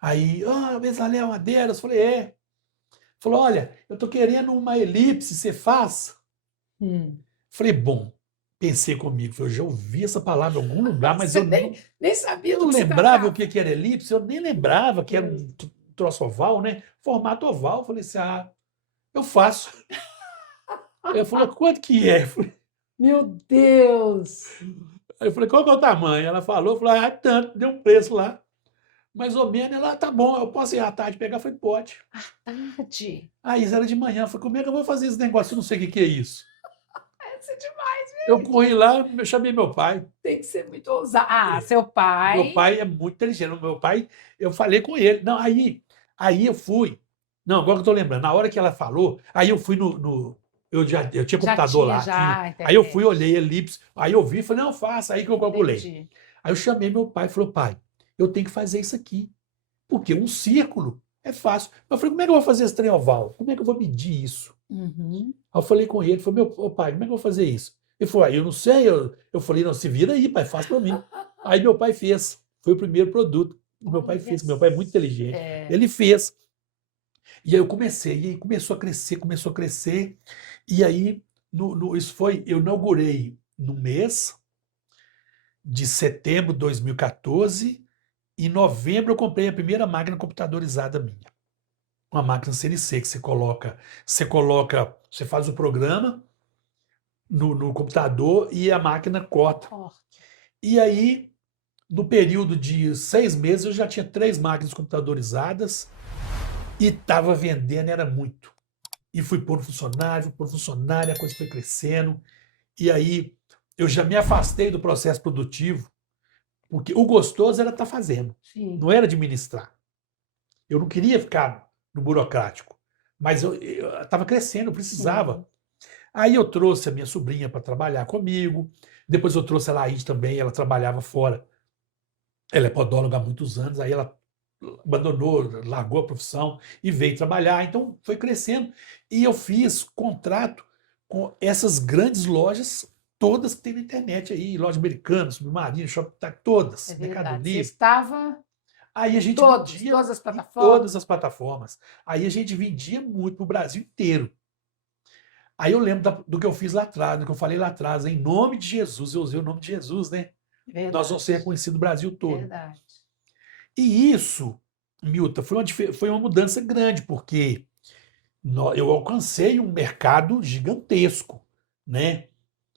Aí, Bezalel Madeiras, falei, Falou, olha, eu tô querendo uma elipse, você faz? Falei, bom, pensei comigo, eu já ouvi essa palavra em algum lugar, mas eu nem sabia. Não lembrava o que era elipse, eu nem lembrava que era um troço oval, né? Formato oval. Eu falei assim, eu faço. Ela falou, quanto que é? Eu falei, meu Deus! Aí eu falei, qual que é o tamanho? Ela falou, tanto, deu um preço lá. Mais ou menos, ela, tá bom, eu posso ir à tarde pegar? Eu falei, pode. À tarde? Aí isso era de manhã. Eu falei, como é que eu vou fazer esse negócio? Eu não sei o que é isso. Isso é demais, gente. Eu corri lá, eu chamei meu pai. Tem que ser muito ousado. Seu pai. Meu pai é muito inteligente. Meu pai, eu falei com ele. Não, aí eu fui. Não, agora que eu tô lembrando. Na hora que ela falou, aí eu fui eu tinha computador lá. Aí eu fui, olhei elipse. Aí eu vi e falei, não, faça. Aí que eu calculei. Entendi. Aí eu chamei meu pai e falei, pai, eu tenho que fazer isso aqui. Porque um círculo é fácil. Eu falei, como é que eu vou fazer esse trem oval? Como é que eu vou medir isso? Aí eu falei com ele, falei, meu pai, como é que eu vou fazer isso? Ele falou, eu não sei. Eu falei, não, se vira aí, pai, faz para mim. Aí meu pai fez. Foi o primeiro produto que meu pai fez. Meu pai é muito inteligente. Ele fez. E aí eu comecei, e aí começou a crescer. E aí, isso foi, eu inaugurei no mês, de setembro de 2014. Em novembro eu comprei a primeira máquina computadorizada minha. Uma máquina CNC que você faz o programa no computador e a máquina corta. E aí, no período de 6 meses, eu já tinha 3 máquinas computadorizadas e estava vendendo, era muito. E fui por funcionário, a coisa foi crescendo. E aí, eu já me afastei do processo produtivo, porque o gostoso era estar fazendo, Sim. não era administrar. Eu não queria ficar no burocrático, mas eu estava crescendo, eu precisava. Sim. Aí eu trouxe a minha sobrinha para trabalhar comigo, depois eu trouxe a Laís também, ela trabalhava fora. Ela é podóloga há muitos anos, aí ela abandonou, largou a profissão e veio trabalhar. Então foi crescendo. E eu fiz contrato com essas grandes lojas, todas que tem na internet aí, loja americana, Submarino, Shopping, tá, todas, É Mercado verdade. Você Livre. estava Aí a gente vendia todas as em plataformas? todas as plataformas. Aí a gente vendia muito para o Brasil inteiro. Aí eu lembro do que eu fiz lá atrás, do que eu falei lá atrás, em nome de Jesus, eu usei o nome de Jesus, né? Verdade. Nós vamos ser reconhecidos no Brasil todo. Verdade. E isso, Milton, foi uma mudança grande, porque eu alcancei um mercado gigantesco, né?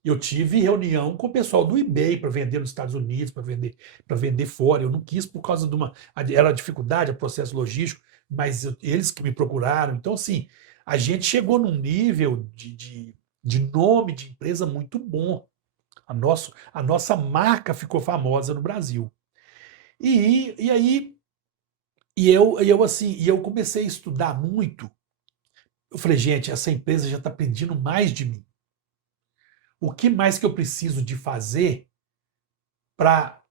Eu tive reunião com o pessoal do eBay para vender nos Estados Unidos, para vender fora. Eu não quis por causa de era a dificuldade, o processo logístico, mas eles que me procuraram. Então, assim, a gente chegou num nível de nome de empresa muito bom. A nossa marca ficou famosa no Brasil. E aí, eu comecei a estudar muito. Eu falei, gente, essa empresa já está pedindo mais de mim. O que mais que eu preciso de fazer para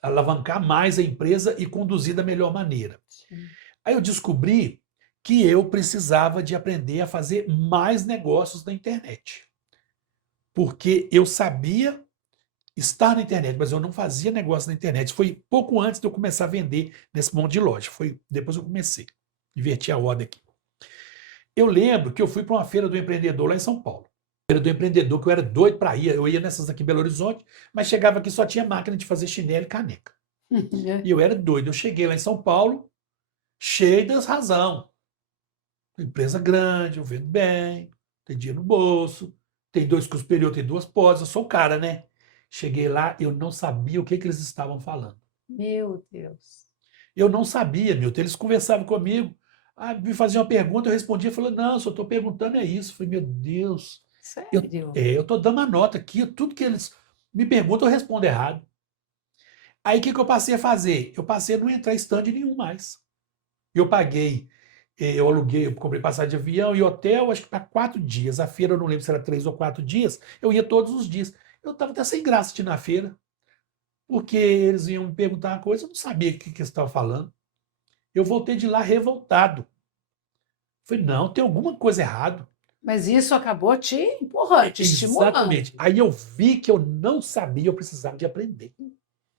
alavancar mais a empresa e conduzir da melhor maneira? Sim. Aí eu descobri que eu precisava de aprender a fazer mais negócios na internet. Porque eu sabia estar na internet, mas eu não fazia negócio na internet. Foi pouco antes de eu começar a vender nesse monte de loja. Foi depois eu comecei. Inverti a ordem aqui. Eu lembro que eu fui para uma feira do empreendedor lá em São Paulo. Feira do empreendedor que eu era doido para ir. Eu ia nessas aqui em Belo Horizonte, mas chegava aqui só tinha máquina de fazer chinelo e caneca. E eu era doido. Eu cheguei lá em São Paulo, cheio das razão. Empresa grande, eu vendo bem, tem dinheiro no bolso, tem 2 cursos superiores, tem 2 pós, eu sou o cara, né? Cheguei lá, eu não sabia o que eles estavam falando. Meu Deus. Eu não sabia, Milton. Eles conversavam comigo, me faziam uma pergunta, eu respondia, falando, não, só estou perguntando é isso. Eu falei, meu Deus, Sério? eu estou dando uma nota aqui, tudo que eles me perguntam eu respondo errado. Aí o que eu passei a fazer? Eu passei a não entrar em stand nenhum mais. Eu paguei, eu aluguei, eu comprei passagem de avião e hotel, acho que para 4 dias. A feira, eu não lembro se era 3 ou 4 dias, eu ia todos os dias. Eu estava até sem graça de ir na feira, porque eles iam me perguntar uma coisa, eu não sabia o que eles estavam falando. Eu voltei de lá revoltado. Falei, não, tem alguma coisa errada. Mas isso acabou te empurrando, te estimulando. Exatamente. Aí eu vi que eu não sabia, eu precisava de aprender.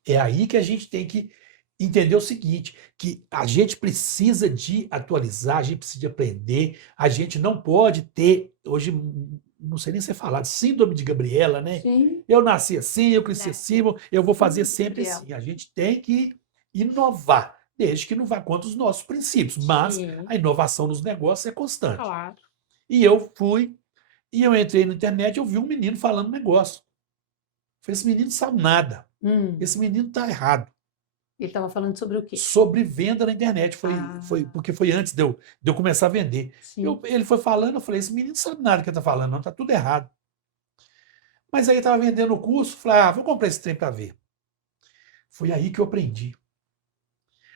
É aí que a gente tem que entender o seguinte, que a gente precisa de atualizar, a gente precisa de aprender, a gente não pode ter, hoje, não sei nem ser falado, síndrome de Gabriela, né? Sim. Eu nasci assim, eu cresci assim, eu vou fazer sempre Gabriela. assim. A gente tem que inovar, desde que não vá contra os nossos princípios, mas Sim. a inovação nos negócios é constante. Claro. E eu fui, e eu entrei na internet, eu vi um menino falando negócio. Falei, esse menino não sabe nada. Esse menino está errado. Ele estava falando sobre o quê? Sobre venda na internet. Porque foi antes de eu começar a vender. Sim. Ele foi falando, eu falei, esse menino não sabe nada do que está falando, não, está tudo errado. Mas aí estava vendendo o curso, falei, vou comprar esse trem para ver. Foi aí que eu aprendi.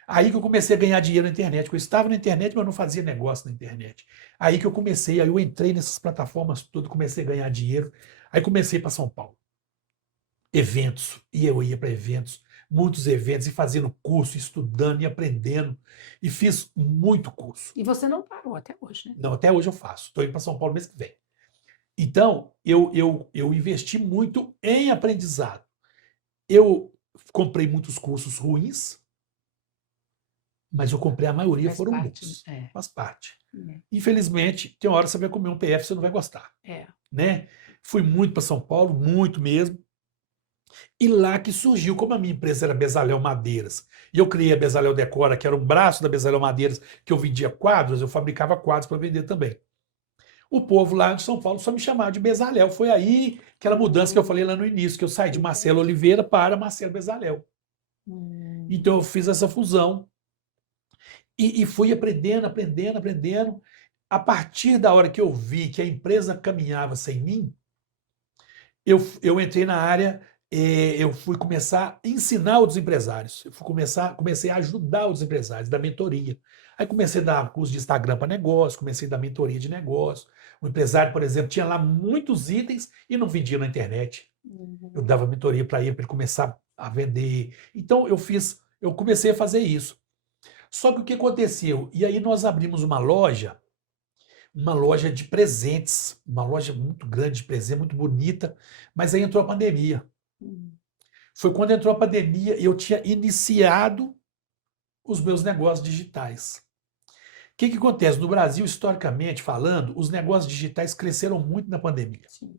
Aí que eu comecei a ganhar dinheiro na internet, porque eu estava na internet, mas eu não fazia negócio na internet. Aí que eu comecei, aí eu entrei nessas plataformas todas, comecei a ganhar dinheiro. Aí comecei para São Paulo. Eventos, e eu ia para eventos, muitos eventos, e fazendo curso, estudando e aprendendo. E fiz muito curso. E você não parou até hoje, né? Não, até hoje eu faço. Estou indo para São Paulo mês que vem. Então, eu investi muito em aprendizado. Eu comprei muitos cursos ruins, mas eu comprei a maioria, Faz foram parte, bons. né? Faz parte. É. Infelizmente, tem uma hora que você vai comer um PF e você não vai gostar. É. Né? Fui muito para São Paulo, muito mesmo. E lá que surgiu, como a minha empresa era Bezalel Madeiras, e eu criei a Bezalel Decora, que era um braço da Bezalel Madeiras, que eu vendia quadros, eu fabricava quadros para vender também. O povo lá de São Paulo só me chamava de Bezalel. Foi aí aquela mudança que eu falei lá no início, que eu saí de Marcelo Oliveira para Marcelo Bezalel. Então eu fiz essa fusão e fui aprendendo, aprendendo, aprendendo. A partir da hora que eu vi que a empresa caminhava sem mim, eu entrei na área, eu fui começar a ensinar outros empresários. Eu comecei a ajudar os empresários, da mentoria. Aí comecei a dar curso de Instagram para negócio, comecei a dar mentoria de negócio. O empresário, por exemplo, tinha lá muitos itens e não vendia na internet. Eu dava mentoria para ele começar a vender. Então eu comecei a fazer isso. Só que o que aconteceu? E aí nós abrimos uma loja de presentes, uma loja muito grande de presente, muito bonita, mas aí entrou a pandemia. Foi quando entrou a pandemia e eu tinha iniciado os meus negócios digitais. O que acontece? No Brasil, historicamente falando, os negócios digitais cresceram muito na pandemia. Sim.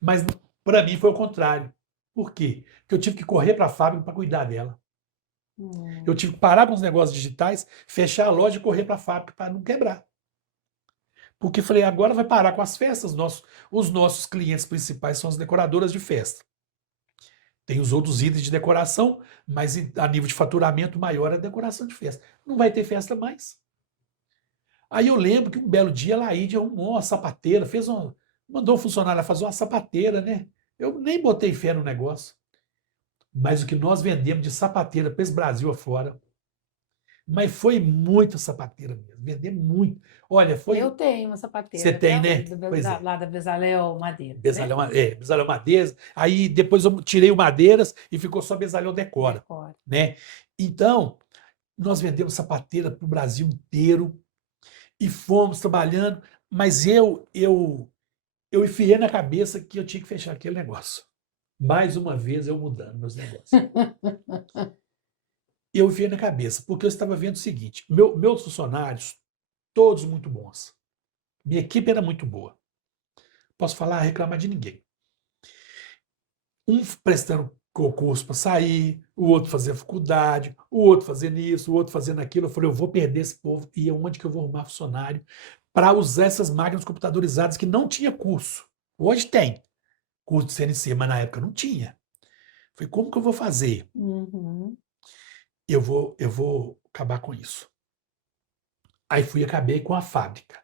Mas para mim foi o contrário. Por quê? Porque eu tive que correr para a fábrica para cuidar dela. Eu tive que parar com os negócios digitais, fechar a loja e correr para a fábrica para não quebrar. Porque falei, agora vai parar com as festas. Os nossos clientes principais são as decoradoras de festa. Tem os outros itens de decoração, mas a nível de faturamento maior é a decoração de festa. Não vai ter festa mais. Aí eu lembro que um belo dia a Laíde arrumou uma sapateira, mandou um funcionário fazer uma sapateira, né? Eu nem botei fé no negócio. Mas o que nós vendemos de sapateira para esse Brasil afora, mas foi muita sapateira mesmo, vendemos muito. Olha, Eu tenho uma Você sapateira tem, até né? hoje, Pois é. lá da Bezalel Madeiras, né? Bezalhão Madeiras. Aí depois eu tirei o Madeiras e ficou só Bezalhão Decora, Decora. né? Então, nós vendemos sapateira para o Brasil inteiro e fomos trabalhando, mas eu enfiei na cabeça que eu tinha que fechar aquele negócio. Mais uma vez eu mudando meus negócios. Eu enfiei na cabeça, porque eu estava vendo o seguinte: meus funcionários, todos muito bons. Minha equipe era muito boa. Posso falar, reclamar de ninguém. Um prestando concurso para sair, o outro fazendo faculdade, o outro fazendo isso, o outro fazendo aquilo. Eu falei, eu vou perder esse povo e onde que eu vou arrumar funcionário para usar essas máquinas computadorizadas que não tinha curso. Hoje tem curso de CNC, mas na época não tinha. Falei, como que eu vou fazer? Eu vou acabar com isso. Aí acabei com a fábrica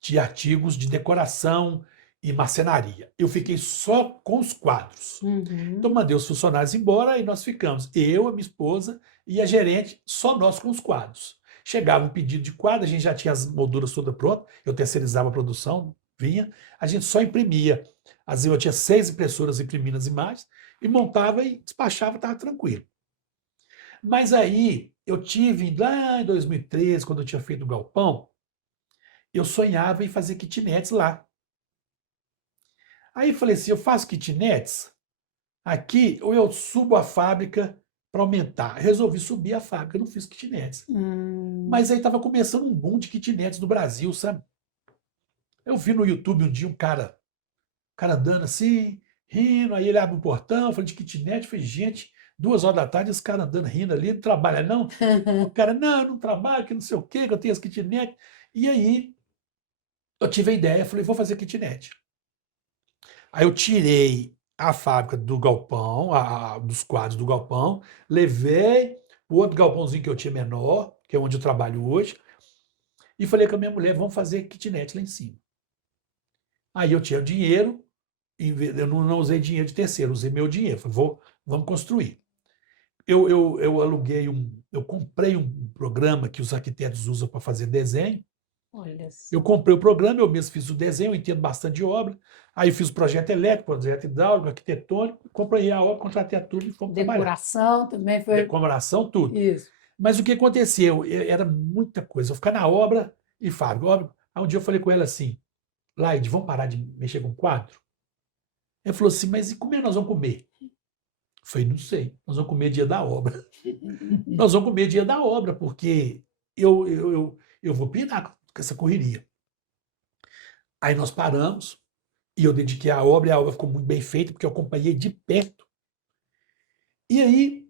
de artigos de decoração e marcenaria. Eu fiquei só com os quadros. Então mandei os funcionários embora e nós ficamos, eu, a minha esposa e a gerente, só nós com os quadros. Chegava um pedido de quadro, a gente já tinha as molduras todas prontas, eu terceirizava a produção, vinha, a gente só imprimia. Às vezes eu tinha 6 impressoras imprimindo as imagens e montava e despachava, estava tranquilo. Mas aí eu tive, lá em 2013, quando eu tinha feito o galpão, eu sonhava em fazer kitnets lá. Aí falei assim, eu faço kitnets aqui ou eu subo a fábrica para aumentar. Resolvi subir a fábrica, não fiz kitnets. Mas aí estava começando um boom de kitnets no Brasil, sabe? Eu vi no YouTube um dia um cara andando assim, rindo, aí ele abre o portão, eu falei de kitnet, falei, gente, 2 horas da tarde, esse cara andando, rindo ali, não trabalha não? O cara, não, eu não trabalho, que não sei o quê, que eu tenho as kitnet. E aí, eu tive a ideia, falei, vou fazer kitnet. Aí eu tirei a fábrica do galpão, dos quadros do galpão, levei o outro galpãozinho que eu tinha menor, que é onde eu trabalho hoje, e falei com a minha mulher, vamos fazer kitnet lá em cima. Aí eu tinha dinheiro, eu não usei dinheiro de terceiro, usei meu dinheiro, falei, vamos construir. Eu aluguei eu comprei um programa que os arquitetos usam para fazer desenho. Eu comprei o programa, eu mesmo fiz o desenho, eu entendo bastante de obra. Aí eu fiz o projeto elétrico, projeto hidráulico, arquitetônico, comprei a obra, contratei tudo e fomos trabalhar. Decoração também foi. Decoração, tudo. Isso. Mas o que aconteceu? Era muita coisa. Eu ficar na obra e fábrica. Aí um dia eu falei com ela assim, Laide, vamos parar de mexer com quadro? Ela falou assim, mas e como é que nós vamos comer? Eu falei, não sei, nós vamos comer dia da obra. Nós vamos comer dia da obra, porque eu vou pirar com essa correria. Aí nós paramos e eu dediquei a obra, e a obra ficou muito bem feita, porque eu acompanhei de perto E aí,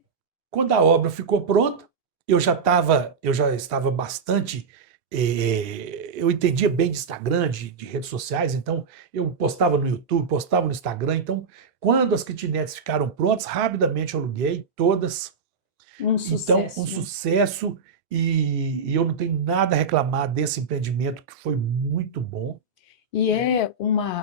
quando a obra ficou pronta, eu já estava bastante, eu entendia bem de Instagram, de redes sociais, então eu postava no YouTube, postava no Instagram. Então, quando as kitnets ficaram prontas, rapidamente eu aluguei todas. Um Então, um sucesso, né? sucesso, e eu não tenho nada a reclamar desse empreendimento, que foi muito bom, E né? é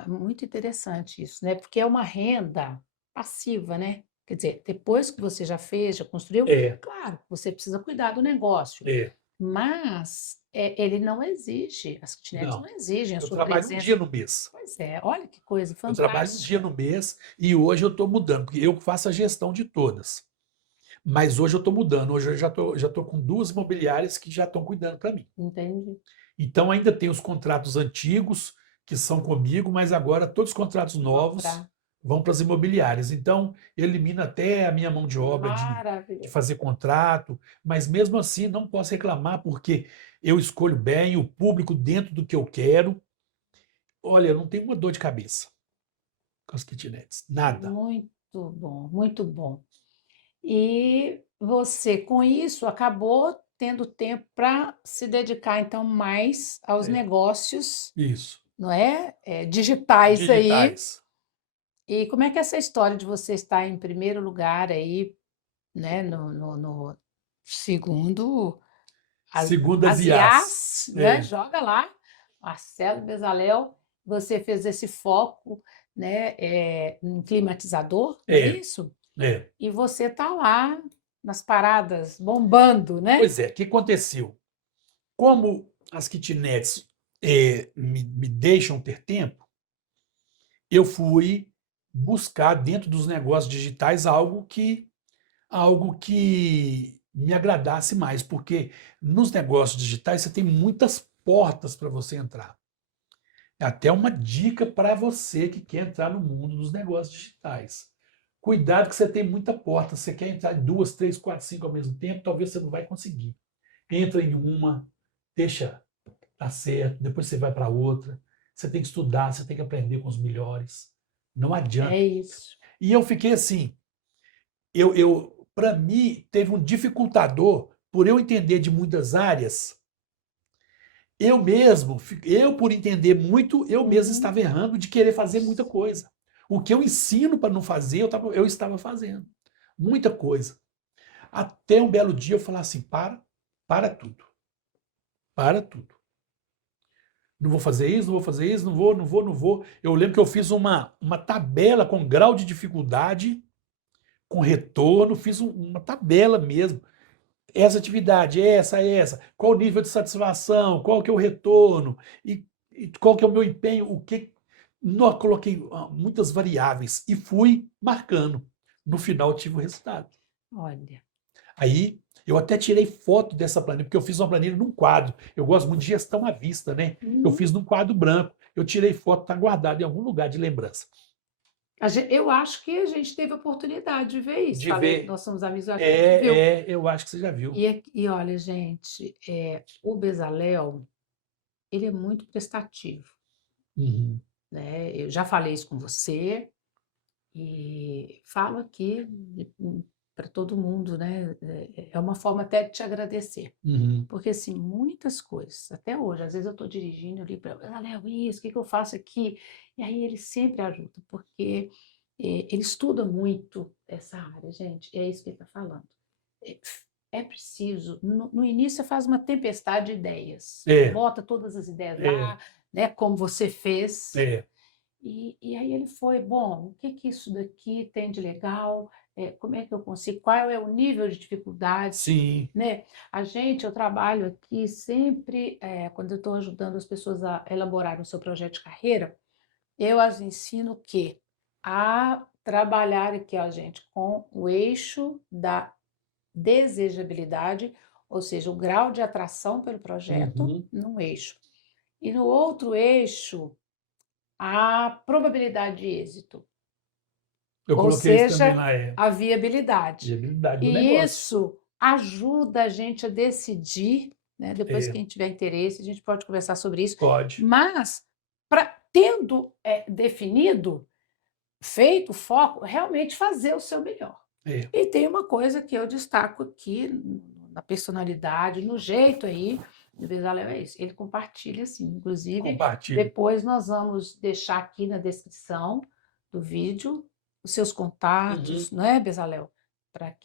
muito interessante isso, né? Porque é uma renda passiva, né? Quer dizer, depois que você já fez, já construiu, É, claro, você precisa cuidar do negócio, é, mas ele não exige, as kitnets não não. exigem a Eu sua trabalho um dia presença. no mês. Pois é, olha que coisa Eu trabalho um dia fantástica. no mês e hoje eu estou mudando, porque eu faço a gestão de todas. Mas hoje eu estou mudando, hoje eu já tô com duas imobiliárias que já estão cuidando para mim. Entende? Então ainda tem os contratos antigos que são comigo, mas agora todos os contratos Vão novos para vão para as imobiliárias. Então elimina até a minha mão de obra de maravilhoso. fazer contrato, mas mesmo assim não posso reclamar porque eu escolho bem o público dentro do que eu quero. Olha, eu não tenho uma dor de cabeça com as kitnets, nada. Muito bom, muito bom. E você, com isso, acabou tendo tempo para se dedicar, então, mais aos É, negócios, isso. não é? Digitais aí. Digitais. E como é que é essa história de você estar em primeiro lugar aí, né, no segundo Segundo as as IAs. IAs, né? É, Joga lá, Marcelo Bezalel, você fez esse foco, né, em climatizador, não é é, isso? é. E você está lá nas paradas, bombando, né? Pois é, o que aconteceu? Como as kitnets me deixam ter tempo, eu fui buscar dentro dos negócios digitais algo que me agradasse mais, porque nos negócios digitais você tem muitas portas para você entrar. É até uma dica para você que quer entrar no mundo dos negócios digitais. Cuidado que você tem muita porta. Você quer entrar em duas, três, quatro, cinco ao mesmo tempo, talvez você não vai conseguir. Entra em uma, deixa dar certo, depois você vai para outra. Você tem que estudar, você tem que aprender com os melhores. Não É adianta. isso. E eu fiquei assim, para mim, teve um dificultador por eu entender de muitas áreas. Eu mesmo, eu por entender muito, eu mesmo Uhum. estava errando de querer fazer muita coisa. O que eu ensino para não fazer, eu estava fazendo. Muita coisa. Até um belo dia eu falar assim: para tudo, para tudo. Não vou fazer isso, não vou fazer isso, não vou, não vou, não vou. Eu lembro que eu fiz uma tabela com grau de dificuldade, com retorno, fiz uma tabela mesmo. Essa atividade, essa, qual o nível de satisfação, qual que é o retorno, e qual que é o meu empenho, o que. Não, coloquei muitas variáveis e fui marcando. No final eu tive o resultado. Olha. Aí eu até tirei foto dessa planilha, porque eu fiz uma planilha num quadro. Eu gosto muito de gestão à vista, né? Eu Uhum. fiz num quadro branco. Eu tirei foto, está guardado em algum lugar de lembrança. Eu acho que a gente teve a oportunidade de ver isso. De Falei que ver. nós somos amigos, eu acho que a gente viu. Eu acho que você já viu. E olha, gente, o Bezalel, ele é muito prestativo, Uhum, né? Eu já falei isso com você e falo aqui para todo mundo, né? É uma forma até de te agradecer. uhum, Porque, assim, muitas coisas, até hoje, às vezes eu estou dirigindo, eu ligo para ele, Léo, isso, o que que eu faço aqui? E aí ele sempre ajuda, porque ele estuda muito essa área, gente, é isso que ele está falando. É, é preciso, no início você faz uma tempestade de ideias, é, bota todas as ideias é, lá, né, como você fez, é. e aí ele foi, bom, o que que isso daqui tem de legal? Como é que eu consigo? Qual é o nível de dificuldade? Sim. Né? Eu trabalho aqui sempre, quando eu estou ajudando as pessoas a elaborarem o seu projeto de carreira, eu as ensino a trabalhar aqui, ó, gente, com o eixo da desejabilidade, ou seja, o grau de atração pelo projeto, Uhum. num eixo. E no outro eixo, a probabilidade de êxito, Eu ou coloquei isso também seja, lá, a viabilidade. viabilidade do E negócio. isso ajuda a gente a decidir, né? Depois, É, quem tiver interesse, a gente pode conversar sobre isso. pode. Mas, tendo definido, feito o foco, realmente fazer o seu melhor. É. E tem uma coisa que eu destaco aqui na personalidade, no jeito aí do Bezalel, é isso. Ele compartilha, assim. Inclusive, Compartilhe. depois nós vamos deixar aqui na descrição do vídeo os seus contatos, não é, Bezalel? Para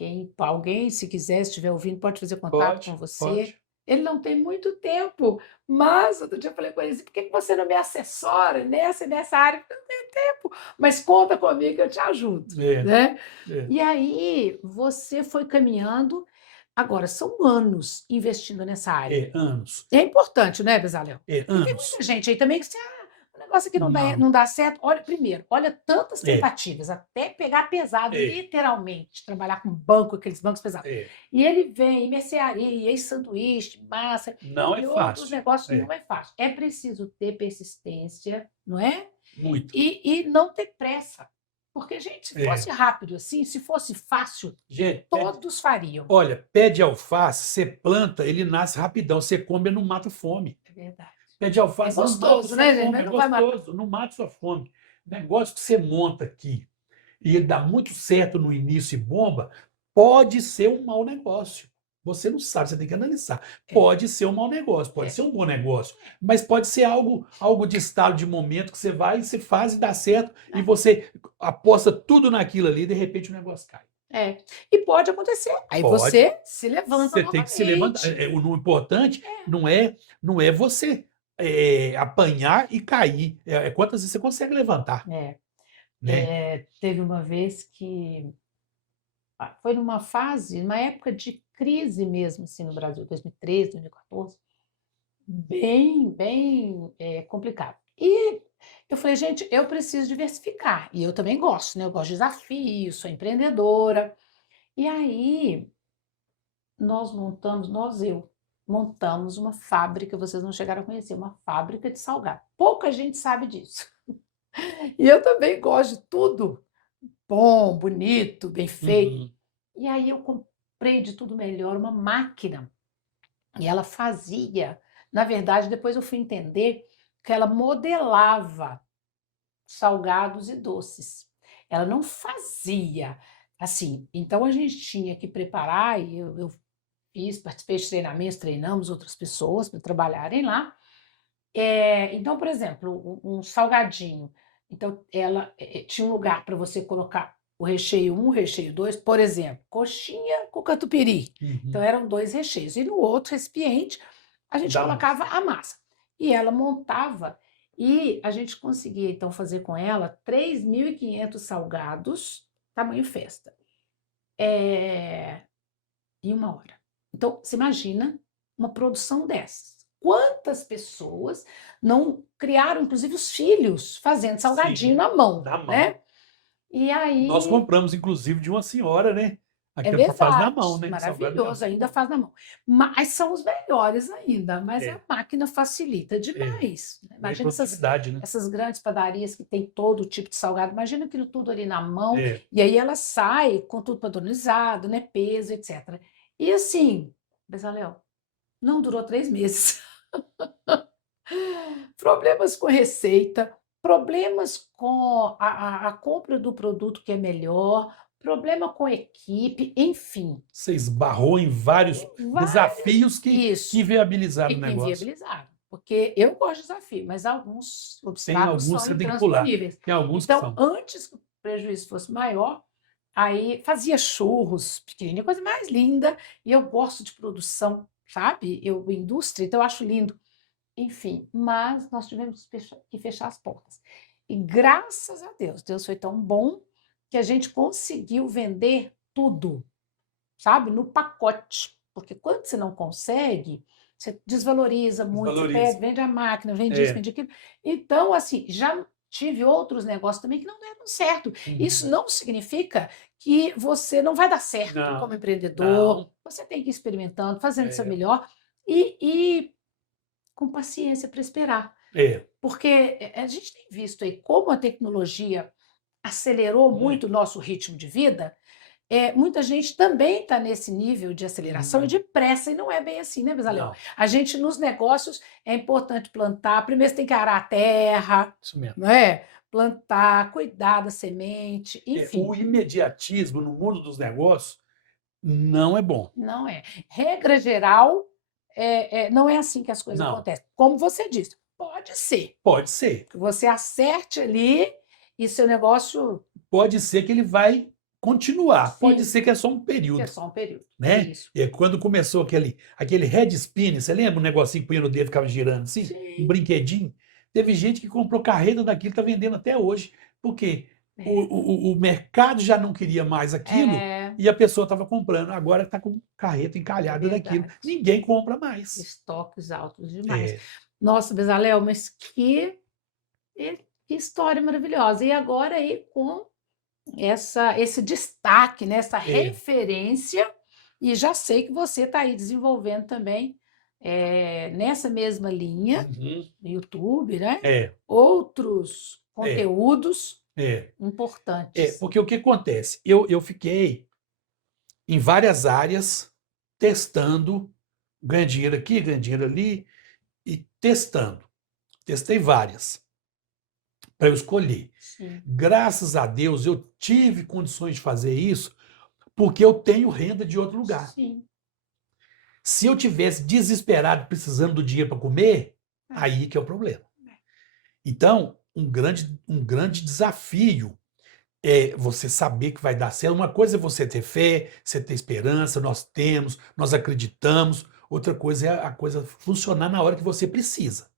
alguém, se quiser, estiver ouvindo, pode fazer contato com você. Pode. Ele não tem muito tempo, mas outro dia eu falei com ele assim, por que você não me assessora nessa área? Eu não tenho tempo, mas conta comigo que eu te ajudo, né? E aí você foi caminhando. Agora, são anos investindo nessa área. Anos. É importante, né, Bezalel? Anos. Porque tem muita gente aí também que se o negócio aqui não dá certo. Olha, primeiro, olha tantas tentativas, até pegar pesado, literalmente, trabalhar com banco, aqueles bancos pesados. E ele vem, mercearia, sanduíche, massa. Não é fácil. Outros negócios não é fácil. É preciso ter persistência, não é? Muito. E não ter pressa. Porque, gente, se fosse rápido assim, se fosse fácil, gente, todos fariam. Olha, pé de alface, você planta, ele nasce rapidão. Você come, não mata fome. É verdade. Pé de alface é gostoso, né, gente? É gostoso, não mata sua fome. Negócio que você monta aqui e ele dá muito certo no início e bomba, pode ser um mau negócio. Você não sabe, você tem que analisar. Pode ser um mau negócio, pode ser um bom negócio, mas pode ser algo de estado de momento que você vai e você faz e dá certo e você aposta tudo naquilo ali e de repente o negócio cai. E pode acontecer. Aí você se levanta Você tem que se levantar. O importante não é você apanhar e cair. Quantas vezes você consegue levantar. Né? Teve uma vez que foi numa fase, numa época de crise mesmo, assim, no Brasil, 2013, 2014, bem complicado. E eu falei, gente, eu preciso diversificar. E eu também gosto, né? Eu gosto de desafio, sou empreendedora. E aí, eu montamos uma fábrica, vocês não chegaram a conhecer, uma fábrica de salgado. Pouca gente sabe disso. E eu também gosto de tudo bom, bonito, bem feito. E aí eu comprei de tudo melhor uma máquina. E ela fazia, na verdade, depois eu fui entender que ela modelava salgados e doces. Ela não fazia assim. Então a gente tinha que preparar, e eu participei de treinamentos, treinamos outras pessoas para trabalharem lá. Então, por exemplo, um salgadinho. Então, ela tinha um lugar para você colocar o recheio 1, o recheio 2, por exemplo, coxinha com catupiry. Então, eram 2 recheios. E no outro recipiente, a gente colocava a massa. E ela montava, e a gente conseguia, então, fazer com ela 3.500 salgados, tamanho festa, em 1 hora. Então, você imagina uma produção dessas. Quantas pessoas não criaram, inclusive os filhos, fazendo salgadinho na mão, né? E aí... Nós compramos, inclusive, de uma senhora, né? Aquilo que faz na mão, né? Maravilhoso, ainda faz na mão. Mas são os melhores ainda, mas a máquina facilita demais. Imagina essas grandes padarias que tem todo tipo de salgado, imagina aquilo tudo ali na mão, e aí ela sai com tudo padronizado, né? Peso, etc. E assim, Bezalel, não durou 3 meses. Problemas com receita, problemas com a compra do produto que é melhor, problema com equipe, enfim. Você esbarrou em vários desafios que inviabilizaram o negócio. Inviabilizaram, porque eu gosto de desafio, mas alguns obstáculos são intransponíveis. Tem alguns então, antes que o prejuízo fosse maior, aí fazia churros pequenininho, coisa mais linda, e eu gosto de produção, sabe? Indústria, então eu acho lindo. Enfim, mas nós tivemos que fechar as portas. E graças a Deus foi tão bom que a gente conseguiu vender tudo, sabe? No pacote. Porque quando você não consegue, você desvaloriza muito, você vende a máquina, vende isso, vende aquilo. Então, assim, já tive outros negócios também que não deram certo. Isso não significa que você não vai dar certo como empreendedor. Você tem que ir experimentando, fazendo o seu melhor e com paciência para esperar. Porque a gente tem visto aí como a tecnologia acelerou muito o nosso ritmo de vida. muita gente também está nesse nível de aceleração e de pressa, e não é bem assim, né, Bezalel? Não, A gente, nos negócios, é importante plantar. Primeiro você tem que arar a terra, isso mesmo. não é? Plantar, cuidar da semente, enfim. O imediatismo no mundo dos negócios não é bom. Não é. Regra geral, não é assim que as coisas Não, acontecem. Como você disse, pode ser pode ser. que você acerte ali e seu negócio, Pode ser que ele vai continuar. Pode sim, ser que é só um que é período, só um período. né? Isso. E quando começou aquele head spin, você lembra um negocinho que punha no dedo e ficava girando assim? Um Sim. brinquedinho? Teve gente que comprou carreta daquilo e está vendendo até hoje. Por quê? O mercado já não queria mais aquilo É e a pessoa estava comprando. Agora está com carreta encalhada daquilo. verdade. Ninguém compra mais. Estoques altos demais. É, Nossa, Bezalel, mas que história maravilhosa. E agora aí com esse destaque, né, essa é. referência, e já sei que você está aí desenvolvendo também nessa mesma linha, Uhum. no YouTube, né? É, Outros é, conteúdos é. importantes. Porque o que acontece? Eu fiquei em várias áreas testando, ganha dinheiro aqui, ganha dinheiro ali, e testando. Testei várias para eu escolher. Sim, Graças a Deus eu tive condições de fazer isso porque eu tenho renda de outro lugar. sim. Se eu tivesse desesperado precisando do dinheiro para comer, aí que é o problema. Então, um grande desafio é você saber que vai dar certo. Uma coisa é você ter fé, você ter esperança, nós temos, nós acreditamos. Outra coisa é a coisa funcionar na hora que você precisa.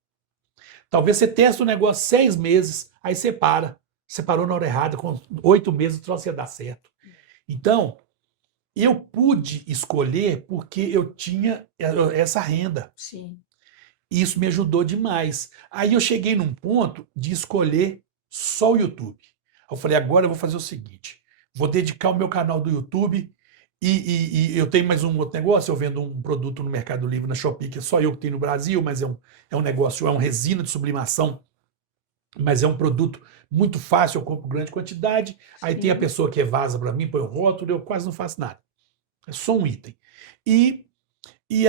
Talvez você teste o negócio 6 meses, aí você para. Você parou na hora errada, com 8 meses o troço ia dar certo. Então, eu pude escolher porque eu tinha essa renda. Sim. E isso me ajudou demais. Aí eu cheguei num ponto de escolher só o YouTube. Eu falei, agora eu vou fazer o seguinte: vou dedicar o meu canal do YouTube e eu tenho mais um outro negócio. Eu vendo um produto no Mercado Livre, na Shopee, que é só eu que tenho no Brasil, mas é um negócio, é uma resina de sublimação, mas é um produto muito fácil, eu compro grande quantidade. Aí tem a Sim. pessoa que evasa para mim, põe o rótulo, eu quase não faço nada. É só um item. E, e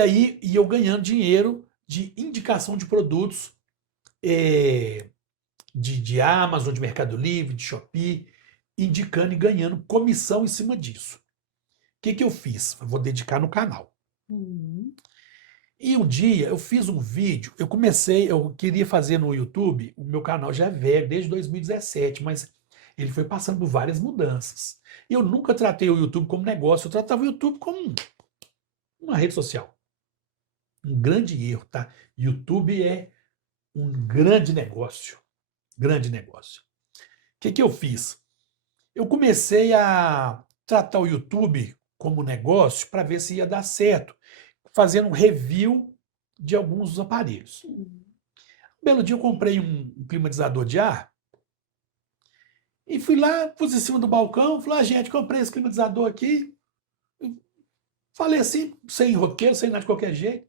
eu ganhando dinheiro de indicação de produtos de Amazon, de Mercado Livre, de Shopee, indicando e ganhando comissão em cima disso. O que eu fiz? Eu vou dedicar no canal. Uhum. E um dia eu fiz um vídeo, eu queria fazer no YouTube, o meu canal já é velho, desde 2017, mas ele foi passando por várias mudanças. Eu nunca tratei o YouTube como negócio, eu tratava o YouTube como uma rede social. Um grande erro, tá? YouTube é um grande negócio. Grande negócio. O que eu fiz? Eu comecei a tratar o YouTube como negócio para ver se ia dar certo, fazendo um review de alguns dos aparelhos. Uhum. Um belo dia eu comprei um climatizador de ar e fui lá, pus em cima do balcão, falei, gente, comprei esse climatizador aqui. Falei assim, sem roteiro, sem nada de qualquer jeito.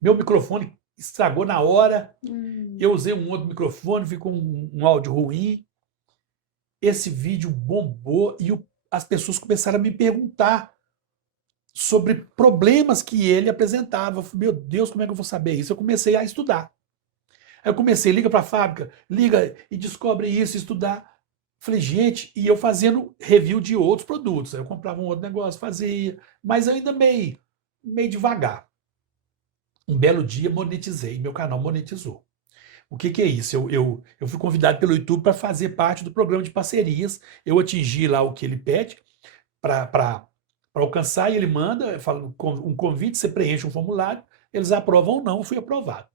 Meu microfone estragou na hora, eu usei um outro microfone, ficou um áudio ruim. Esse vídeo bombou e as pessoas começaram a me perguntar sobre problemas que ele apresentava. Eu falei, meu Deus, como é que eu vou saber isso? Eu comecei a estudar. Aí eu comecei, liga para a fábrica, liga e descobre isso, estudar. Falei, gente, e eu fazendo review de outros produtos. Aí eu comprava um outro negócio, fazia, mas eu ainda meio devagar. Um belo dia monetizei, meu canal monetizou. O que é isso? Eu fui convidado pelo YouTube para fazer parte do programa de parcerias. Eu atingi lá o que ele pede para alcançar e ele manda, fala um convite, você preenche um formulário, eles aprovam ou não, eu fui aprovado.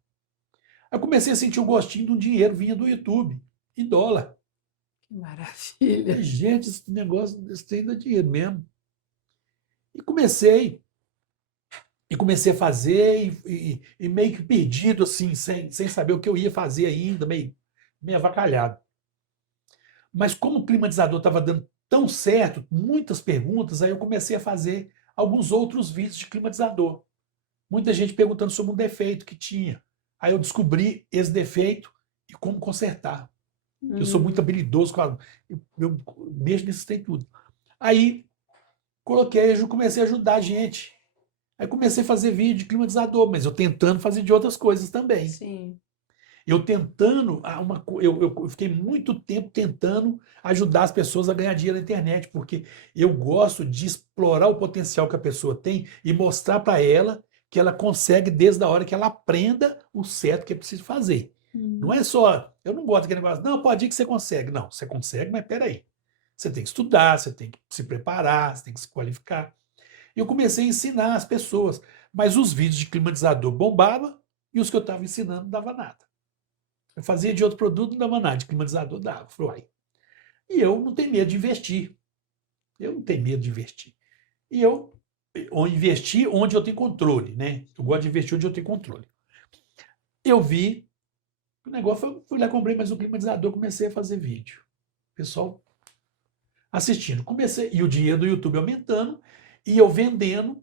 Aí comecei a sentir o gostinho de um dinheiro vinha do YouTube, em dólar. Que maravilha. Gente, esse negócio, esse tem dá dinheiro mesmo. E comecei a fazer e meio que perdido, assim, sem saber o que eu ia fazer ainda, meio avacalhado. Mas como o climatizador estava dando tão certo, muitas perguntas, aí eu comecei a fazer alguns outros vídeos de climatizador. Muita gente perguntando sobre um defeito que tinha. Aí eu descobri esse defeito e como consertar. Eu sou muito habilidoso com eu mexo nisso tem tudo. Aí Coloquei, eu comecei a ajudar a gente. Aí comecei a fazer vídeo de climatizador, mas eu tentando fazer de outras coisas também. Sim. Eu tentando, eu fiquei muito tempo tentando ajudar as pessoas a ganhar dinheiro na internet, porque eu gosto de explorar o potencial que a pessoa tem e mostrar para ela que ela consegue desde a hora que ela aprenda o certo que é preciso fazer. Não é só, eu não gosto daquele negócio, não, pode ir que você consegue. Não, você consegue, mas peraí. Você tem que estudar, você tem que se preparar, você tem que se qualificar. E eu comecei a ensinar as pessoas, mas os vídeos de climatizador bombavam e os que eu estava ensinando não dava nada. Eu fazia de outro produto, não dava nada, de climatizador dava. Falei, uai. E eu não tenho medo de investir. Eu não tenho medo de investir. E eu investi onde eu tenho controle, né? Eu gosto de investir onde eu tenho controle. Eu vi o negócio, fui lá, comprei mais um climatizador, comecei a fazer vídeo. Pessoal assistindo. Comecei, e o dinheiro do YouTube aumentando, e eu vendendo,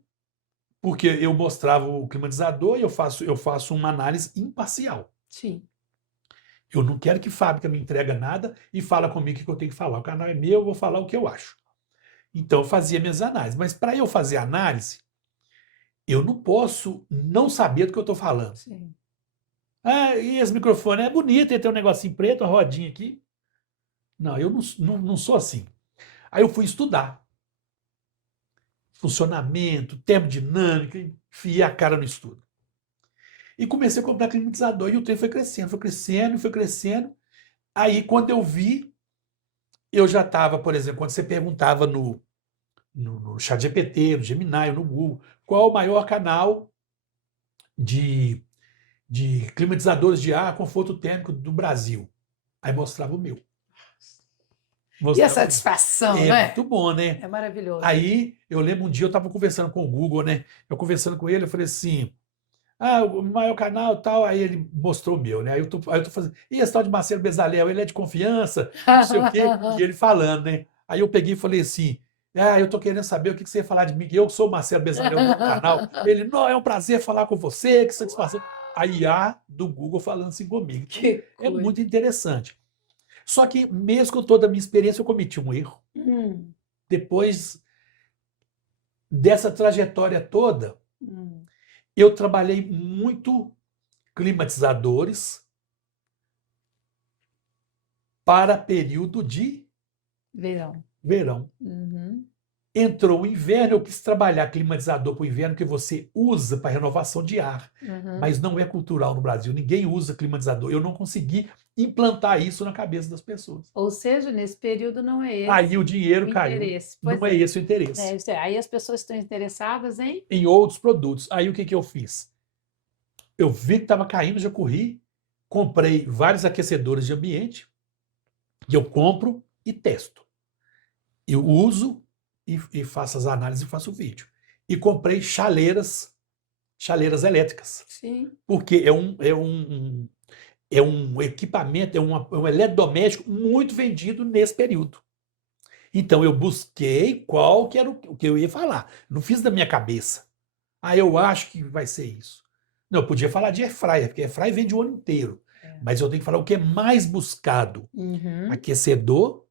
porque eu mostrava o climatizador e eu faço uma análise imparcial. Sim. Eu não quero que fábrica me entregue nada e fala comigo o que eu tenho que falar. O canal é meu, eu vou falar o que eu acho. Então eu fazia minhas análises. Mas para eu fazer análise, eu não posso não saber do que eu estou falando. Sim. Ah, e esse microfone é bonito, ele tem um negocinho preto, uma rodinha aqui. Não, eu não sou assim. Aí eu fui estudar. Funcionamento, termodinâmica, enfiei a cara no estudo. E comecei a comprar climatizador e o trem foi crescendo, foi crescendo, foi crescendo. Aí quando eu vi, eu já estava, por exemplo, quando você perguntava no ChatGPT, no Gemini, no Google, qual o maior canal de, de climatizadores de ar, conforto térmico do Brasil? Aí mostrava o meu. E a Mostrava o meu. satisfação, É né? muito bom, né? É maravilhoso. Aí eu lembro um dia eu estava conversando com o Google, né? Eu conversando com ele, eu falei assim: ah, o maior canal e tal. Aí ele mostrou o meu, né? Aí eu tô fazendo. E esse tal de Marcelo Bezalel, ele é de confiança, não sei o quê. E ele falando, né? Aí eu peguei e falei assim: ah, eu tô querendo saber o que você ia falar de mim, que eu sou o Marcelo Bezalel do canal. Ele, não, é um prazer falar com você, que satisfação. A IA do Google falando assim comigo. Então, Que é coisa. muito interessante. Só que, mesmo com toda a minha experiência, eu cometi um erro. Depois dessa trajetória toda, eu trabalhei muito climatizadores para período de Verão. verão. Uhum. Entrou o inverno, eu quis trabalhar climatizador para o inverno que você usa para renovação de ar, Uhum. mas não é cultural no Brasil, ninguém usa climatizador. Eu não consegui implantar isso na cabeça das pessoas. Ou seja, nesse período não é esse Aí o dinheiro o caiu, interesse. não Pois é é. esse o interesse. Aí as pessoas estão interessadas em. Em outros produtos. Aí o que eu fiz? Eu vi que estava caindo, já corri, comprei vários aquecedores de ambiente, e eu compro e testo. Eu uso e faço as análises e faço o vídeo. E comprei chaleiras elétricas, Sim. porque é um equipamento, é um eletrodoméstico muito vendido nesse período. Então eu busquei qual que era o que eu ia falar. Não fiz da minha cabeça. Ah, eu acho que vai ser isso. Não, eu podia falar de airfryer, porque airfryer vende o ano inteiro. Mas eu tenho que falar o que é mais buscado: Uhum. aquecedor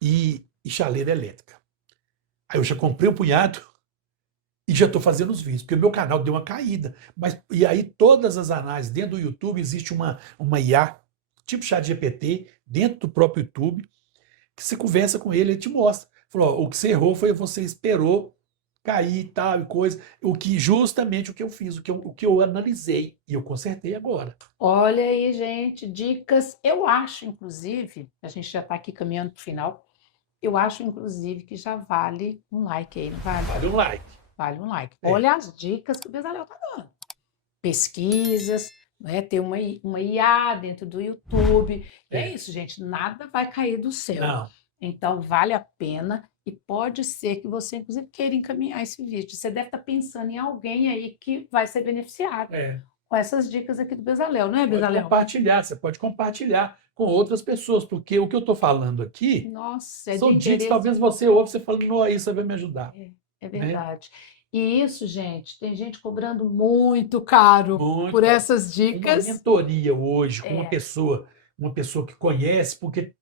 e chaleira elétrica. Aí eu já comprei um punhado e já estou fazendo os vídeos, porque o meu canal deu uma caída. E aí todas as análises dentro do YouTube existe uma IA, tipo ChatGPT, dentro do próprio YouTube, que você conversa com ele, ele te mostra. Falou, ó, o que você errou foi você esperou cair e tal e coisa. O que justamente o que eu fiz, o que eu analisei e eu consertei agora. Olha aí, gente, dicas. Eu acho, inclusive, a gente já está aqui caminhando para o final. Eu acho, inclusive, que já vale um like aí, não vale? Vale um like. Vale um like. É. Olha as dicas que o Bezalel está dando. Pesquisas, né? Ter uma IA dentro do YouTube. E é isso, gente. Nada vai cair do céu. Não. Então, vale a pena e pode ser que você, inclusive, queira encaminhar esse vídeo. Você deve estar pensando em alguém aí que vai ser beneficiado com essas dicas aqui do Bezalel, não é, Bezalel? Você pode compartilhar com outras pessoas, porque o que eu estou falando aqui Nossa, é de são dicas que interesse. talvez você ouve, você fala, não, isso vai me ajudar. É verdade. E isso, gente, tem gente cobrando muito caro Muito por caro. essas Uma dicas. mentoria hoje com uma pessoa que conhece, porque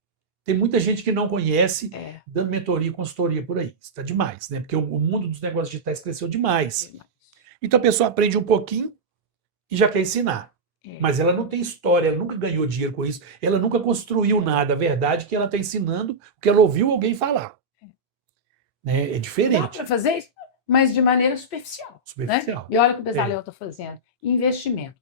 Tem muita gente que não conhece É, dando mentoria e consultoria por aí. Está demais, né? Porque o mundo dos negócios digitais cresceu demais. demais. Então a pessoa aprende um pouquinho e já quer ensinar. É. Mas ela não tem história, ela nunca ganhou dinheiro com isso, ela nunca construiu nada. A verdade é que ela está ensinando o que ela ouviu alguém falar. Né? É Dá diferente, para fazer isso, mas de maneira superficial, né? superficial. E olha o que o É. Bezalel está fazendo. Investimento.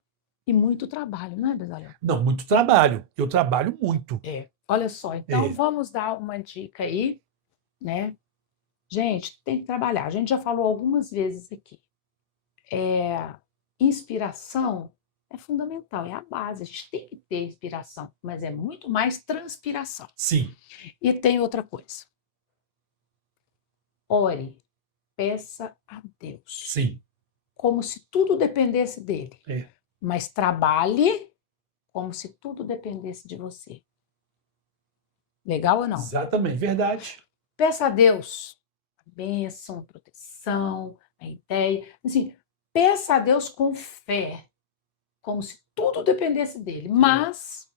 E muito trabalho, não é, Bezalel? Não, muito trabalho. Eu trabalho muito. É. Olha só, então É. vamos dar uma dica aí, né? Gente, tem que trabalhar. A gente já falou algumas vezes aqui. Inspiração é fundamental, é a base. A gente tem que ter inspiração, mas é muito mais transpiração. Sim, E tem outra coisa. Ore, peça a Deus, sim. como se tudo dependesse dele. É. Mas trabalhe como se tudo dependesse de você. Legal ou não? Exatamente, verdade. Peça a Deus a bênção, a proteção, a ideia. Assim, peça a Deus com fé, como se tudo dependesse dele. Mas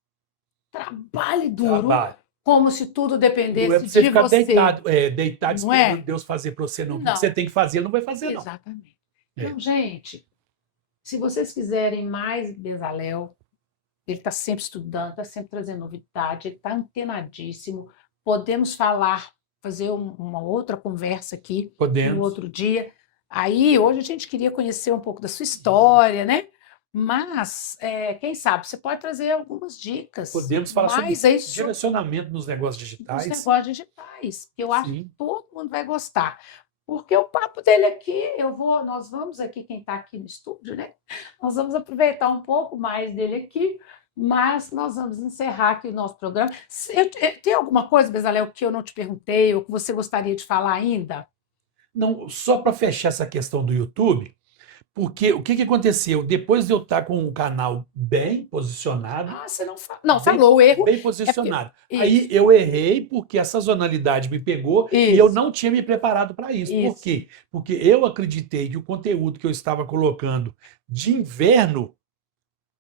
trabalhe duro, Trabalho. como se tudo Não é dependesse pra você de ficar você. deitado Não é? esperando Deus fazer para você, não. Não. O que você tem que fazer, ele não vai fazer, não. Exatamente. É. Então, gente, se vocês quiserem mais Bezalel, ele está sempre estudando, está sempre trazendo novidade, ele está antenadíssimo. Podemos falar, fazer uma outra conversa aqui, um Podemos. outro dia. Aí, hoje a gente queria conhecer um pouco da sua história, né? Mas, quem sabe, você pode trazer algumas dicas. Podemos falar sobre mais aí sobre direcionamento nos negócios os digitais. negócios digitais, que eu acho que Sim. todo mundo vai gostar. Porque o papo dele aqui, nós vamos aqui, quem está aqui no estúdio, né? Nós vamos aproveitar um pouco mais dele aqui, mas nós vamos encerrar aqui o nosso programa. Tem alguma coisa, Bezalel, que eu não te perguntei ou que você gostaria de falar ainda? Não, só para fechar essa questão do YouTube, porque o que que aconteceu? Depois de eu estar com o canal bem posicionado, Ah, você não falou. Não, bem, falou o erro. bem posicionado. Isso. Aí eu errei porque a sazonalidade me pegou e eu não tinha me preparado para isso. Por Isso. quê? Porque eu acreditei que o conteúdo que eu estava colocando de inverno,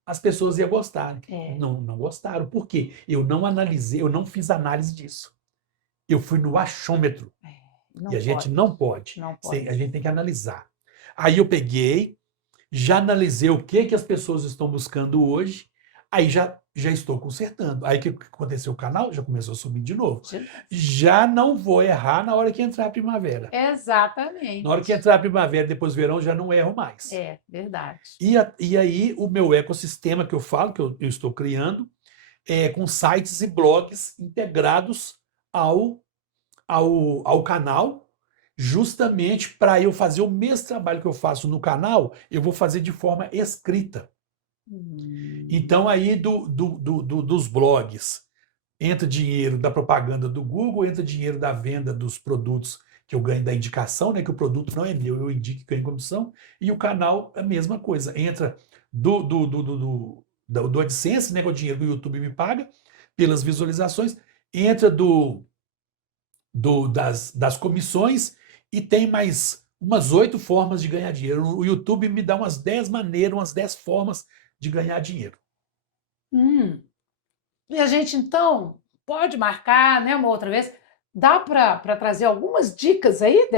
as pessoas iam gostar. É. Não gostaram. Por quê? Eu não analisei, eu não fiz análise disso. Eu fui no achômetro. Não E a gente pode. não pode. Não pode. A gente tem que analisar. Aí eu peguei, já analisei o que as pessoas estão buscando hoje, aí já estou consertando. Aí o que aconteceu? O canal já começou a subir de novo. Já não vou errar na hora que entrar a primavera. Exatamente. Na hora que entrar a primavera, depois verão, já não erro mais. É, verdade. E aí o meu ecossistema que eu falo, que eu estou criando, é com sites e blogs integrados ao canal, justamente para eu fazer o mesmo trabalho que eu faço no canal, eu vou fazer de forma escrita. Então, aí dos blogs, entra dinheiro da propaganda do Google, entra dinheiro da venda dos produtos que eu ganho da indicação, né? Que o produto não é meu, eu indico e ganho comissão, e o canal é a mesma coisa. Entra do AdSense, né? Que é o dinheiro que o YouTube me paga pelas visualizações, entra das comissões e tem mais umas 8 formas de ganhar dinheiro. O YouTube me dá umas 10 maneiras, umas 10 formas de ganhar dinheiro. E a gente, então, pode marcar, né, uma outra vez. Dá para trazer algumas dicas aí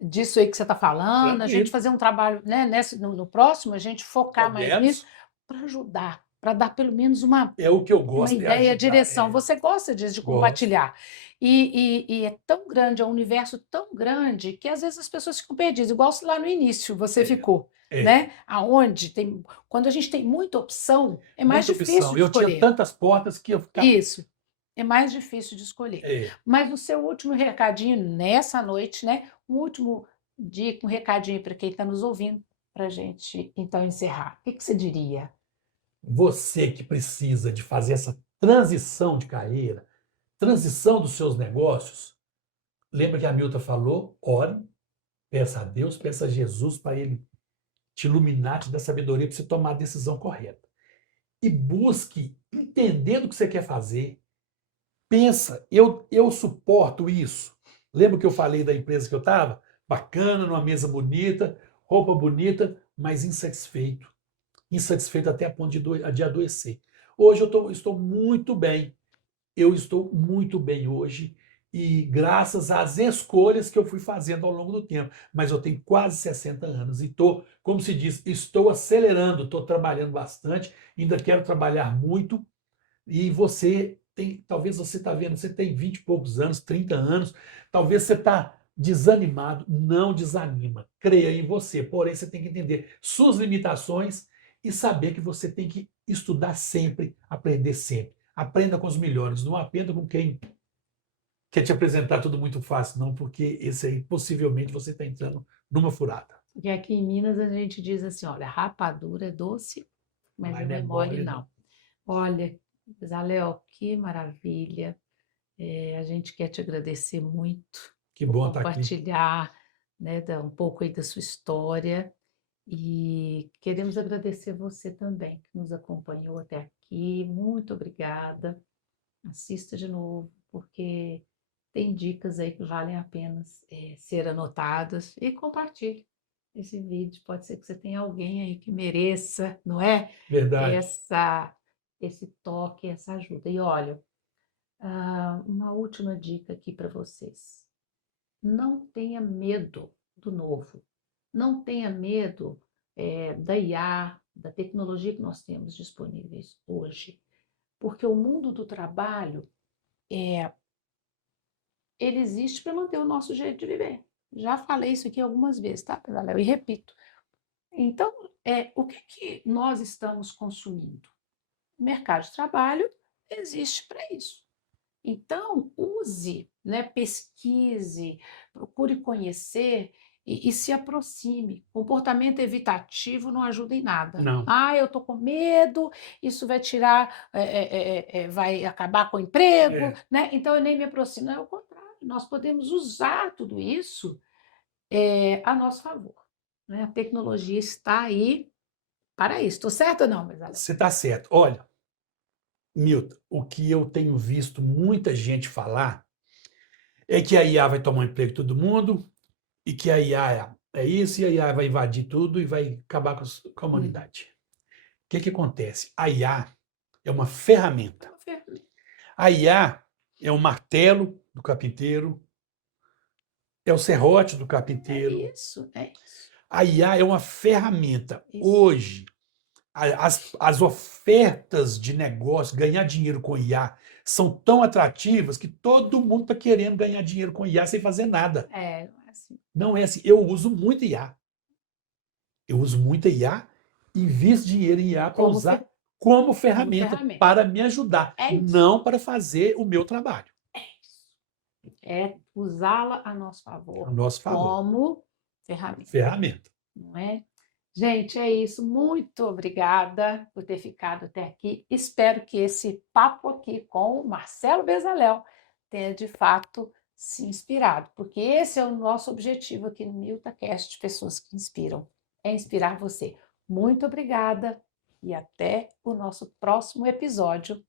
disso aí que você está falando, a gente fazer um trabalho, né, no próximo, a gente focar mais nisso para ajudar, para dar pelo menos uma o que eu gosto, uma ideia, direção. Você gosta disso, de compartilhar. E é tão grande, é um universo tão grande que às vezes as pessoas ficam perdidas, igual se lá no início você ficou. Né? Quando a gente tem muita opção, é mais difícil de escolher. Eu tinha tantas portas que eu ficava... Isso, é mais difícil de escolher. Mas o seu último recadinho nessa noite, né? Um último dica, um recadinho para quem está nos ouvindo, para a gente então encerrar. O que você diria? Você que precisa de fazer essa transição de carreira, transição dos seus negócios, lembra que a Milton falou? Ore, peça a Deus, peça a Jesus para Ele te iluminar, te dar sabedoria para você tomar a decisão correta. E busque entender o que você quer fazer. Pensa, eu suporto isso. Lembra que eu falei da empresa que eu estava? Bacana, numa mesa bonita, roupa bonita, mas insatisfeito. Insatisfeito até a ponto de adoecer. Hoje eu estou muito bem. eu estou muito bem hoje e graças às escolhas que eu fui fazendo ao longo do tempo. Mas eu tenho quase 60 anos e estou, como se diz, estou acelerando, estou trabalhando bastante, ainda quero trabalhar muito. E você tem, talvez você está vendo, você tem 20 e poucos anos, 30 anos, talvez você está desanimado, não desanima, creia em você, porém você tem que entender suas limitações e saber que você tem que estudar sempre, aprender sempre. Aprenda com os melhores, não aprenda com quem quer te apresentar tudo muito fácil, não, porque esse aí possivelmente você está entrando numa furada. E aqui em Minas a gente diz assim, olha, rapadura é doce, mas Mas não não é é mole, mole, não. não. Olha, Zaléo, que maravilha. A gente quer te agradecer muito Que por bom estar aqui. compartilhar, né, um pouco aí da sua história. E queremos agradecer você também, que nos acompanhou até aqui. Muito obrigada. Assista de novo, porque tem dicas aí que valem a pena ser anotadas e compartilhe esse vídeo. Pode ser que você tenha alguém aí que mereça, não é? Verdade. Essa, esse toque, essa ajuda. E olha, uma última dica aqui para vocês. Não tenha medo do novo. Não tenha medo da IA, da tecnologia que nós temos disponíveis hoje. Porque o mundo do trabalho, ele existe para manter o nosso jeito de viver. Já falei isso aqui algumas vezes, tá, Pedaléu? E repito. Então, o que nós estamos consumindo? O mercado de trabalho existe para isso. Então, use, né, pesquise, procure conhecer e se aproxime. Comportamento evitativo não ajuda em nada. Não. Ah, eu estou com medo, isso vai tirar, vai acabar com o emprego, né? Então eu nem me aproximo. Não, é o contrário, nós podemos usar tudo isso a nosso favor. Né? A tecnologia está aí para isso. Estou certa ou não, Mesalha? Você está certo. Olha, Milton, o que eu tenho visto muita gente falar é que a IA vai tomar o emprego de todo mundo e que a IA é isso e a IA vai invadir tudo e vai acabar com a humanidade. O que acontece? A IA é uma ferramenta. A IA é o martelo do carpinteiro, é o serrote do carpinteiro. É isso. A IA é uma ferramenta. Isso. Hoje, as ofertas de negócio, ganhar dinheiro com IA, são tão atrativas que todo mundo está querendo ganhar dinheiro com IA sem fazer nada. Não é assim. Não é assim. Eu uso muito IA. Eu uso muito IA, invisto dinheiro em IA para usar como ferramenta para me ajudar, não para fazer o meu trabalho. É isso. É usá-la a nosso favor. A nosso favor. Como ferramenta. Ferramenta. Não é? Gente, é isso. Muito obrigada por ter ficado até aqui. Espero que esse papo aqui com o Marcelo Bezalel tenha de fato se inspirado, porque esse é o nosso objetivo aqui no MiltaCast, Pessoas que Inspiram, é inspirar você. Muito obrigada e até o nosso próximo episódio